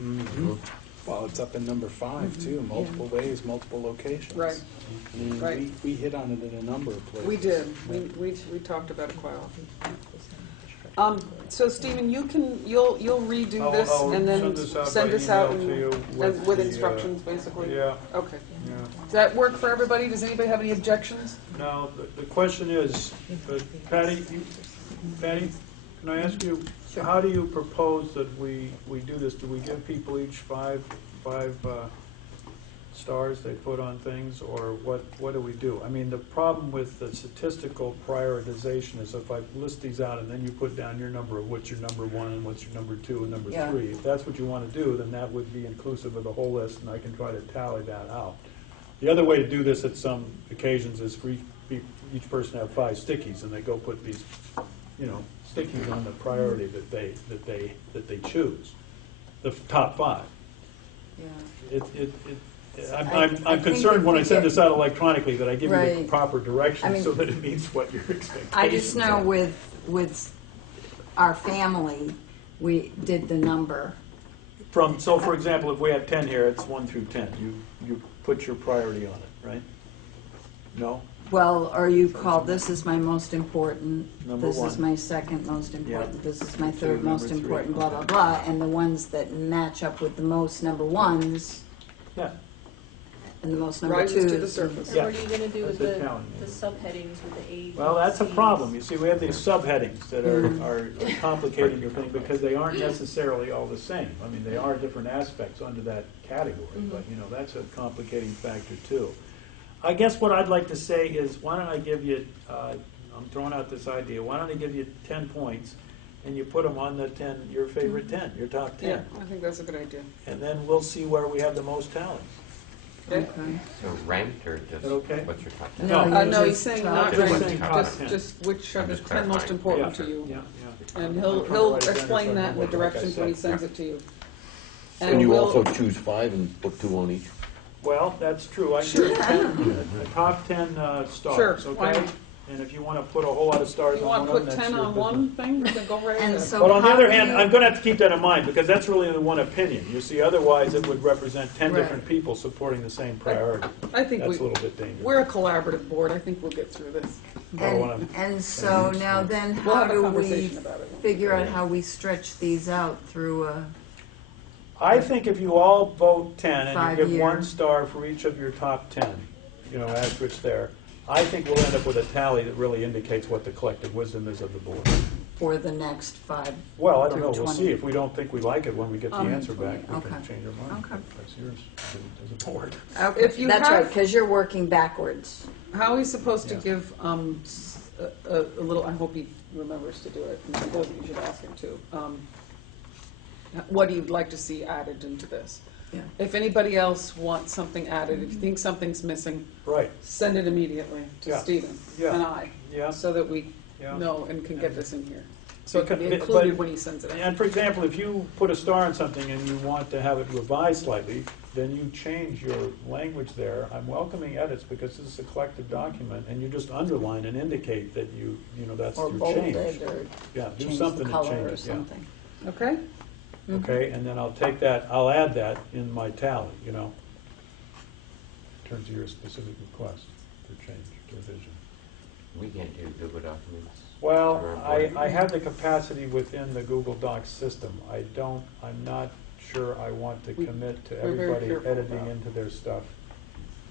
Mhm. Well, it's up in number 5 too, multiple days, multiple locations. Right. I mean, Right. we hit on it in a number of places. We did, we talked about it quite often. So Stephen, you'll redo this I'll and then send this out send by us out email to you and with with the, instructions, basically? Yeah, Okay. yeah. Does that work for everybody? Does anybody have any objections? Now, the question is, Patty, can I ask you, Sure. how do you propose that we do this? Do we give people each five stars they put on things, or what do we do? I mean, the problem with the statistical prioritization is if I list these out and then you put down your number of what's your number 1 and what's your number 2 and number Yeah. 3. If that's what you want to do, then that would be inclusive of the whole list, and I can try to tally that out. The other way to do this at some occasions is for each person have 5 stickies, and they go put these, stickies on the priority that they choose, the top 5. Yeah. I'm think concerned if when we I send get- this out electronically that I give you the Right. proper I direction mean, so that it meets what your expectations I just know are. with our family, we did the number. So for example, if we have 10 here, it's 1 through 10. You put your priority on it, right? No? Well, or you call, this is my most important, Number this is one. my second most important, this is my Two, third most number three. important, blah, blah, Okay. blah. And the ones that match up with the most number ones Yeah. and the most number Rises to the twos. surface. And Yeah. what are you gonna do with That's the, it, Callan. the subheadings with the A, B, Well, that's a Cs? problem. You see, we have these subheadings that are complicating your thing because they aren't necessarily all the same. I mean, they are different aspects under that category, but you know, that's a complicating factor too. I guess what I'd like to say is, why don't I give you, I'm throwing out this idea, why don't I give you 10 points and you put them on the 10, your favorite 10, your top 10. Yeah, I think that's a good idea. And then we'll see where we have the most talent. Okay. So ranked or just, Okay. what's your top No, 10? you No, he's just saying top not Just ranked, saying top just, 10. just which are I'm the just 10 most clarifying. important to you. Yeah, yeah. And I'm he'll trying to write it down explain so I that in the remember, like I directions when he said. sends it to you. And you we'll- also choose 5 and put 2 on each. Well, that's true. I give 10, the top 10 stars, Sure, why okay? not? And if you want to put a whole lot of stars You on want one to of them, put that's 10 your on business. one thing, then go right And ahead. so But on the how other do hand, you- I'm going to have to keep that in mind, because that's really the one opinion. You see, otherwise it would represent 10 Right. different people supporting the same priority. I think That's a little bit dangerous. we're a collaborative board. I think we'll get through this. Well, what I'm- And so now then, We'll how have a do we conversation about it. figure out how we stretch these out through a, I think if you all vote 10 and you 5 give year. 1 star for each of your top 10, you know, asterisk there, I think we'll end up with a tally that really indicates what the collective wisdom is of the board. for the next 5? Well, I don't know, Through we'll 20. see. If we don't think we like it when we get the answer back, we okay. can change our mind. Okay. That's yours as a board. If you That's right, have, because you're working backwards. how he's supposed to Yeah. give a little, I hope he remembers to do it, and if he doesn't, you should ask him to. What you'd like to see added into this. Yeah. If anybody else wants something added, if you think something's missing, Right, send it immediately to Yeah. Stephen Yeah. and I, yeah. so that we Yeah. know and can get this in here. So it can be Because- included but- when he sends it out. And for example, if you put a star on something and you want to have it revised slightly, then you change your language there. I'm welcoming edits because this is a collective document, and you just underline and indicate that you know, that's Or your bold change. it, or Yeah, do change something the that color or changes, yeah. something. Okay? Okay, and then I'll take that, I'll add that in my tally, you know, in terms of your specific request for change, to revision. We can't do Google documents. Well, for our board. I have the capacity within the Google Docs system. I'm not sure I want to commit to We're very everybody careful editing about it. into their stuff.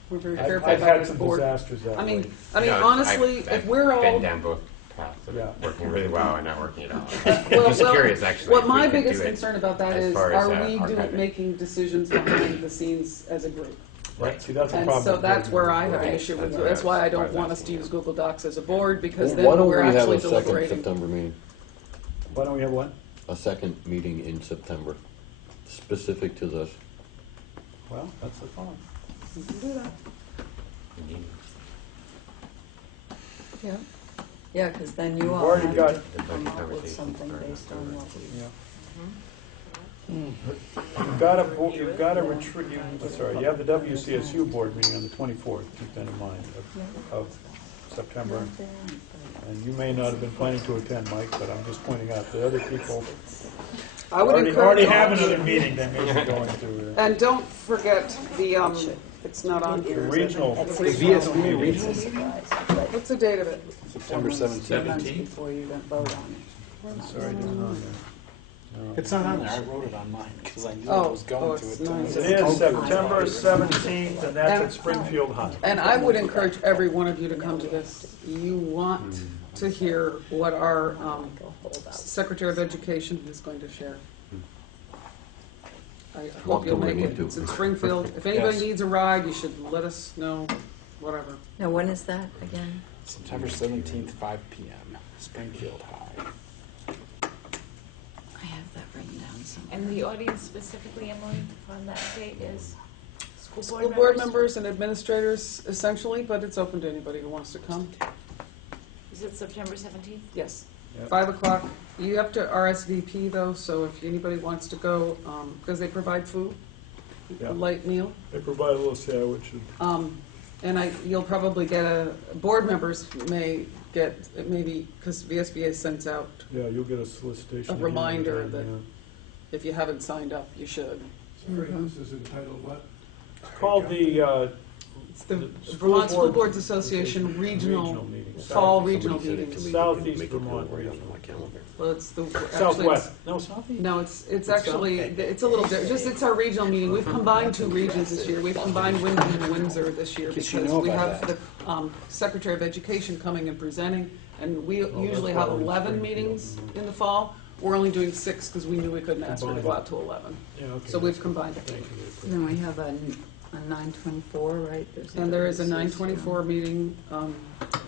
We're very I've careful I've about had this some board. disasters that I way. mean, No, honestly, I've if we're all. been down both paths of Yeah. working really well and not working at all. Well, Just curious, actually. What if we my could do biggest it concern about that as is, far as, are we archiving. making decisions behind the scenes as a group? Right, see, that's a And problem. so with that's board where I members. have an Right. issue with That's it. what That's I why I was don't want us to asking. use Google Docs as a board, because Why then don't we're we have actually a second deliberating. September meeting? Why don't we have one? A second meeting in September, specific to this. Well, that's the thought. We can do that. Indeed. Yeah. Yeah, because then you We've all already have got- to The budget come up with conversations something are based on what we. Yeah. Mm-hmm. You've got to retreat, you have the WCSU board meeting on the 24th, keep that in mind, of September. And you may not have been planning to attend, Mike, but I'm just pointing out the other people I would already encourage all have of you. another meeting they may be going to. And don't forget the, it's not on The here. is it? regional, The VSBA regional What's the date of it? September 17th. 17th. Before you vote on it. sorry, it's not on there. No. It's not on there, I wrote it on mine, because I knew I Oh, was going to it's it. nice. It is September 17th, and that's at Springfield High. And I would encourage every one of you to come to this. You want to hear what our Secretary of Education is going to share. I hope you'll make it. It's in Springfield. If anybody Yes. needs a ride, you should let us know, whatever. Now, when is that again? September 17th, 5 p.m., Springfield High. I have that written down somewhere. And the audience specifically, Emily, on that date is school School board board members? members and administrators essentially, but it's open to anybody who wants to come. Is it September 17th? Yes. Yep. 5 o'clock. You have to RSVP though, so if anybody wants to go, because they provide food, Yeah. a light meal. They provide a little sandwich and. And you'll probably get board members may get, maybe, because VSBA sends out, Yeah, you'll get a solicitation. A again, reminder yeah. that- if you haven't signed up, you should. This is entitled what? It's called the, It's the The Vermont School School Board Boards Association Regional meeting. Fall Somebody regional said it to meetings. me. Southeast Make it go Vermont. right on my calendar. Well, it's the, actually, Southwest. it's, No, southeast. no, it's actually, it's a little, just, it's our regional meeting. We've combined two regions this year. We've combined Wyndham and Windsor this year Guess because you know we about have the Secretary of Education coming and presenting, and we usually have why we're in 11 Springfield. meetings in the fall. We're only doing 6 because we knew we couldn't ask her to go out to 11. Yeah, okay. So we've combined it. Thank you. Then we have a 924, right? There's And there is a another 924 meeting,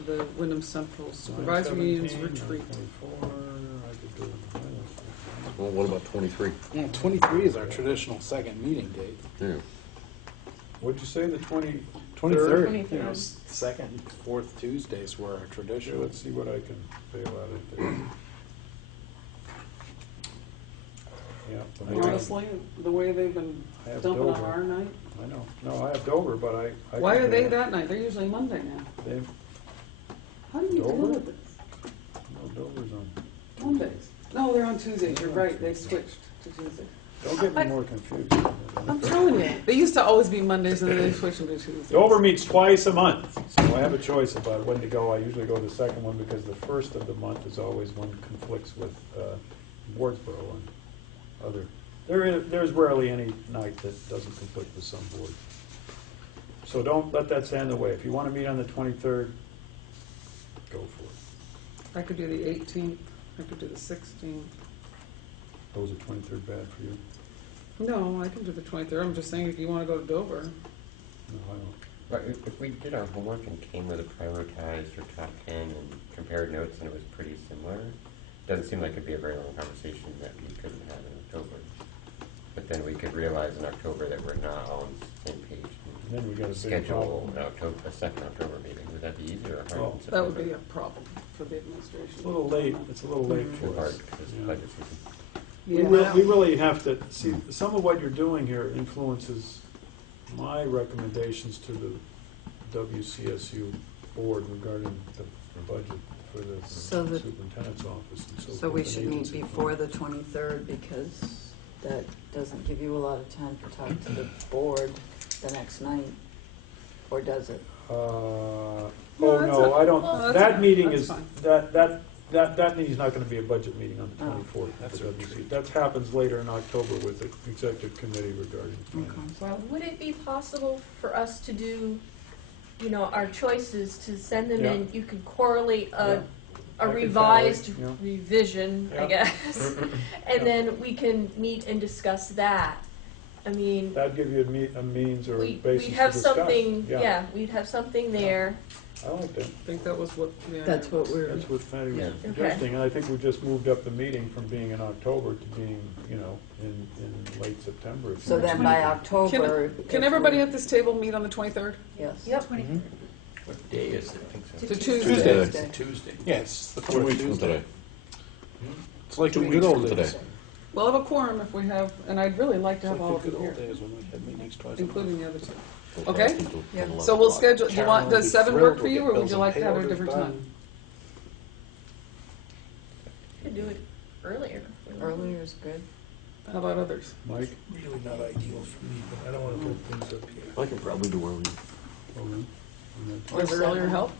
the Wyndham Central Supervisory Union's 9/17, retreat. 9/24, I could do it. Well, what about 23? Yeah, 23 is our traditional second meeting date. Yeah. What'd you say, the 23rd? 23rd, you know, second and fourth Tuesdays were our Yeah, traditional. let's see what I can bail out at there. Yeah. but maybe- Honestly, the way they've been I have dumping on Dover. our night. I know. No, I have Dover, but I. Why can are do they it. that night? They're usually Monday now. They, How do you deal Dover? with this? no, Dover's on. Mondays. No, they're on Tuesdays. You're right. They've switched to Tuesdays. Don't get me more confused. I'm telling you. They used to always be Mondays and then they switched them to Tuesdays. Dover meets twice a month, so I have a choice about when to go. I usually go to the second one because the first of the month is always one conflicts with Wardsboro and other. There's rarely any night that doesn't conflict with some board. So don't let that stand in the way. If you want to meet on the 23rd, go for it. I could do the 18th. I could do the 16th. Those are 23rd bad for you? No, I can do the 23rd. I'm just saying if you want to go to Dover. No, I don't. But if we did our homework and came with a prioritized or top 10 and compared notes and it was pretty similar, it doesn't seem like it'd be a very long conversation that we couldn't have in October. But then we could realize in October that we're not all on the same page. And then we got a big Schedule problem. a second October meeting. Would that be easier or harder? Well, in That would be September? a problem for the administration. It's a little late. It's a little late Too for hard us. because it's Yeah. budget season. Yeah. We really have to, see, some of what you're doing here influences my recommendations to the WCSU board regarding the budget for the So the- superintendent's office and so forth. So we and should meet agency before funds. the 23rd because that doesn't give you a lot of time to talk to the board the next night, or does it? Oh, that's no, a- I don't, well, that's that fine. meeting That's is, fine. that meeting's not gonna be a budget meeting on the Oh. 24th. That's WC. That happens later in October with the executive committee regarding finance. Okay. Would it be possible for us to do, you know, our choices, to send them Yeah. in, you could correlate Yeah. a I can revised tally, yeah. revision, I Yeah. guess, and then we can meet and discuss that. I mean, That'd give you a means or a we'd basis to have discuss. something, yeah, we'd have something there. I like that. I think that was what. Yeah, That's what we're, That's what Patty was Yeah. suggesting, and I think we just moved up the meeting from being in October to being, you know, in late September. if so you then want. by October. Can if everybody we- at this table meet on the 23rd? Yes. Yep. Mhm. What day is it? It's a Tuesday. Tuesday. It's a Tuesday. Yeah, it's the Two fourth weeks from Tuesday. today. It's like 2 the weeks good old from days. today. We'll have a quorum if we have, and I'd really like to It's have like all the of good you old here, days when we had meetings twice a month. including the other two. Don't Okay. last until Yeah. 10, So we'll 11 o'clock. schedule, do you want, Karen will does be 7 thrilled work for we'll you, get or would bills you and like to pay have a orders different done. time? Could do it earlier. Earlier is good. How about others? Mike? Really not ideal for me, but I don't want to put things up here. I can probably do early. Oh, really? Does earlier help?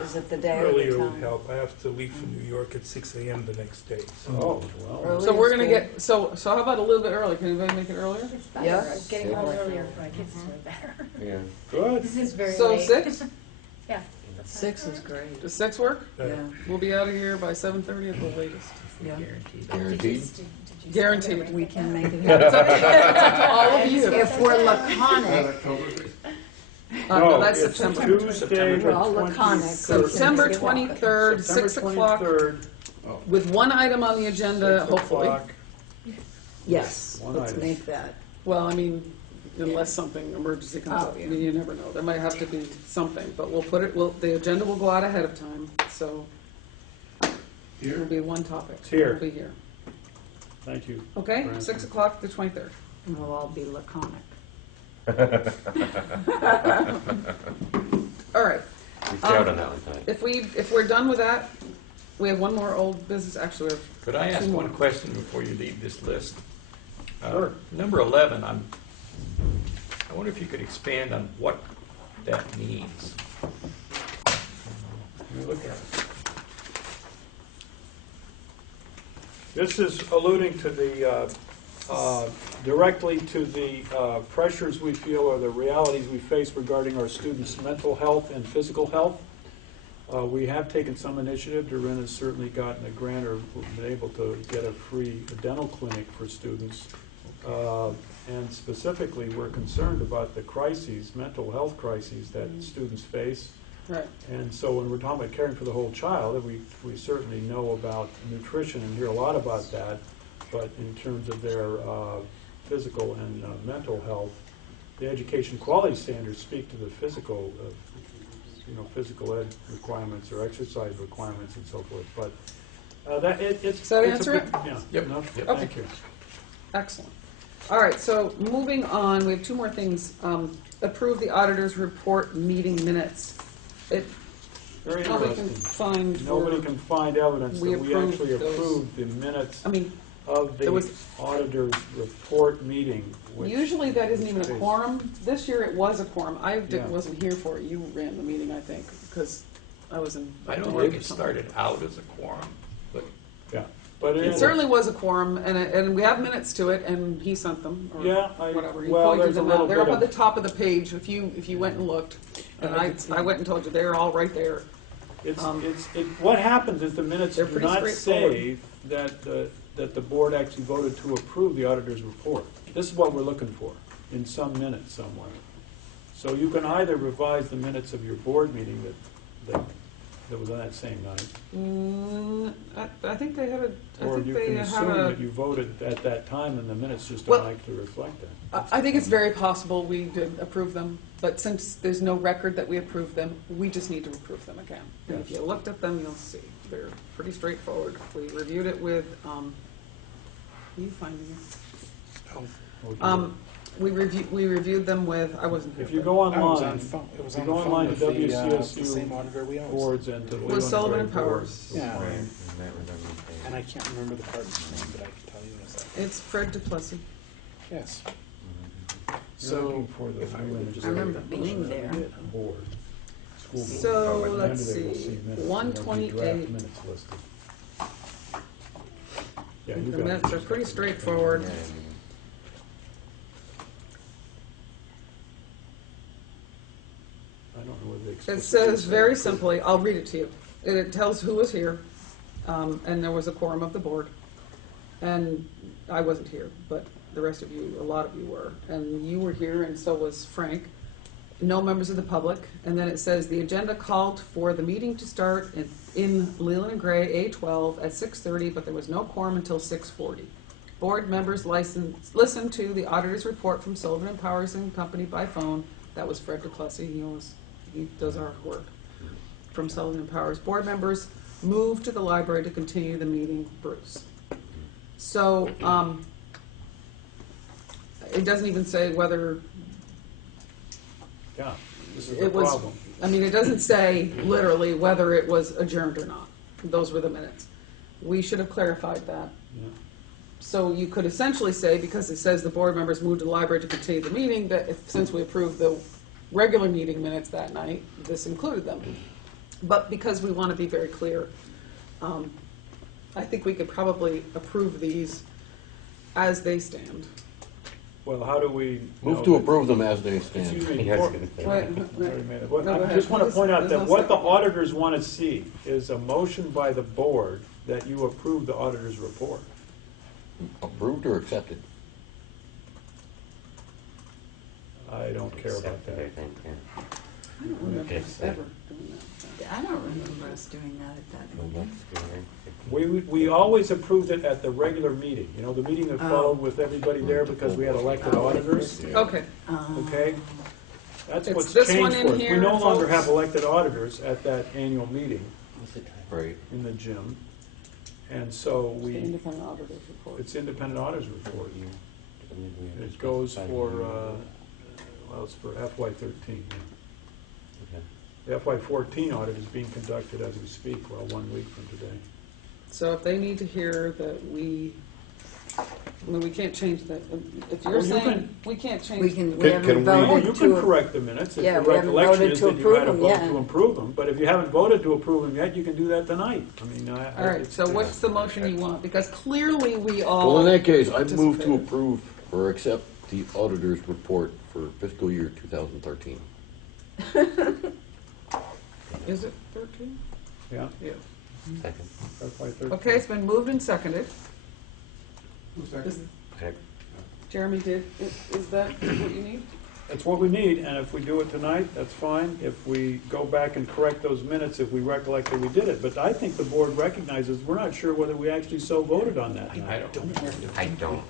Is it the day or the Earlier would time? help. I have to leave for New York at 6 a.m. the next day. So Oh, well. Early. So we're gonna is good. get, so how about a little bit early? Can anybody make it earlier? It's better. Yes. Getting home earlier for my kids is way better. Yeah. Good. This is very So late. 6? Yeah. 6 is great. Does 6 work? Yeah, We'll be out of here by 7:30 at the latest. yeah. Guaranteed? Guaranteed. We can make it It's happen. up to all of you. If we're laconic, No, that's it's September. Tuesday, the we're all laconic. so we can September make it happen. 23rd, 6 o'clock, 23rd, with one item on the agenda, 6 hopefully. o'clock. Yes, One let's item. make that. Well, I mean, unless something emergency comes Oh, up, yeah. you never know. There might have to be something, but we'll put it, the agenda will go out ahead of time, so it will be one topic. It's here. It'll be here. Thank you. Okay, Brandon. 6 o'clock, the 23rd. And we'll all be laconic. All right. Reach out on that one, Tony. If we're done with that, we have one more old business, actually, we have Could I ask two more. one question before you leave this list? Sure. Number 11, I wonder if you could expand on what that means. Let me look at it. This is alluding to the, directly to the pressures we feel or the realities we face regarding our students' mental health and physical health. We have taken some initiative. Doreen has certainly gotten a grant or been able to get a free dental clinic for students. And specifically, we're concerned about the crises, mental health crises that students face. Right. And so when we're talking about caring for the whole child, we certainly know about nutrition and hear a lot about that. But in terms of their physical and mental health, the education quality standards speak to the physical, physical ed requirements or exercise requirements and so forth. But it's Does that answer it? Yeah. Yep. No? Yep. Okay. Thank you. Excellent. All right, so moving on, we have two more things. Approve the auditor's report meeting minutes. Very Nobody can interesting. find. Nobody can find evidence we that we approved actually those. approved the minutes I mean, of there the was- auditor's report meeting. which- usually that isn't even a which quorum. This year it was a quorum. I Yeah. wasn't here for it. You ran the meeting, I think, because I was in. I don't work think or it something. started out as a quorum, but Yeah, but It certainly was a quorum, and we have minutes to it, and he sent them, or Yeah, whatever. He well, pointed there's a them little out. They're up bit at the of- top of the page, if you went and looked. And I I did see went and told you, they're all right there. What happens is the minutes They're do pretty not straightforward. say that the board actually voted to approve the auditor's report. This is what we're looking for, in some minutes somewhere. So you can either revise the minutes of your board meeting that was on that same night, I think they have or you can assume that you voted at that time and the minutes just don't Well, actually reflect that. I think it's very possible we did approve them, but since there's no record that we approved them, we just need to approve them again. And if Yes. you looked at them, you'll see, they're pretty straightforward. We reviewed it with, are you finding it? Oh, We reviewed them with, I wasn't here. If you but- go I was online, on phone. It was if you on go the phone online to with the WCSU same auditor we always. boards and to the With Leland Sullivan and Gray board, Powers. you'll Yeah. find- And I can't remember the partner's name, but I can tell you in a second. It's Fred Duplessis. Yes. You're So looking for the if I were to Leland just. I remember being there. Board, school board. So, Under let's there you'll see, minutes, and there'll be 128. draft minutes listed. Yeah, you The got it. minutes are pretty straightforward. I don't know whether they It explicitly says say very approved. simply, I'll read it to you. It tells who was here, and there was a quorum of the board. And I wasn't here, but the rest of you, a lot of you were. And you were here, and so was Frank. No members of the public. And then it says, the agenda called for the meeting to start in Leland and Gray, A12, at 6:30, but there was no quorum until 6:40. Board members listened to the auditor's report from Sullivan and Powers and Company by phone. That was Fred Duplessis. He does our work from Sullivan and Powers. Board members moved to the library to continue the meeting, Bruce. So, it doesn't even say whether Yeah, this is the it was, problem. I mean, it doesn't say literally whether it was adjourned or not. Those were the minutes. We should have clarified that. Yeah. So you could essentially say, because it says the board members moved to the library to continue the meeting, that since we approved the regular meeting minutes that night, this included them. But because we want to be very clear, I think we could probably approve these as they stand. Well, how do we? Move know to that- approve them as they stand. Excuse me, Yeah, I was before- gonna say. Wait, Wait a minute. What- No, go I ahead. just want to point out There's that no what the second. auditors want to see is a motion by the board that you approve the auditor's report. Approved or accepted? I don't care about Accepted, I that. think, yeah. I don't remember Yes, us sir. ever doing that. I don't remember us doing that at that Well, meeting. that's good. We always approved it at the regular meeting, you know, the meeting that Oh. followed with everybody there because we had elected auditors, Okay, okay? That's It's what's this one changed in for us. We here, no longer folks. have elected auditors at that annual meeting Right. in the gym. And so the we, independent auditor's report. it's independent auditors report. It goes for, well, it's for FY13. Okay. The FY14 audit is being conducted as we speak, well, 1 week from today. So if they need to hear that we can't change that, if you're Well, you saying can- we can't change. We Can haven't we- Well, voted you to. can correct the minutes if Yeah, your we haven't recollection voted is to that you had a approve them vote yet. to improve them. But if you haven't voted to approve them yet, you can do that tonight. I mean, All right, so what's the motion you want? Because clearly we all. Well, in that case, I move to participated. approve or accept the auditor's report for fiscal year 2013. Is it 13? Yeah, Yeah. Second. FY13. Okay, it's been moved and seconded. Is- Okay. Jeremy did, is that what you need? That's what we need, and if we do it tonight, that's fine. If we go back and correct those minutes, if we recollect that we did it. But I think the board recognizes, we're not sure whether we actually so voted on that night. I don't.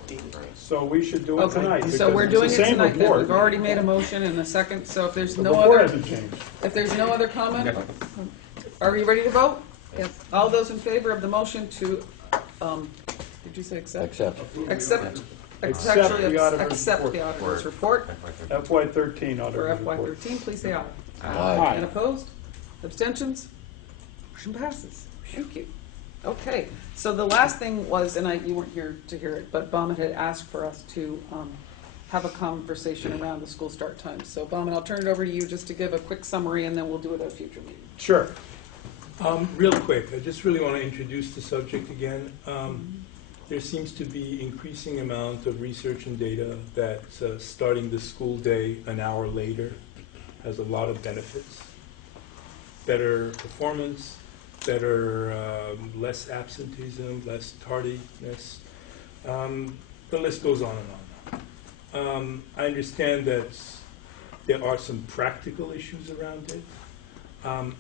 So we should do it tonight. Okay, so because we're it's doing the it same tonight then. report. We've already made a motion and a second, so if there's The no report other, hasn't changed. if there's no other comment, are we ready to vote? Yes. All those in favor of the motion to, did you say accept? Accept. Accept, Accept actually, the auditor's accept the report. auditor's report FY13 for auditor's FY report. 13, please say aye. Aye. And opposed? Abstentions? Motion passes. Thank you. Okay, so the last thing was, and you weren't here to hear it, but Bauman had asked for us to have a conversation around the school start times. So Bauman, I'll turn it over to you just to give a quick summary, and then we'll do it at a future meeting. Sure. Real quick, I just really want to introduce the subject again. There seems to be increasing amount of research and data that starting the school day an hour later has a lot of benefits. Better performance, better, less absenteeism, less tardiness. The list goes on and on. I understand that there are some practical issues around it.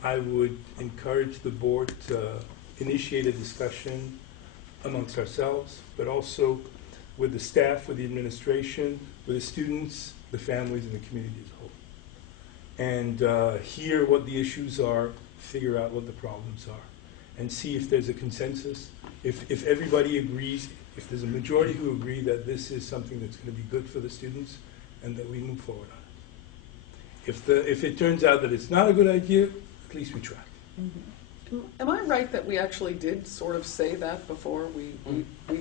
I would encourage the board to initiate a discussion amongst ourselves, but also with the staff, with the administration, with the students, the families, and the community as a whole. And hear what the issues are, figure out what the problems are, and see if there's a consensus. If everybody agrees, if there's a majority who agree that this is something that's going to be good for the students, and that we move forward on it. If it turns out that it's not a good idea, at least we tried. Am I right that we actually did sort of say that before? We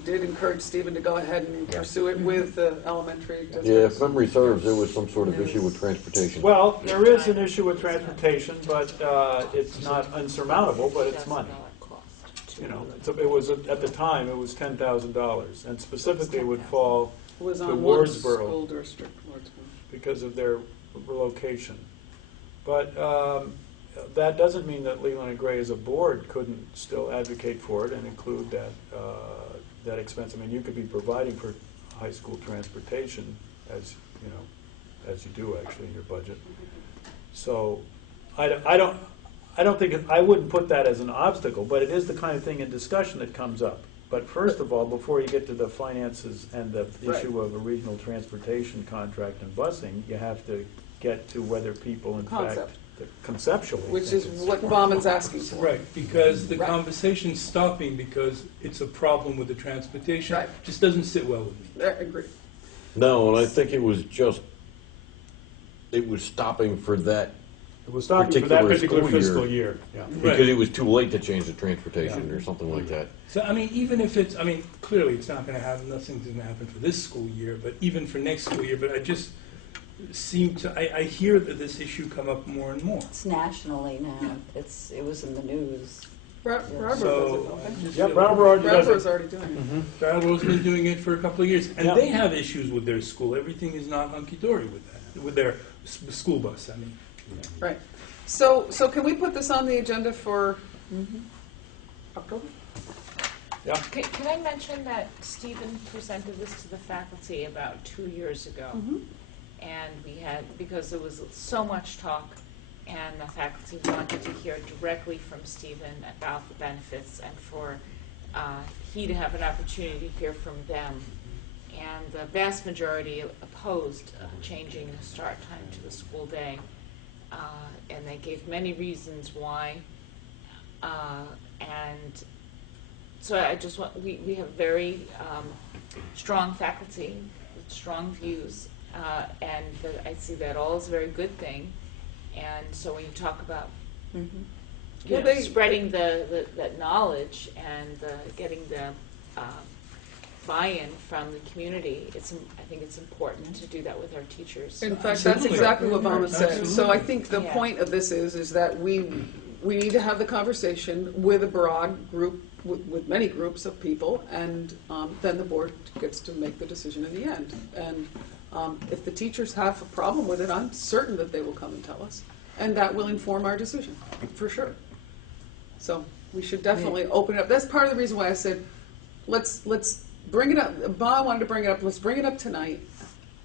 did encourage Stephen to go ahead and pursue it with the elementary districts? Yeah, if memory serves, there was some sort of issue with transportation. Well, there is an issue with transportation, but it's not unsurmountable, but it's money. You know, it was, at the time, it was $10,000, and specifically it would fall It was to on one Wardsboro school district, Wardsboro. because of their location. But that doesn't mean that Leland and Gray as a board couldn't still advocate for it and include that expense. I mean, you could be providing for high school transportation as you do actually in your budget. So I don't think I wouldn't put that as an obstacle, but it is the kind of thing in discussion that comes up. But first of all, before you get to the finances and the issue of a regional transportation contract and busing, you have to get to whether people in fact conceptually. Which is what Bauman's asking for. Right, because the Right. conversation's stopping because it's a problem with the transportation. Right. Just doesn't sit well with me. I agree. No, and I think it was stopping for that, It was stopping for that particular school year. fiscal year. Yeah. because it was too late to change the transportation or something like that. So, I mean, even if it's, I mean, clearly it's not going to happen, nothing's going to happen for this school year, but even for next school year, but I just I hear that this issue come up more and more. It's nationally now. It was in the news. Brattleboro does it, So, don't they? Yeah, Brattleboro does Brattleboro's it. already doing it. Brattleboro's been doing it for a couple of years, and Yeah. they have issues with their school. Everything is not hunky-dory with that, with their school bus, I mean. Right. So can we put this on the agenda for October? Yeah. Can I mention that Stephen presented this to the faculty about 2 years ago? And we had, because there was so much talk, and the faculty wanted to hear directly from Stephen about the benefits and for he to have an opportunity to hear from them. And the vast majority opposed changing the start time to the school day. And they gave many reasons why. And so I just want, we have very strong faculty, with strong views, and I see that all as a very good thing. And so when you talk about Well, they- spreading that knowledge and getting the buy-in from the community, I think it's important to do that with our teachers. In fact, that's Absolutely. exactly what Mama said. So Absolutely. I think the Yeah. point of this is that we need to have the conversation with a broad group, with many groups of people, and then the board gets to make the decision in the end. And if the teachers have a problem with it, I'm certain that they will come and tell us, and that will inform our decision, for sure. So we should definitely open it up. That's part of the reason why I said, let's bring it up. Bob wanted to bring it up. Let's bring it up tonight.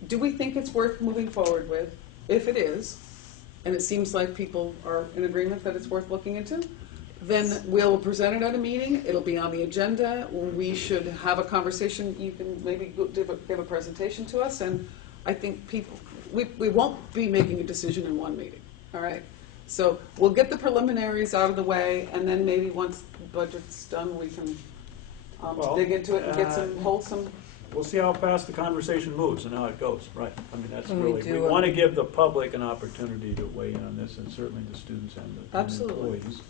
Do we think it's worth moving forward with? If it is, and it seems like people are in agreement that it's worth looking into, then we'll present it at a meeting. It'll be on the agenda. We should have a conversation. You can maybe give a presentation to us, and I think we won't be making a decision in one meeting. All right. So we'll get the preliminaries out of the way, and then maybe once the budget's done, we can Well, dig into it and get some wholesome. We'll see how fast the conversation moves and how it goes, right. I mean, that's Can we really, we do a- want to give the public an opportunity to weigh in on this, and certainly the students and the Absolutely. employees.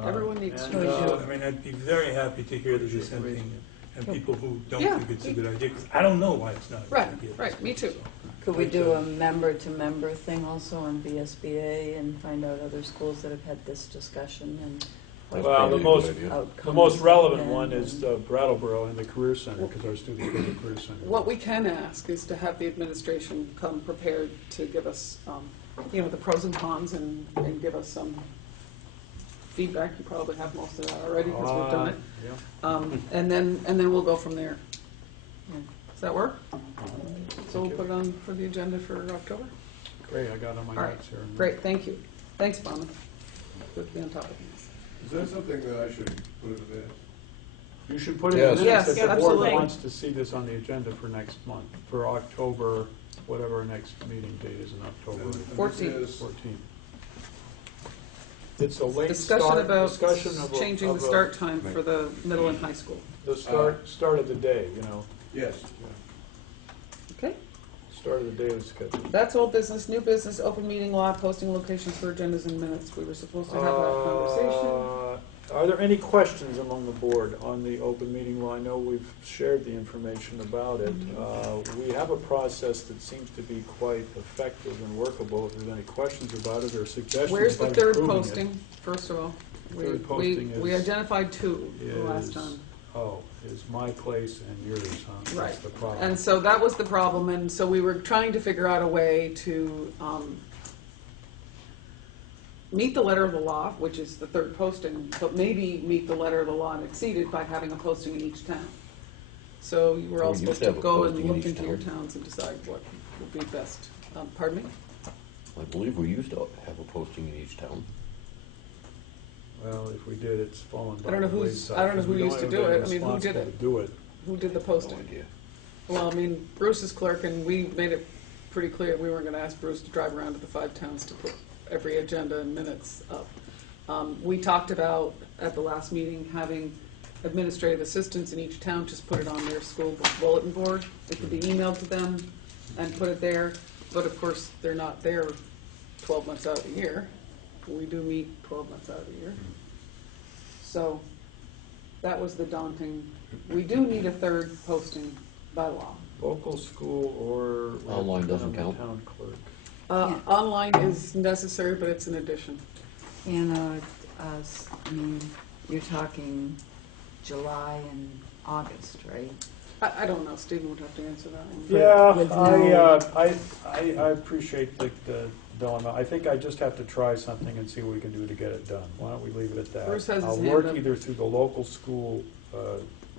Everyone needs and, to. I mean, I'd be very happy to hear the dissenting and people who don't Yeah. think it's a good idea, because I don't know why it's not a good Right, idea. at right, this me point, too. so. Could we But, do a member-to-member thing also on BSBA and find out other schools that have had this discussion and That's Well, probably the a good most, idea. outcomes? the most relevant then? one is Brattleboro and the Career Center, because our students go to the Career Center. What we can ask is to have the administration come prepared to give us, the pros and cons and give us some feedback. You probably have most of that already because we've done it. Yeah. And then we'll go from there. Does that work? So we'll Thank you. put it on for the agenda for October? Great, I got it on my All right, notes here. great, thank you. Thanks, Bob. Good to be on top of things. Is that something that I should put in the minutes? You should put it in Yes. the Yes, minutes that the absolutely. board wants to see this on the agenda for next month, for October, whatever our next meeting date is in October. And this 14th. is- 14th. It's a late Discussion start, about discussion of a- changing the of a- start time for the middle and high school. The start of the day, Yes. Okay? start of the day of the schedule. That's old business, new business, open meeting law, posting locations for agendas and minutes. We were supposed to have that conversation. Are there any questions among the board on the open meeting law? I know we've shared the information about it. We have a process that seems to be quite effective and workable. If there's any questions about it or suggestions Where's the about third improving it. posting, first of all? Third posting We is- identified two the last is- time. Is my place and yours, huh? Right. That's the problem. And so that was the problem, and so we were trying to figure out a way to meet the letter of the law, which is the third posting, but maybe meet the letter of the law and exceed it by having a posting in each town. So you were all We used supposed to to have a go and posting in look each into your town. towns and decide what would be best. Pardon me? I believe we used to have a posting in each town. Well, if we did, it's fallen by I don't know the who's- wayside, I don't know 'cause who we used to have do anybody it. I mean, who did responsible it? to do it. Who did the No posting? idea. Well, I mean, Bruce is clerk, and we made it pretty clear we weren't gonna ask Bruce to drive around to the 5 towns to put every agenda and minutes up. We talked about, at the last meeting, having administrative assistants in each town just put it on their school bulletin board. It could be emailed to them and put it there, but of course, they're not there 12 months out of the year. We do meet 12 months out of the year. So, that was the daunting, we do need a third posting by law. Local school or. Online doesn't the count. Town clerk. Yeah. Online is necessary, but it's an addition. And, I mean, you're talking July and August, right? I don't know, Stephen would have to answer that one. Yeah, with no- I appreciate the dilemma. I think I just have to try something and see what we can do to get it done. Why don't we leave it at that? Bruce has his I'll hand work up. either through the local school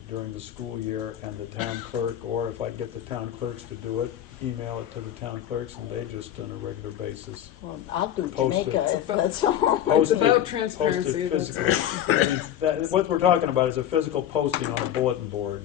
during the school year and the town clerk, or if I get the town clerks to do it, email it to the town clerks, and they just, on a regular basis, Well, I'll do Post it. Jamaica if that's all. post it. about post it transparency, that's physically. I mean, what we're talking about is a physical posting on a bulletin board,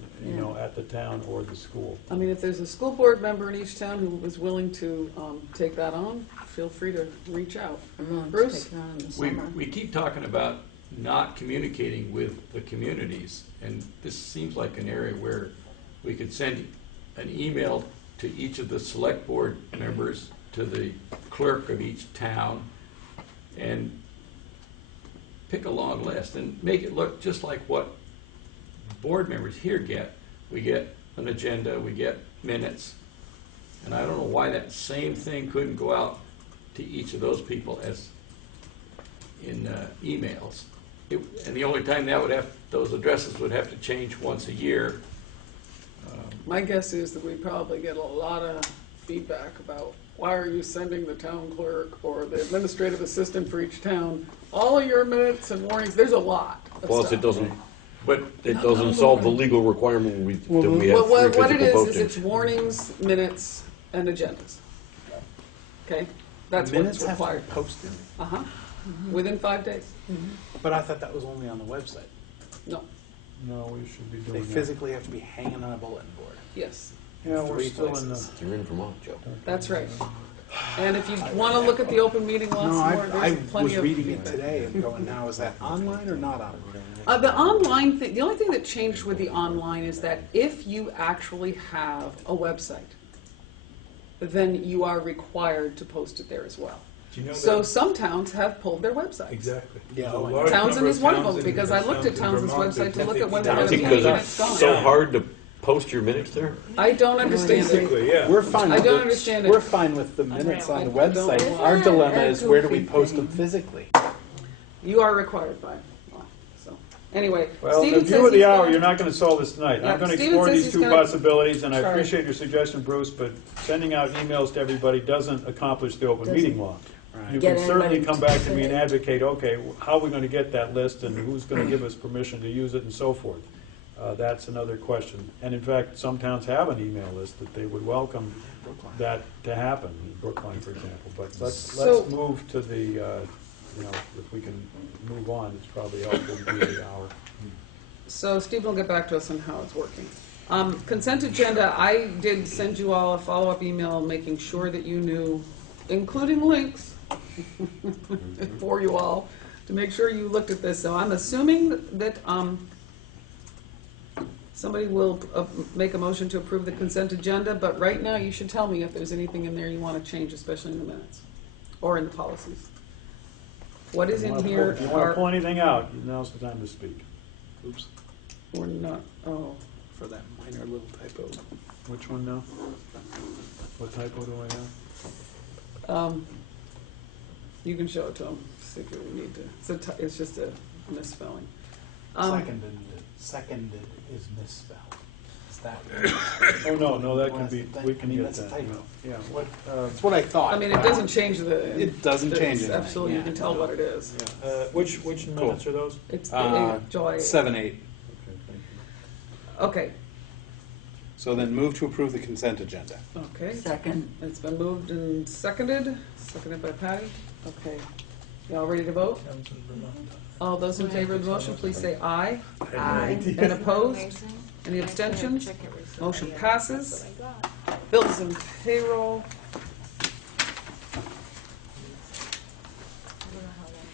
at the town or the school. I mean, if there's a school board member in each town who is willing to take that on, feel free to reach out. I'm willing to Bruce? take it on in the We, summer. we keep talking about not communicating with the communities, and this seems like an area where we could send an email to each of the select board members, to the clerk of each town, and pick a long list and make it look just like what board members here get. We get an agenda, we get minutes, and I don't know why that same thing couldn't go out to each of those people as in emails. And the only time that would have, those addresses would have to change once a year. My guess is that we probably get a lot of feedback about, why are you sending the town clerk or the administrative assistant for each town all of your minutes and warnings? There's a lot of Plus, stuff. it doesn't, But it doesn't solve the legal requirement that we have Well, three what it physical is it's postings. warnings, minutes, and agendas. Okay? That's what's Minutes have to be required. posted, Uh-huh. Within 5 days. but I thought that was only on the website. No. No, we should be They doing that. physically have to be hanging on a bulletin board. Yes. Yeah, we're Three still in the, places. You're in Vermont, Joe. That's right. And if you want to look at the open meeting law No, some more, I there's plenty was of reading it feedback. today and going, now is that online or not online? The online thing, the only thing that changed with the online is that if you actually have a website, then you are required to post it there as well. Do you know So that? some towns have pulled their websites. Exactly. Yeah, There's a oh, I large Townsend number is one of towns them, in- because I looked at in Townsend's Vermont website that to look at when they have had a Because meeting and it's it's gone. so hard to post your minutes there? I don't understand it. Basically, yeah. We're fine I with don't it. understand it. We're fine with the minutes on the I don't- website. Our dilemma is where do we post them physically? You are required by law, so, anyway. well, in Steven the says view of he's the hour, gonna- you're not gonna solve this tonight. Yeah, I'm gonna Steven explore says these he's two gonna- possibilities, and I Sorry. appreciate your suggestion, Bruce, but sending out emails to everybody doesn't accomplish the open meeting law. You Get can certainly anybody come back to me and advocate, okay, how are we gonna get that list, and who's gonna give us permission to use it, and so forth. That's another question. And in fact, some towns have an email list that they would welcome that to happen, in Brookline, for example. But let's So- move to the, you know, if we can move on, it's probably helpful to do the hour. So Steve will get back to us on how it's working. Consent agenda, I did send you all a follow-up email making sure that you knew, including links for you all, to make sure you looked at this. So I'm assuming that somebody will make a motion to approve the consent agenda, but right now you should tell me if there's anything in there you want to change, especially in the minutes or in the policies. What is in here If you wanna are, pull anything out, now's the time to speak. Oops, we're not, oh, for that minor little typo. Which one now? What typo do I have? you can show it to them, see if you need to. It's just a misspelling. Seconded is misspelled. Is that? Oh, no, that can be, That's- we can I mean, get that's a that. typo. Yeah, what, That's what I thought. I mean, it doesn't change the. It doesn't change it's anything, Absolutely, you yeah. can tell what it is. which minutes are those? It's the July 8th. 7-8. Okay, thank you. Okay, So then move to approve the consent agenda. okay. Second. It's been moved and seconded by Patty. Okay. Y'all ready to vote? All those in favor of the motion, please say aye. Aye. And opposed? Any abstentions? Motion passes. Bills and payroll.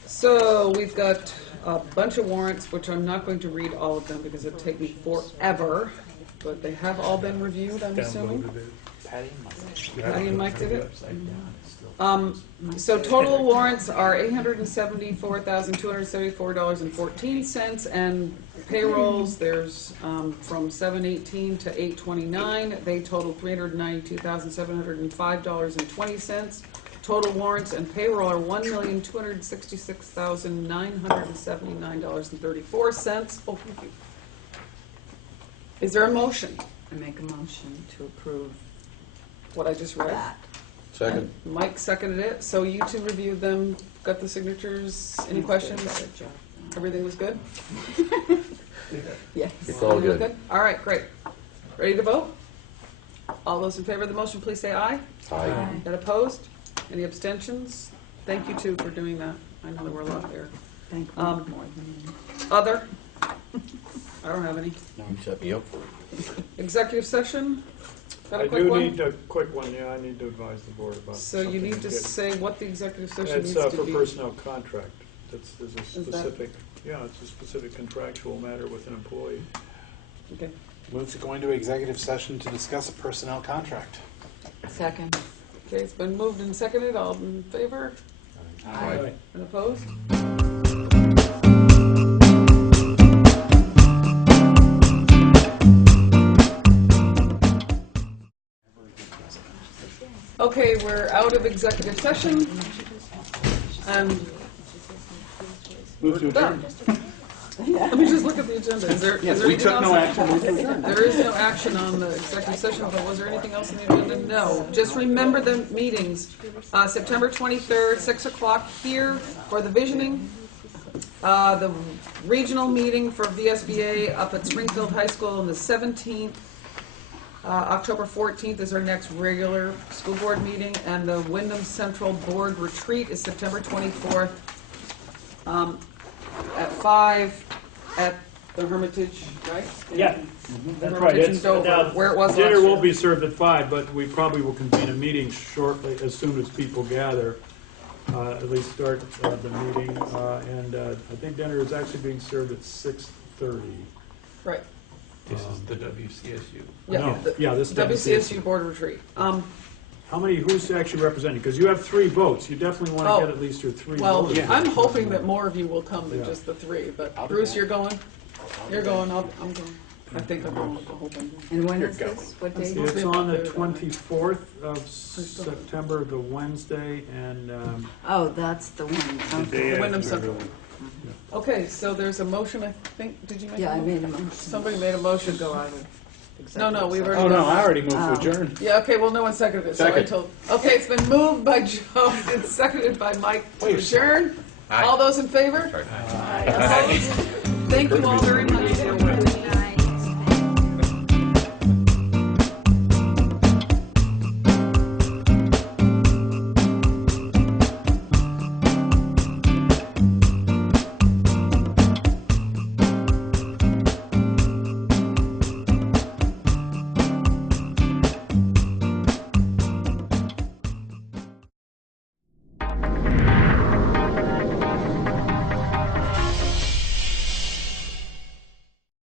So we've got a bunch of warrants, which I'm not going to read all of them because it'd take me forever, but they have all been reviewed, I'm assuming. Downloaded it. Patty and Mike did it? So total warrants are $874,274.14, and payrolls, there's from 7/18 to 8/29, they total $392,705.20. Total warrants and payroll are $1,266,979.34. Oh, thank you. Is there a motion? I make a motion to approve What I just read? that. Second? Mike seconded it, so you two reviewed them, got the signatures, any questions? Everything was good? Yes. It's all Everything was good. All right, great. Ready to vote? All those in favor of the motion, please say aye. Aye. And opposed? Any abstentions? Thank you two for doing that. I know there were a lot there. Thank you more than Other? I don't have any. You set me up for it. Executive session? Got a I quick do one? need a quick one, yeah, I need to advise the board about So you something need to get- say what the executive session It's needs to for be. personnel contract. There's a Is that- specific, yeah, it's a specific contractual matter with an employee. Okay. Move to go into executive session to discuss a personnel contract. Second. Okay, it's been moved and seconded. All in favor? Aye. And opposed? Okay, we're out of executive session. Move to Done. adjourn. Let me just look at the agenda. Is there Yes, we anything took no else? action. Move to adjourn. There is no action on the executive session, but was there anything else on the agenda? No. Just remember the meetings. September 23rd, 6 o'clock here for the visioning. The regional meeting for VSBA up at Springfield High School on the 17th. October 14th is our next regular school board meeting, and the Wyndham Central Board Retreat is September 24th at 5 at the Hermitage, right? Yeah, The that's right. Hermitage in It's, Dover, where it was last dinner will year. be served at 5, but we probably will convene a meeting shortly, as soon as people gather, at least start the meeting. And I think dinner is actually being served at 6:30. Right. This is the WCSU. No, yeah, this is WCSU Board Retreat. How many, who's actually representing? Because you have 3 votes. You definitely want to Oh, get at least your 3 Well, voters. I'm hoping that more of you will come than Yeah. just the 3, but I'll be Bruce, back. you're going? You're going, I'm going. I think I'm going, I hope I'm going. And when You're is going. this? What I'm date? supposed to It's be on the up there. 24th of September, the Wednesday, and Oh, that's the one. Okay. The Wyndham Central. Okay, so there's a motion, I think, did you make a Yeah, I motion? made a motion. Somebody made a motion. Go out of No, we've already Oh, no, done I that. already moved to Oh. adjourn. Yeah, okay, well, no one seconded it, so I Second. told. Okay, it's been moved by Joe and seconded by Mike to Wait. adjourn. All those in favor? Aye. Opposed? Thank you all very much.